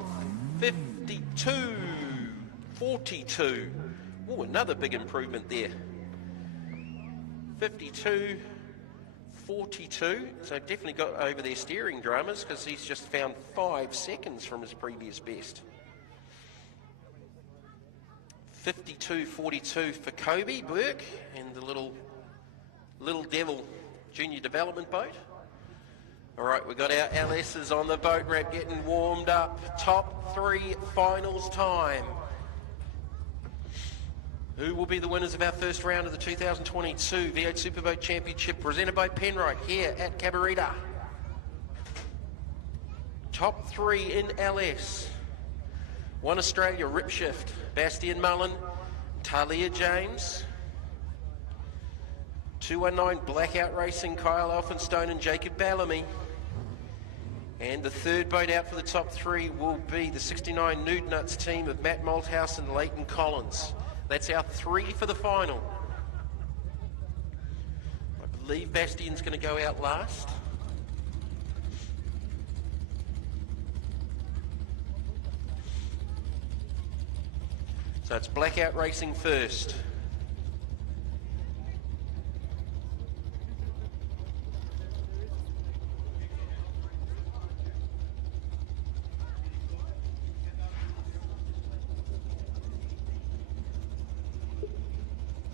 52.42. Oh, another big improvement there. 52.42. So definitely got over their steering dramas because he's just found 5 seconds from his previous best. 52.42 for Kobe Burke and the little devil junior development boat. All right, we've got our LS's on the boat ramp getting warmed up. Top 3 finals time. Who will be the winners of our first round of the 2022 V8 Superboat Championship presented by Penrite here at CABARITA? Top 3 in LS. One Australia, Rip Shift, Bastian Mullen, Talia James. 219 Blackout Racing, Kyle Elphinstone and Jacob Bellamy. And the third boat out for the top 3 will be the 69 Nude Nuts team of Matt Malthouse and Leighton Collins. That's our 3 for the final. I believe Bastian's going to go out last. So it's Blackout Racing first.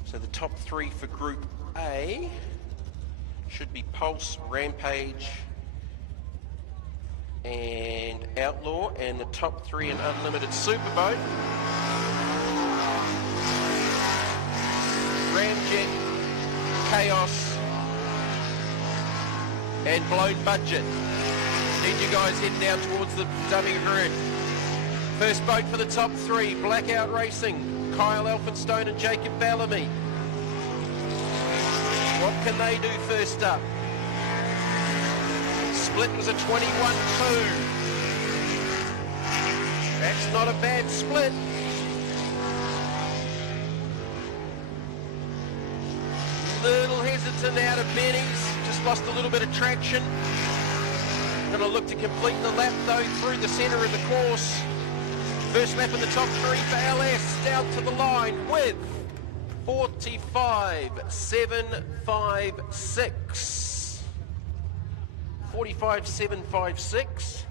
So the top three for Group A should be Pulse, Rampage, and Outlaw, and the top three in Unlimited Superboat. Ramjet, Chaos, and Blown Budget. Need you guys heading down towards the dummy grid. First boat for the top three, Blackout Racing, Kyle Elphinstone and Jacob Bellamy. What can they do first up? Split was a 21-2. That's not a bad split. Little hesitant out of Benny's, just lost a little bit of traction. Going to look to complete the lap though through the centre of the course. First lap in the top three for LS, down to the line with 45.756. 45.756.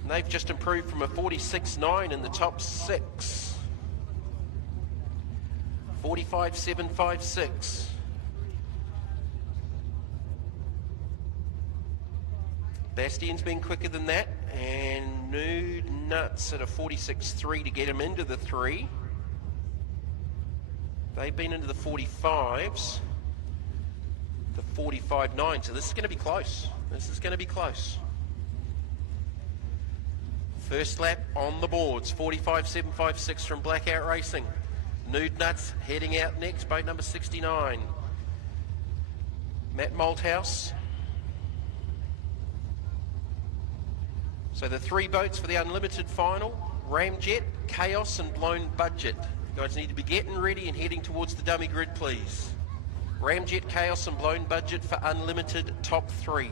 And they've just improved from a 46.9 in the top six. 45.756. Bastian's been quicker than that, and Nude Nuts at a 46.3 to get him into the three. They've been into the 45s, the 45.9, so this is going to be close. This is going to be close. First lap on the boards, 45.756 from Blackout Racing. Nude Nuts heading out next, boat number 69. Matt Malthouse. So the three boats for the Unlimited final, Ramjet, Chaos and Blown Budget. You guys need to be getting ready and heading towards the dummy grid, please. Ramjet, Chaos and Blown Budget for Unlimited top three.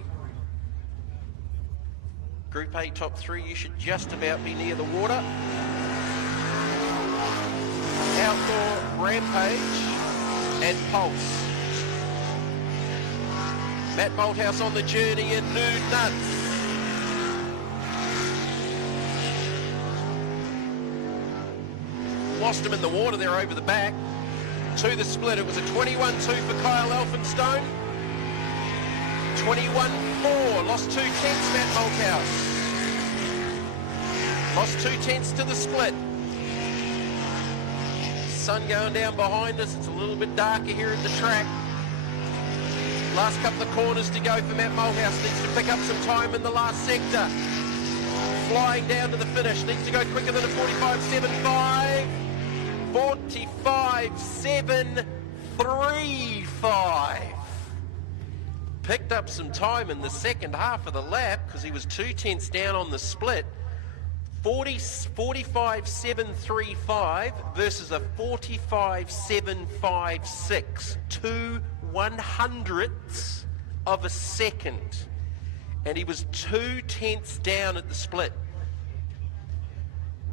Group A top three, you should just about be near the water. Outlaw, Rampage and Pulse. Matt Malthouse on the journey and Nude Nuts. Lost him in the water there over the back. To the split, it was a 21-2 for Kyle Elphinstone. 21-4, lost 2 tenths, Matt Malthouse. Lost 2 tenths to the split. Sun going down behind us, it's a little bit darker here at the track. Last couple of corners to go for Matt Malthouse, needs to pick up some time in the last sector. Flying down to the finish, needs to go quicker than a 45.75. 45.735. Picked up some time in the second half of the lap because he was 2 tenths down on the split. 45.735 versus a 45.756. 2/100ths of a second. And he was 2 tenths down at the split.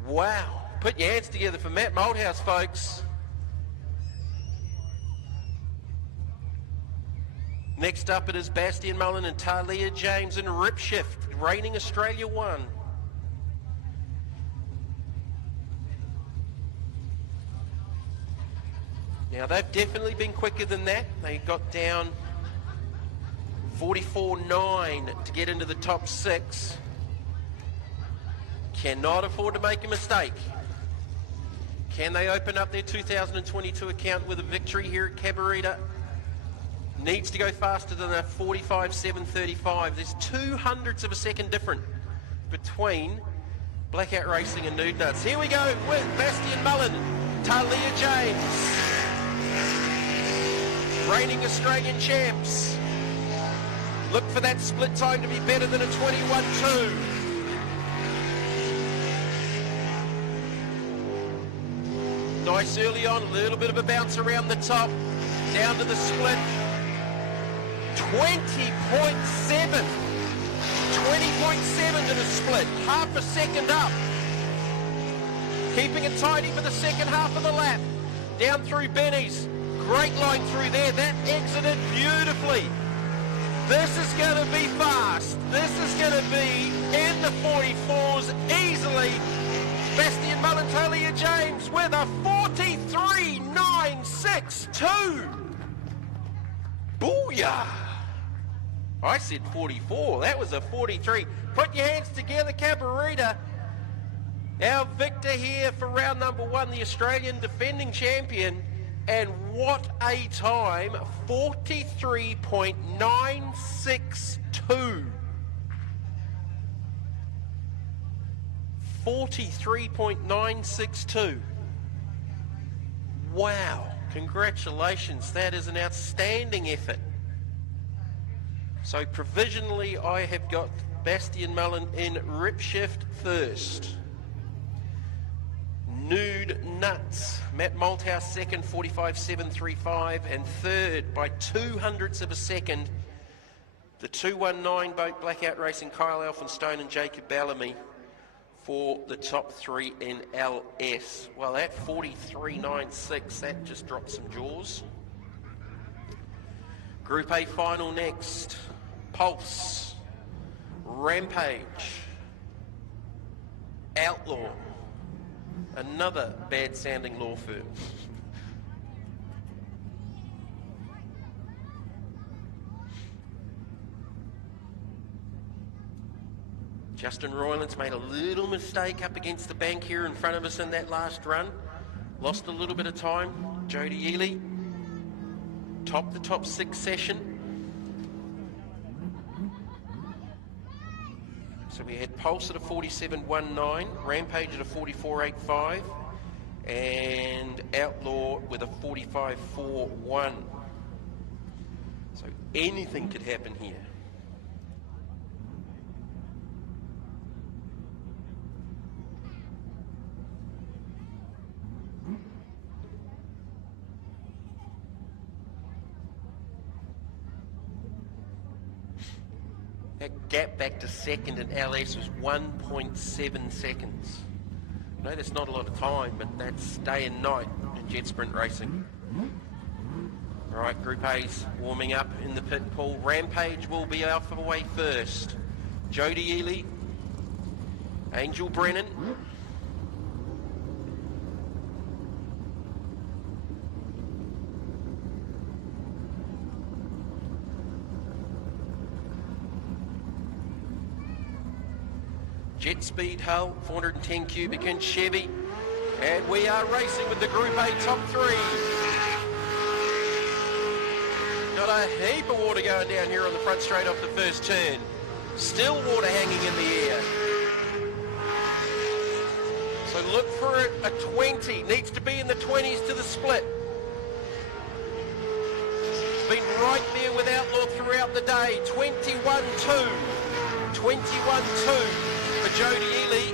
Wow. Put your hands together for Matt Malthouse, folks. Next up it is Bastian Mullen and Talia James and Ripshift, reigning Australia 1. Now they've definitely been quicker than that. They got down 44.9 to get into the top 6. Cannot afford to make a mistake. Can they open up their 2022 account with a victory here at CABARITA? Needs to go faster than a 45.735. There's 2/100ths of a second different between Blackout Racing and Nude Nuts. Here we go with Bastian Mullen, Talia James, reigning Australian champs. Look for that split time to be better than a 21-2. Nice early on, a little bit of a bounce around the top, down to the split. 20.7 to the split, half a second up. keeping it tidy for the second half of the lap. Down through Benny's. Great line through there. That exited beautifully. This is going to be fast. This is going to be in the 44s easily. Bastian Mullin James with a 43.962. Booyah! I said 44. That was a 43. Put your hands together, CABARITA. Our victor here for round number 1, the Australian defending champion. And what a time, 43.962. 43.962. Wow, congratulations, that is an outstanding effort. So provisionally I have got Bastian Mullin in rip shift first. Nude Nuts, Matt Malthouse second, 45.735, and third by 0.02 of a second, the 219 boat Blackout Racing, Kyle Elphinstone and Jacob Bellamy for the top 3 in LS. Well, that 43.96, that just dropped some jaws. Group A final next, Pulse, Rampage, Outlaw, another bad-sounding law firm. Justin Roiland's made a little mistake up against the bank here in front of us in that last run. Lost a little bit of time. Jody Ely topped the top 6 session. So we had Pulse at a 47.19, Rampage at a 44.85, and Outlaw with a 45.41. So anything could happen here. That gap back to second in LS was 1.7 seconds. No, that's not a lot of time, but that's day and night in jet sprint racing. All right, Group A's warming up in the pit pool. Rampage will be off of the way first. Jody Ely, Angel Brennan, Jet Speed hull, 410 cubic inch Chevy, and we are racing with the Group A top 3. Got a heap of water going down here on the front straight off the first turn. Still water hanging in the air. So look for a 20, needs to be in the 20s to the split. Been right there with Outlaw throughout the day, 21-2, 21-2. For Jody Ely.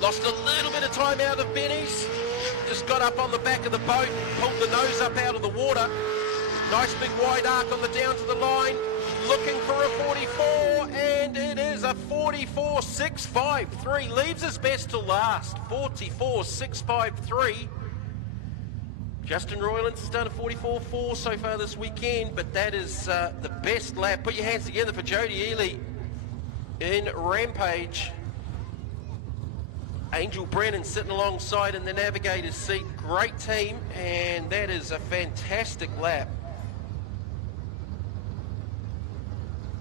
Lost a little bit of time out of Benny's. Just got up on the back of the boat, pulled the nose up out of the water. Nice big wide arc on the down to the line. Looking for a 44, and it is a 44.653. Leaves us best to last, 44.653. Justin Roiland's has done a 44.4 so far this weekend, but that is the best lap. Put your hands together for Jody Ely in Rampage. Angel Brennan sitting alongside in the navigator's seat. Great team, and that is a fantastic lap.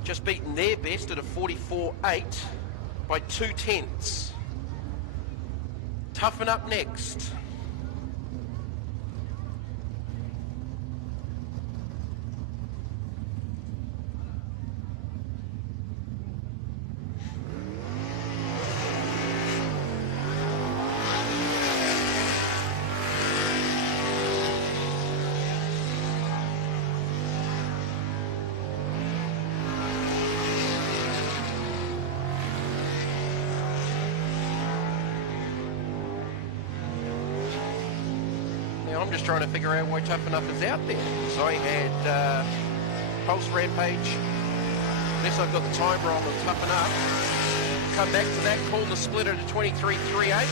Just beaten their best at a 44.8 by 0.2. Toughen up next. I'm just trying to figure out why Toughen Up is out there. So I had Pulse, Rampage, Unless I've got the time wrong on Toughen Up. Come back to that, call the split at a 23.38.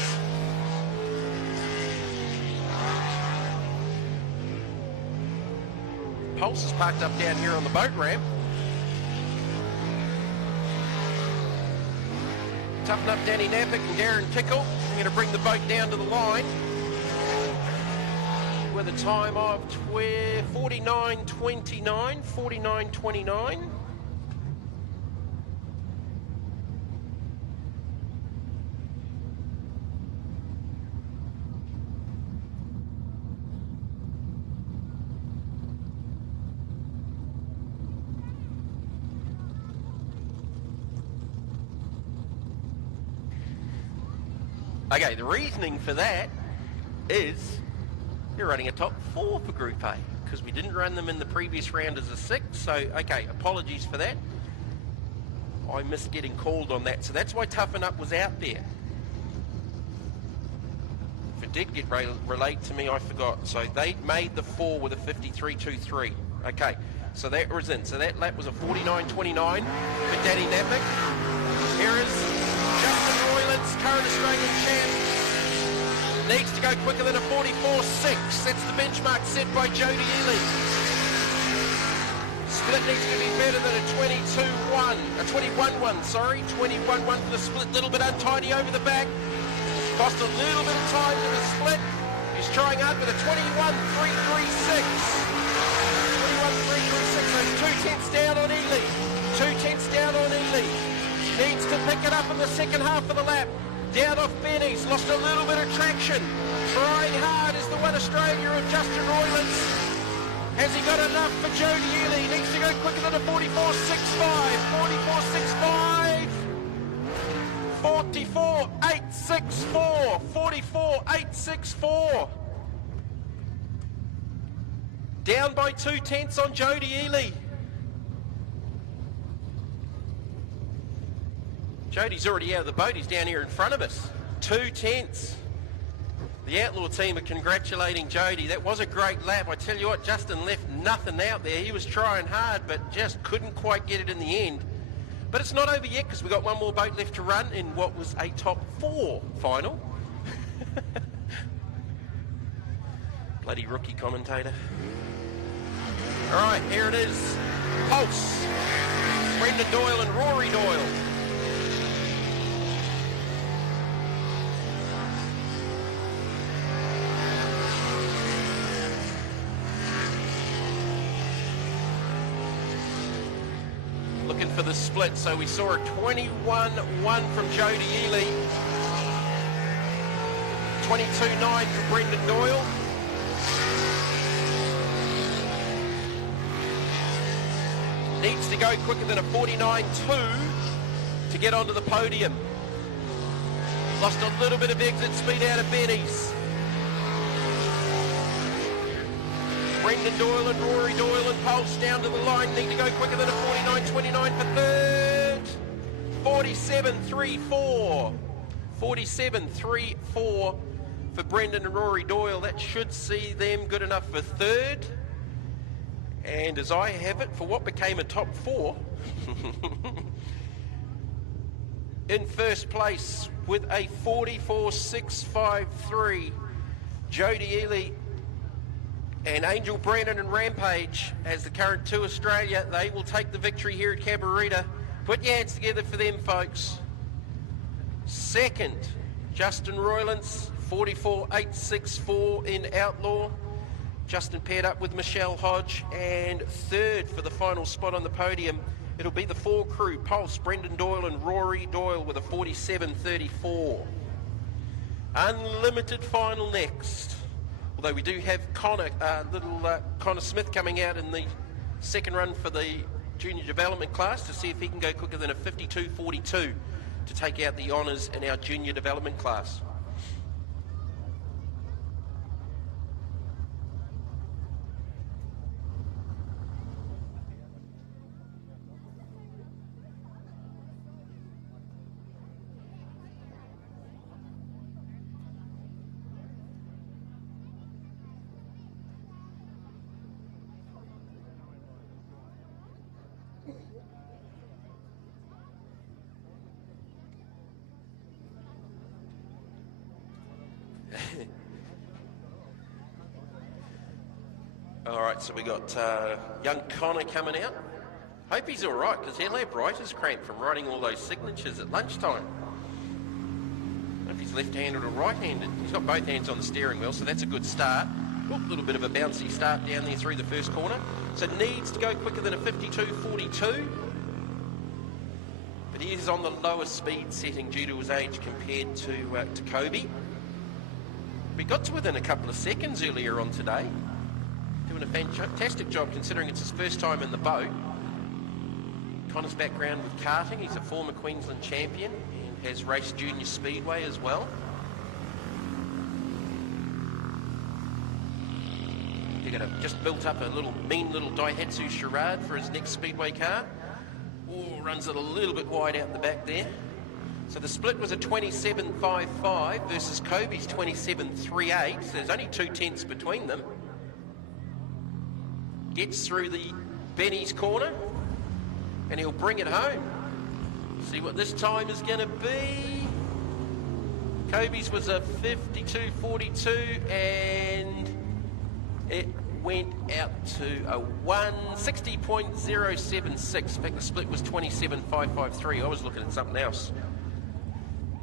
Pulse is parked up down here on the boat ramp. Toughen Up Danny Nappick and Darren Tickle. I'm going to bring the boat down to the line with a time of 49.29, 49.29. Okay, the reasoning for that is you're running a top 4 for Group A because we didn't run them in the previous round as a 6. So, okay, apologies for that. I missed getting called on that. So that's why Toughen Up was out there. If it did get relayed to me, I forgot. So they made the 4 with a 53.23. Okay, so that was in. So that lap was a 49.29 for Danny Nappick. Here is Justin Roylands, current Australian champ, needs to go quicker than a 44.6. That's the benchmark set by Jody Ely. Split needs to be better than a 22.1, a 21.1, sorry, 21.1 for the split. Little bit untidy over the back. Cost a little bit of time to the split. He's trying hard with a 21.336. 21.336, so 2 tenths down on Ely. 2 tenths down on Ely. Needs to pick it up in the second half of the lap. Down off Benny's, lost a little bit of traction. Trying hard is the One Australia of Justin Roylands. Has he got enough for Jody Ely? Needs to go quicker than a 44.65. 44.65. 44.864. 44.864. Down by 2 tenths on Jody Ely. Jody's already out of the boat. He's down here in front of us. 2 tenths. The Outlaw team are congratulating Jody. That was a great lap. I tell you what, Justin left nothing out there. He was trying hard, but just couldn't quite get it in the end. But it's not over yet because we've got one more boat left to run in what was a top 4 final. Bloody rookie commentator. All right, here it is. Pulse. Brendan Doyle and Rory Doyle. Looking for the split, so we saw a 21.1 from Jody Ely, 22.9 from Brendan Doyle. Needs to go quicker than a 49.2 to get onto the podium. Lost a little bit of exit speed out of Benny's. Brendan Doyle and Rory Doyle and Pulse down to the line. Need to go quicker than a 49.29 for third. 47.34. 47.34 for Brendan and Rory Doyle. That should see them good enough for third. And as I have it, for what became a top 4, in first place with a 44.653, Jody Ely and Angel Brennan and Rampage as the current 2 Australia. They will take the victory here at CABARITA. Put your hands together for them, folks. Second, Justin Roylands, 44.864 in Outlaw. Justin paired up with Michelle Hodge. And third for the final spot on the podium, it'll be the 4 crew, Pulse, Brendan Doyle and Rory Doyle with a 47.34. Unlimited final next. Although we do have Connor Smith coming out in the second run for the junior development class to see if he can go quicker than a 52.42 to take out the honours in our junior development class. All right, so we got young Connor coming out. Hope he's all right, because he'll have writer's cramp from writing all those signatures at lunchtime. I don't know if he's left-handed or right-handed. He's got both hands on the steering wheel, so that's a good start. A little bit of a bouncy start down there through the first corner. So needs to go quicker than a 52.42. But he is on the lowest speed setting due to his age compared to Kobe. We got to within a couple of seconds earlier on today. Doing a fantastic job considering it's his first time in the boat. Connor's background with karting, he's a former Queensland champion and has raced junior speedway as well. They're going to just built up a mean little Daihatsu Charade for his next speedway car. Oh, runs it a little bit wide out the back there. So the split was a 27.55 versus Kobe's 27.38. So there's only 2 tenths between them. Gets through the Benny's corner and he'll bring it home. See what this time is going to be. Kobe's was a 52.42 and it went out to a 160.076. In fact, the split was 27.553. I was looking at something else.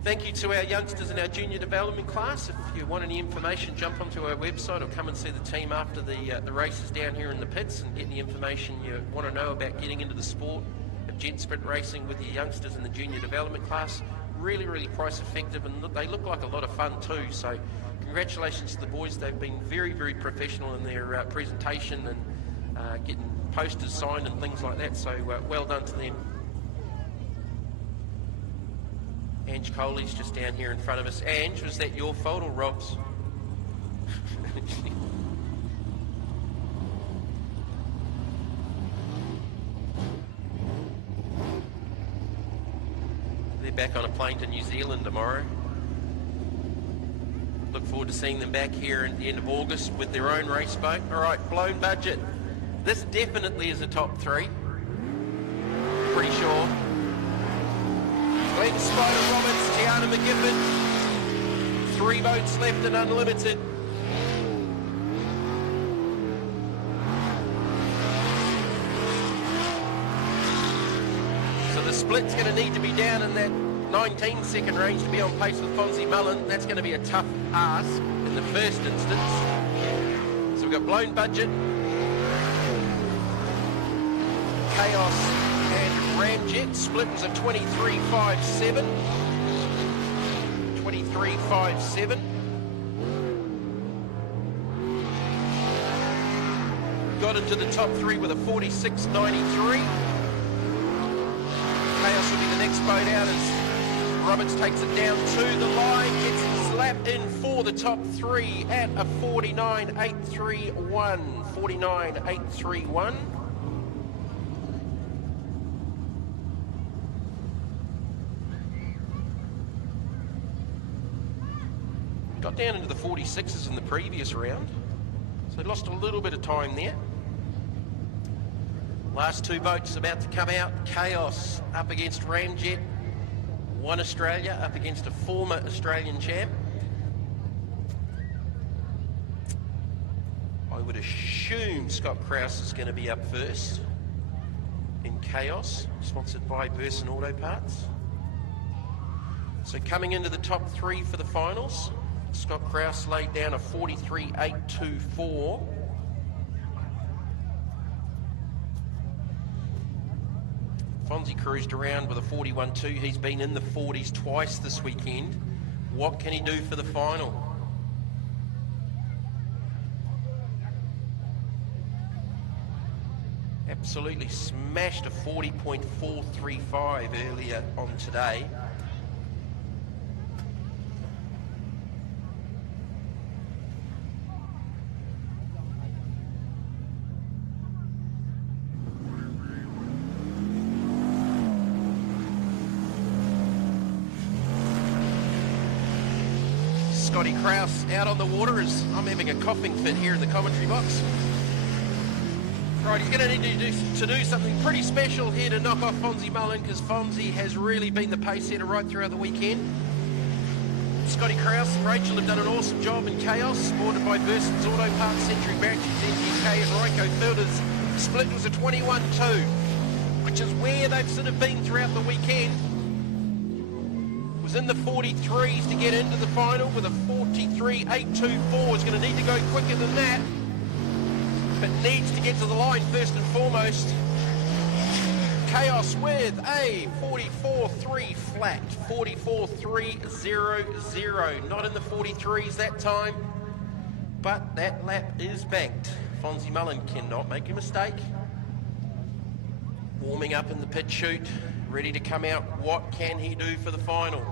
Thank you to our youngsters in our junior development class. If you want any information, jump onto our website or come and see the team after the races down here in the pits and get any information you want to know about getting into the sport of jet sprint racing with your youngsters in the junior development class. Really, really price effective, and they look like a lot of fun too. So congratulations to the boys. They've been very, very professional in their presentation and getting posters signed and things like that. So well done to them. Ange Coley's just down here in front of us. Ange, was that your fault or Rob's? They're back on a plane to New Zealand tomorrow. Look forward to seeing them back here at the end of August with their own race boat. All right, blown budget. This definitely is a top 3. Pretty sure. Glenn Spider Roberts, Tiana McGiffin. 3 votes left and unlimited. So the split's going to need to be down in that 19-second range to be on pace with Fonzie Mullen. That's going to be a tough ask in the first instance. So we've got blown budget, Chaos and Ramjet. Split was a 23.57. 23.57. Got into the top 3 with a 46.93. Chaos will be the next boat out as Roberts takes it down to the line, gets slapped in for the top 3 at a 49.831. 49.831. Got down into the 46s in the previous round, so they lost a little bit of time there. Last 2 boats about to come out. Chaos up against Ramjet. One Australia up against a former Australian champ. I would assume Scott Krause is going to be up first in Chaos, sponsored by Burson Auto Parts. So coming into the top 3 for the finals, Scott Krause laid down a 43.824. Fonzie cruised around with a 41.2. He's been in the 40s twice this weekend. What can he do for the final? Absolutely smashed a 40.435 earlier on today. Scotty Krause out on the water as I'm having a coughing fit here in the commentary box. Right, he's going to need to do something pretty special here to knock off Fonzie Mullen, because Fonzie has really been the pace setter right throughout the weekend. Scotty Krause and Rachel have done an awesome job in Chaos, supported by Burson's Auto Parts, Century Batteries, NGK and Ryco Filters. The split was a 21-2, which is where they've sort of been throughout the weekend. Was in the 43s to get into the final with a 43.824. Is going to need to go quicker than that, but needs to get to the line first and foremost. Chaos with a 44.3 flat, 44.300. Not in the 43s that time, but that lap is banked. Fonzie Mullen cannot make a mistake. Warming up in the pit chute, ready to come out. What can he do for the final?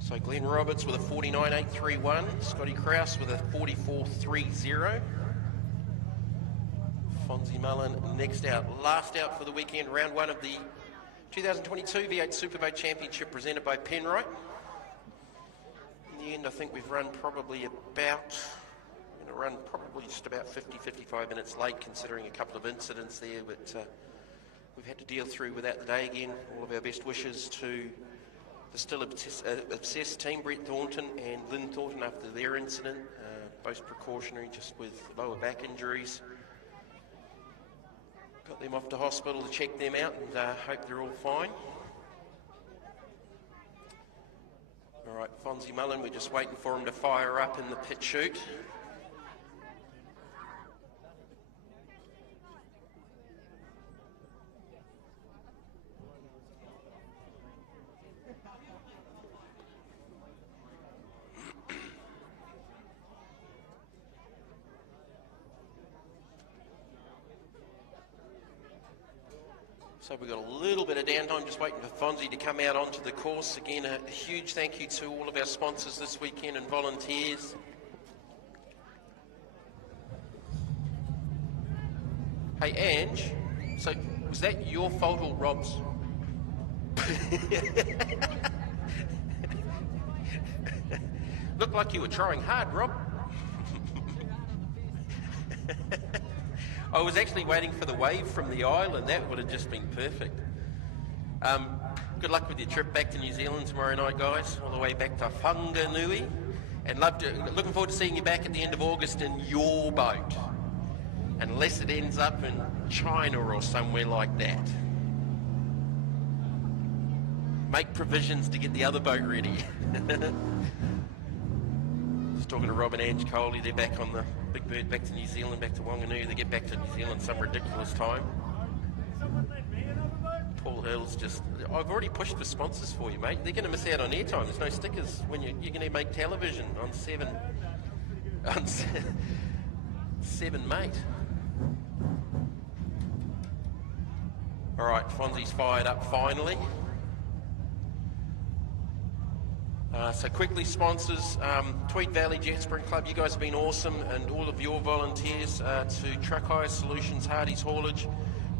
So Glenn Roberts with a 49.831, Scotty Krause with a 44.30. Fonzie Mullen next out, last out for the weekend, round one of the 2022 V8 Superboat Championship presented by Penrite. In the end, I think we've run probably just about 50-55 minutes late, considering a couple of incidents there, but we've had to deal through with that today again. All of our best wishes to the still obsessed team, Brett Thornton and Lynn Thornton, after their incident, both precautionary, just with lower back injuries. Got them off to hospital to check them out, and hope they're all fine. All right, Fonzie Mullen, we're just waiting for him to fire up in the pit chute. So we've got a little bit of downtime, just waiting for Fonzie to come out onto the course. Again, a huge thank you to all of our sponsors this weekend and volunteers. Hey, Ange, so was that your fault or Rob's? Looked like you were trying hard, Rob. I was actually waiting for the wave from the island. That would have just been perfect. Good luck with your trip back to New Zealand tomorrow night, guys, all the way back to Whanganui. And looking forward to seeing you back at the end of August in your boat. Unless it ends up in China or somewhere like that. Make provisions to get the other boat ready. Just talking to Rob and Ange Coley, they're back on the Big Bird, back to New Zealand, back to Wanganui. They get back to New Zealand some ridiculous time. Paul Hill's just... I've already pushed for sponsors for you, mate. They're going to miss out on airtime. There's no stickers when you're going to make television on 7 mate. All right, Fonzie's fired up finally. So quickly, sponsors, Tweed Valley Jet Sprint Club, you guys have been awesome, and all of your volunteers, to Truck Hire Solutions, Hardy's Haulage,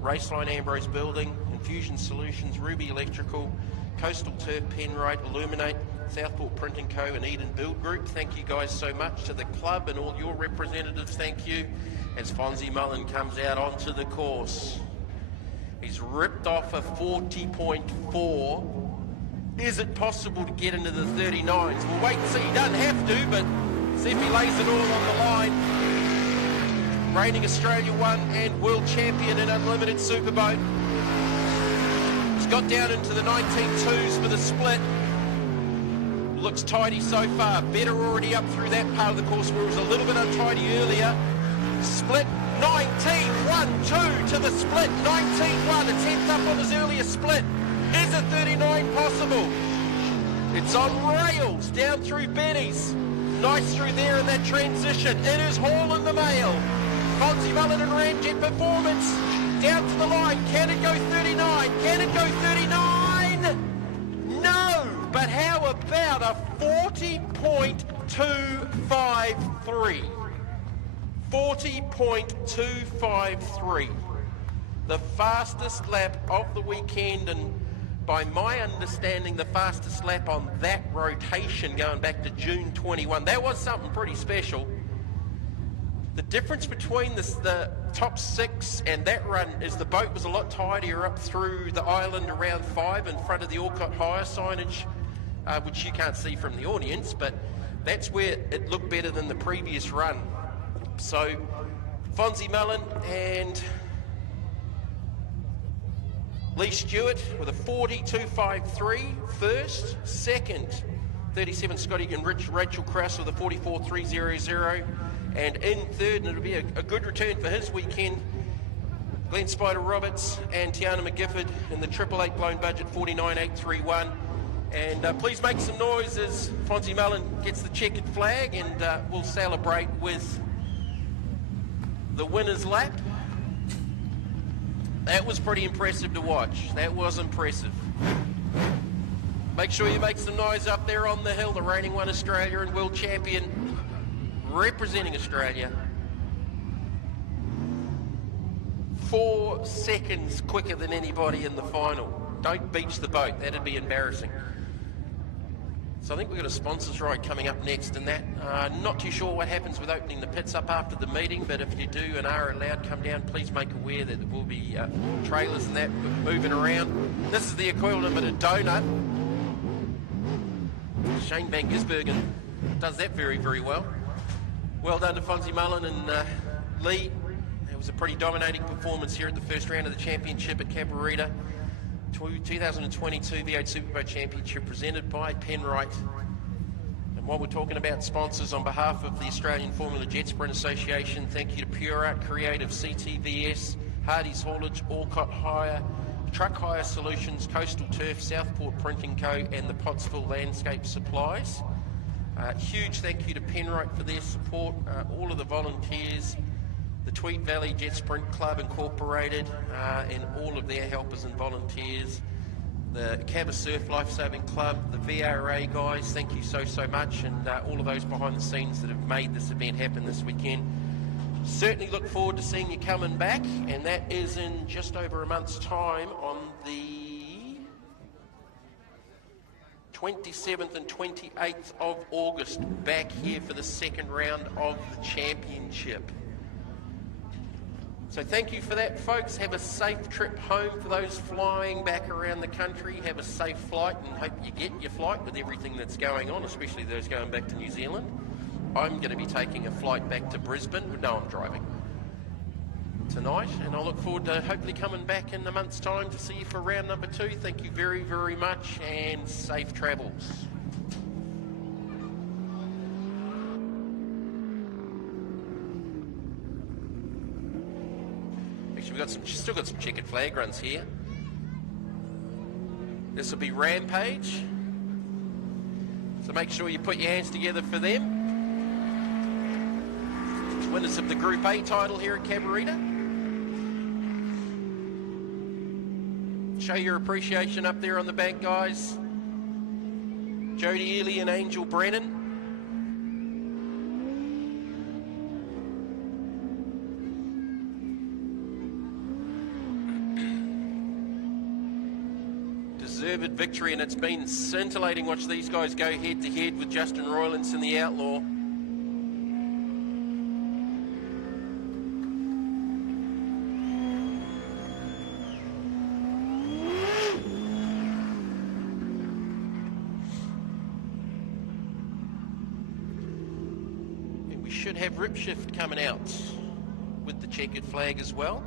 Raceline Ambrose Building, Infusion Solutions, Ruby Electrical, Coastal Turf, Penrite, Illuminate, Southport Print & Co. and Eden Build Group. Thank you guys so much. To the club and all your representatives, thank you. As Fonzie Mullen comes out onto the course. He's ripped off a 40.4. Is it possible to get into the 39s? We'll wait and see. He doesn't have to, but see if he lays it all on the line. Reigning Australia 1 and world champion in Unlimited Superboat. He's got down into the 19.2s for the split. Looks tidy so far. Better already up through that part of the course where it was a little bit untidy earlier. Split 19.1.2 to the split. 19.1, a tenth up on his earlier split. Is a 39 possible? It's on rails down through Benny's. Nice through there in that transition. It is hauling the mail. Fonzie Mullen and Ramjet Performance down to the line. Can it go 39? Can it go 39? No! But how about a 40.253? 40.253. The fastest lap of the weekend, and by my understanding, the fastest lap on that rotation going back to June 21. That was something pretty special. The difference between the top 6 and that run is the boat was a lot tidier up through the island around 5 in front of the Alcott Hire signage, which you can't see from the audience, but that's where it looked better than the previous run. So Fonzie Mullen and Lee Stewart with a 42.53 first, second 37 Scotty and Rachel Krause with a 44.300, and in third, and it'll be a good return for his weekend, Glenn Spider Roberts and Tiana McGifford in the 888 blown budget 49.831. And please make some noise as Fonzie Mullen gets the checkered flag, and we'll celebrate with the winner's lap. That was pretty impressive to watch. That was impressive. Make sure you make some noise up there on the hill. The reigning one Australia and world champion representing Australia. 4 seconds quicker than anybody in the final. Don't beach the boat. That'd be embarrassing. So I think we've got a sponsors ride coming up next, and that not too sure what happens with opening the pits up after the meeting, but if you do and are allowed come down, please make aware that there will be trailers and that moving around. This is the equivalent of a donut. Shane Van Gisbergen does that very, very well. Well done to Fonzie Mullen and Lee. It was a pretty dominating performance here at the first round of the championship at CABARITA. 2022 V8 Superboat Championship presented by Penrite. And while we're talking about sponsors, on behalf of the Australian Formula Jet Sprint Association, thank you to Pure Art Creative, CTVS, Hardy's Haulage, Alcott Hire, Truck Hire Solutions, Coastal Turf, Southport Printing Co. and the Pottsville Landscape Supplies. Huge thank you to Penrite for their support, all of the volunteers, the Tweed Valley Jet Sprint Club Incorporated, and all of their helpers and volunteers, the Cabba Surf Lifesaving Club, the VRA guys, thank you so much, and all of those behind the scenes that have made this event happen this weekend. Certainly look forward to seeing you coming back, and that is in just over a month's time on the 27th and 28th of August, back here for the second round of the championship. So thank you for that, folks. Have a safe trip home for those flying back around the country. Have a safe flight, and hope you get your flight with everything that's going on, especially those going back to New Zealand. I'm going to be taking a flight back to Brisbane. No, I'm driving tonight, and I look forward to hopefully coming back in a month's time to see you for round number 2. Thank you very, very much, and safe travels. Actually, we've still got some checkered flag runs here. This will be Rampage, so make sure you put your hands together for them. Winners of the Group A title here at CABARITA. Show your appreciation up there on the bank, guys. Jody Ely and Angel Brennan. Deserved victory, and it's been scintillating. Watch these guys go head to head with Justin Roylance and the Outlaw. Have Rip Shift coming out with the checkered flag as well.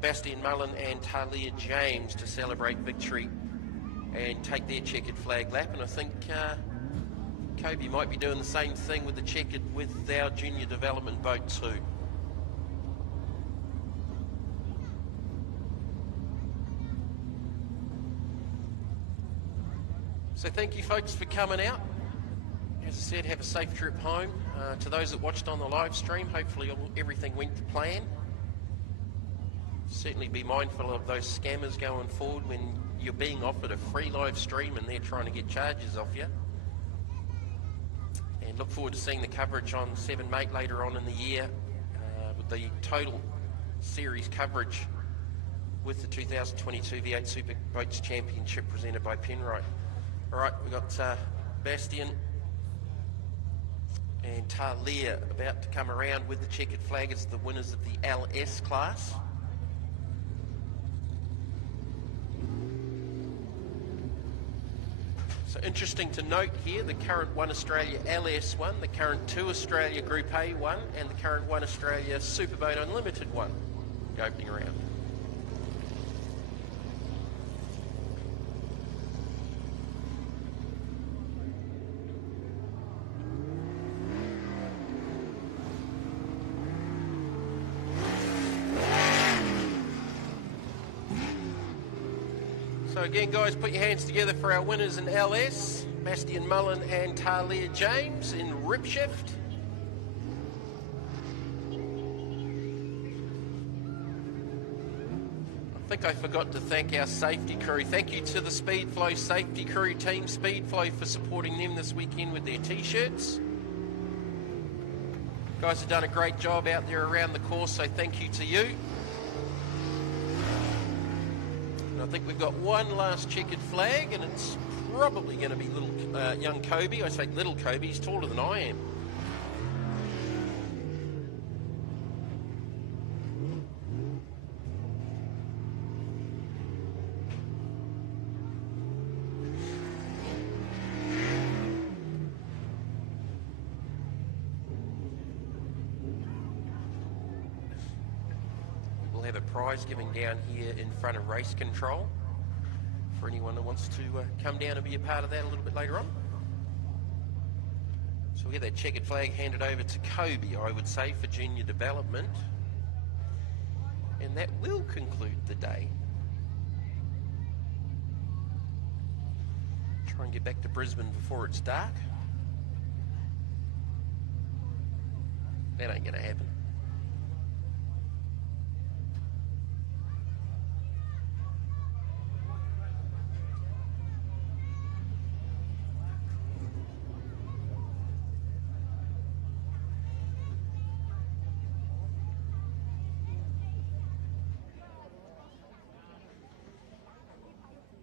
Bastian Mullen and Talia James to celebrate victory and take their checkered flag lap, and I think Kobe might be doing the same thing with the checkered with our junior development boat too. So thank you folks for coming out. As I said, have a safe trip home. To those that watched on the live stream, hopefully everything went to plan. Certainly be mindful of those scammers going forward when you're being offered a free live stream and they're trying to get charges off you. And look forward to seeing the coverage on 7 Mate later on in the year with the total series coverage with the 2022 V8 Superboats Championship presented by Penrite. All right, we've got Bastian and Talia about to come around with the checkered flag as the winners of the LS class. So interesting to note here, the current One Australia LS1, the current Two Australia Group A1, and the current One Australia Superboat Unlimited 1, the opening round. So again, guys, put your hands together for our winners in LS, Bastian Mullen and Talia James in Rip Shift. I think I forgot to thank our safety crew. Thank you to the Speedflow safety crew team, Speedflow, for supporting them this weekend with their t-shirts. Guys have done a great job out there around the course, so thank you to you. I think we've got one last checkered flag, and it's probably going to be little young Kobe. I say little Kobe, he's taller than I am. Have a prize giving down here in front of race control for anyone that wants to come down and be a part of that a little bit later on. So we'll get that checkered flag handed over to Kobe, I would say, for junior development. And that will conclude the day. Try and get back to Brisbane before it's dark. That ain't gonna happen.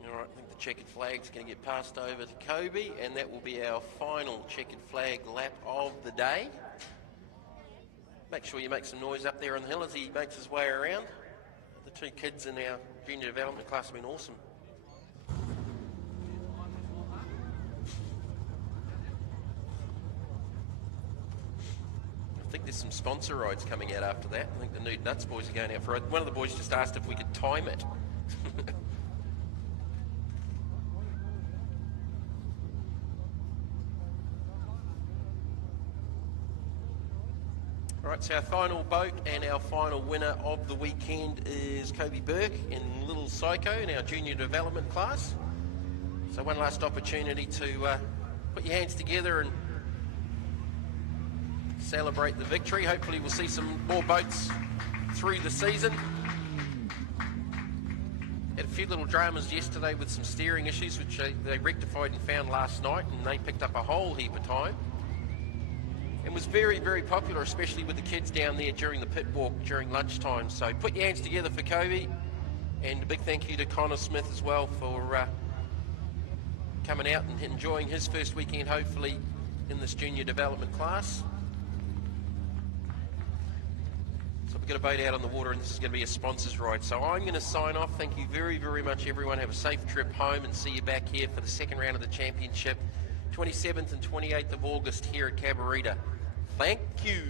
I think the checkered flag's going to get passed over to Kobe, and that will be our final checkered flag lap of the day. Make sure you make some noise up there on the hill as he makes his way around. The two kids in our junior development class have been awesome. I think there's some sponsor rides coming out after that. I think the Nude Nuts boys are going out for it. One of the boys just asked if we could time it. Alright, so our final boat and our final winner of the weekend is Kobe Burke in Little Psycho in our junior development class. So one last opportunity to put your hands together and celebrate the victory. Hopefully we'll see some more boats through the season. Had a few little dramas yesterday with some steering issues which they rectified and found last night, and they picked up a whole heap of time. And was very, very popular, especially with the kids down there during the pit walk during lunchtime. So put your hands together for Kobe, and a big thank you to Connor Smith as well for coming out and enjoying his first weekend, hopefully, in this junior development class. So we've got a boat out on the water, and this is going to be a sponsors ride. So I'm going to sign off. Thank you very, very much, everyone. Have a safe trip home, and see you back here for the second round of the championship, 27th and 28th of August here at CABARITA. Thank you.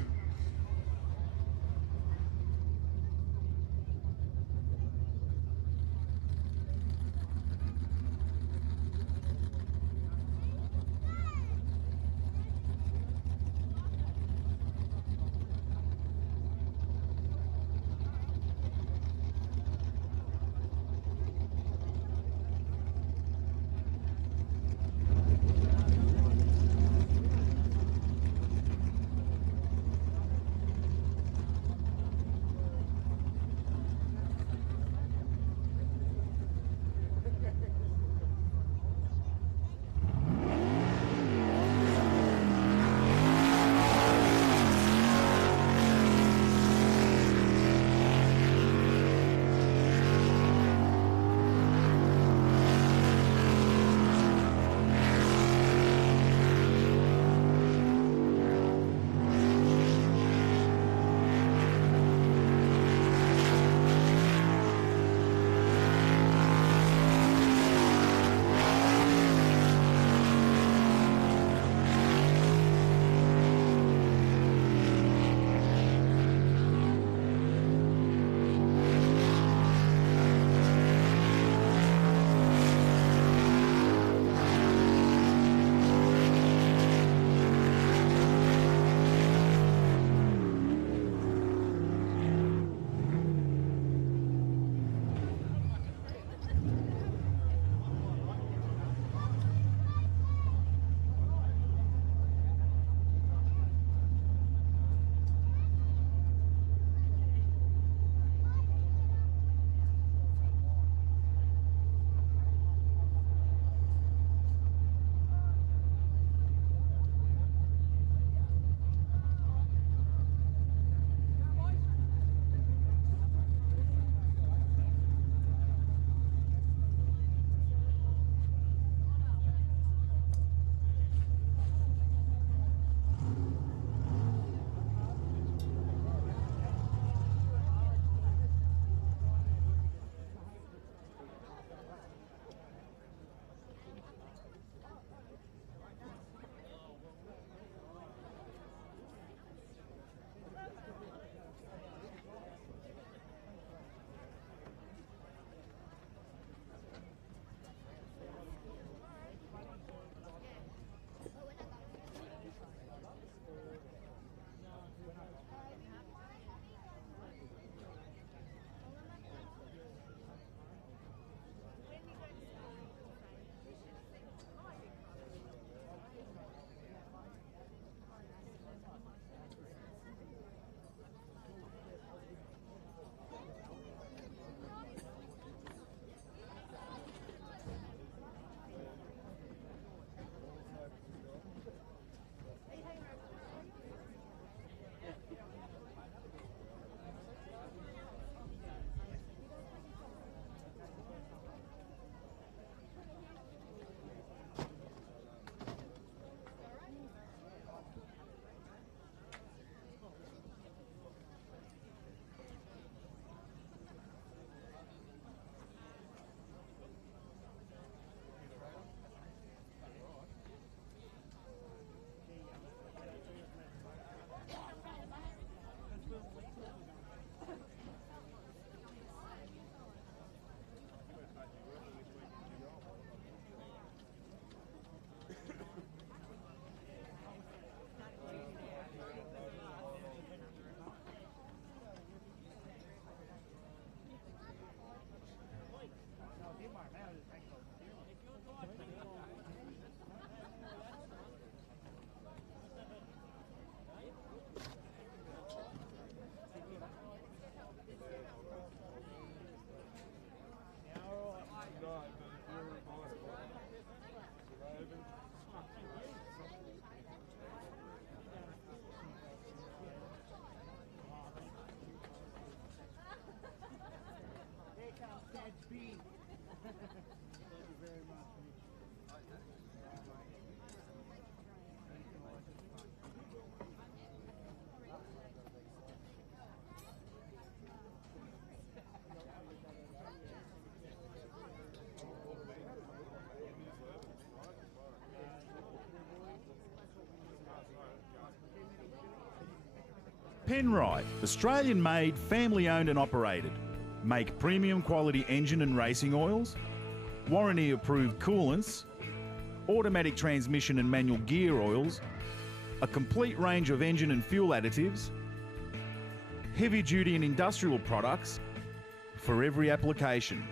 Penrite, Australian-made, family-owned and operated. Make premium quality engine and racing oils, warranty-approved coolants, automatic transmission and manual gear oils, a complete range of engine and fuel additives, heavy-duty and industrial products for every application.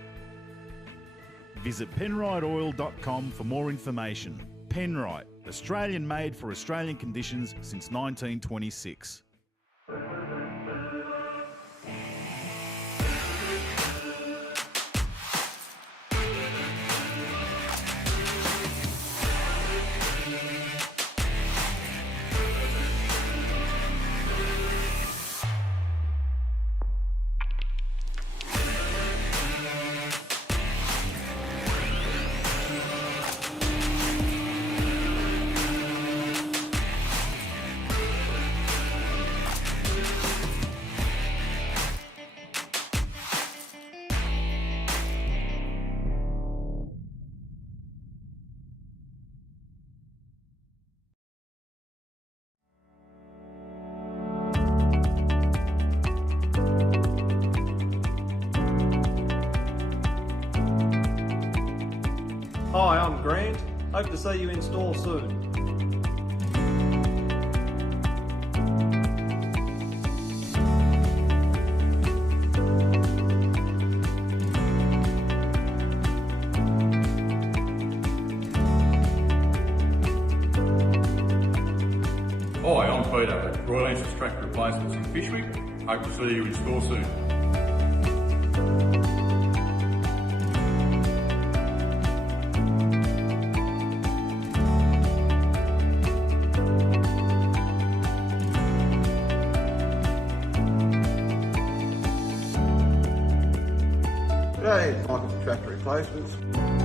Visit penriteoil.com for more information. Penrite, Australian-made for Australian conditions since 1926. Hi, I'm Grant. Hope to see you in store soon. Hi, I'm Peter at Royal Enfield Tractor Replacements in Fyshwick. Hope to see you in store soon. G'day, Michael from Tractor Replacements.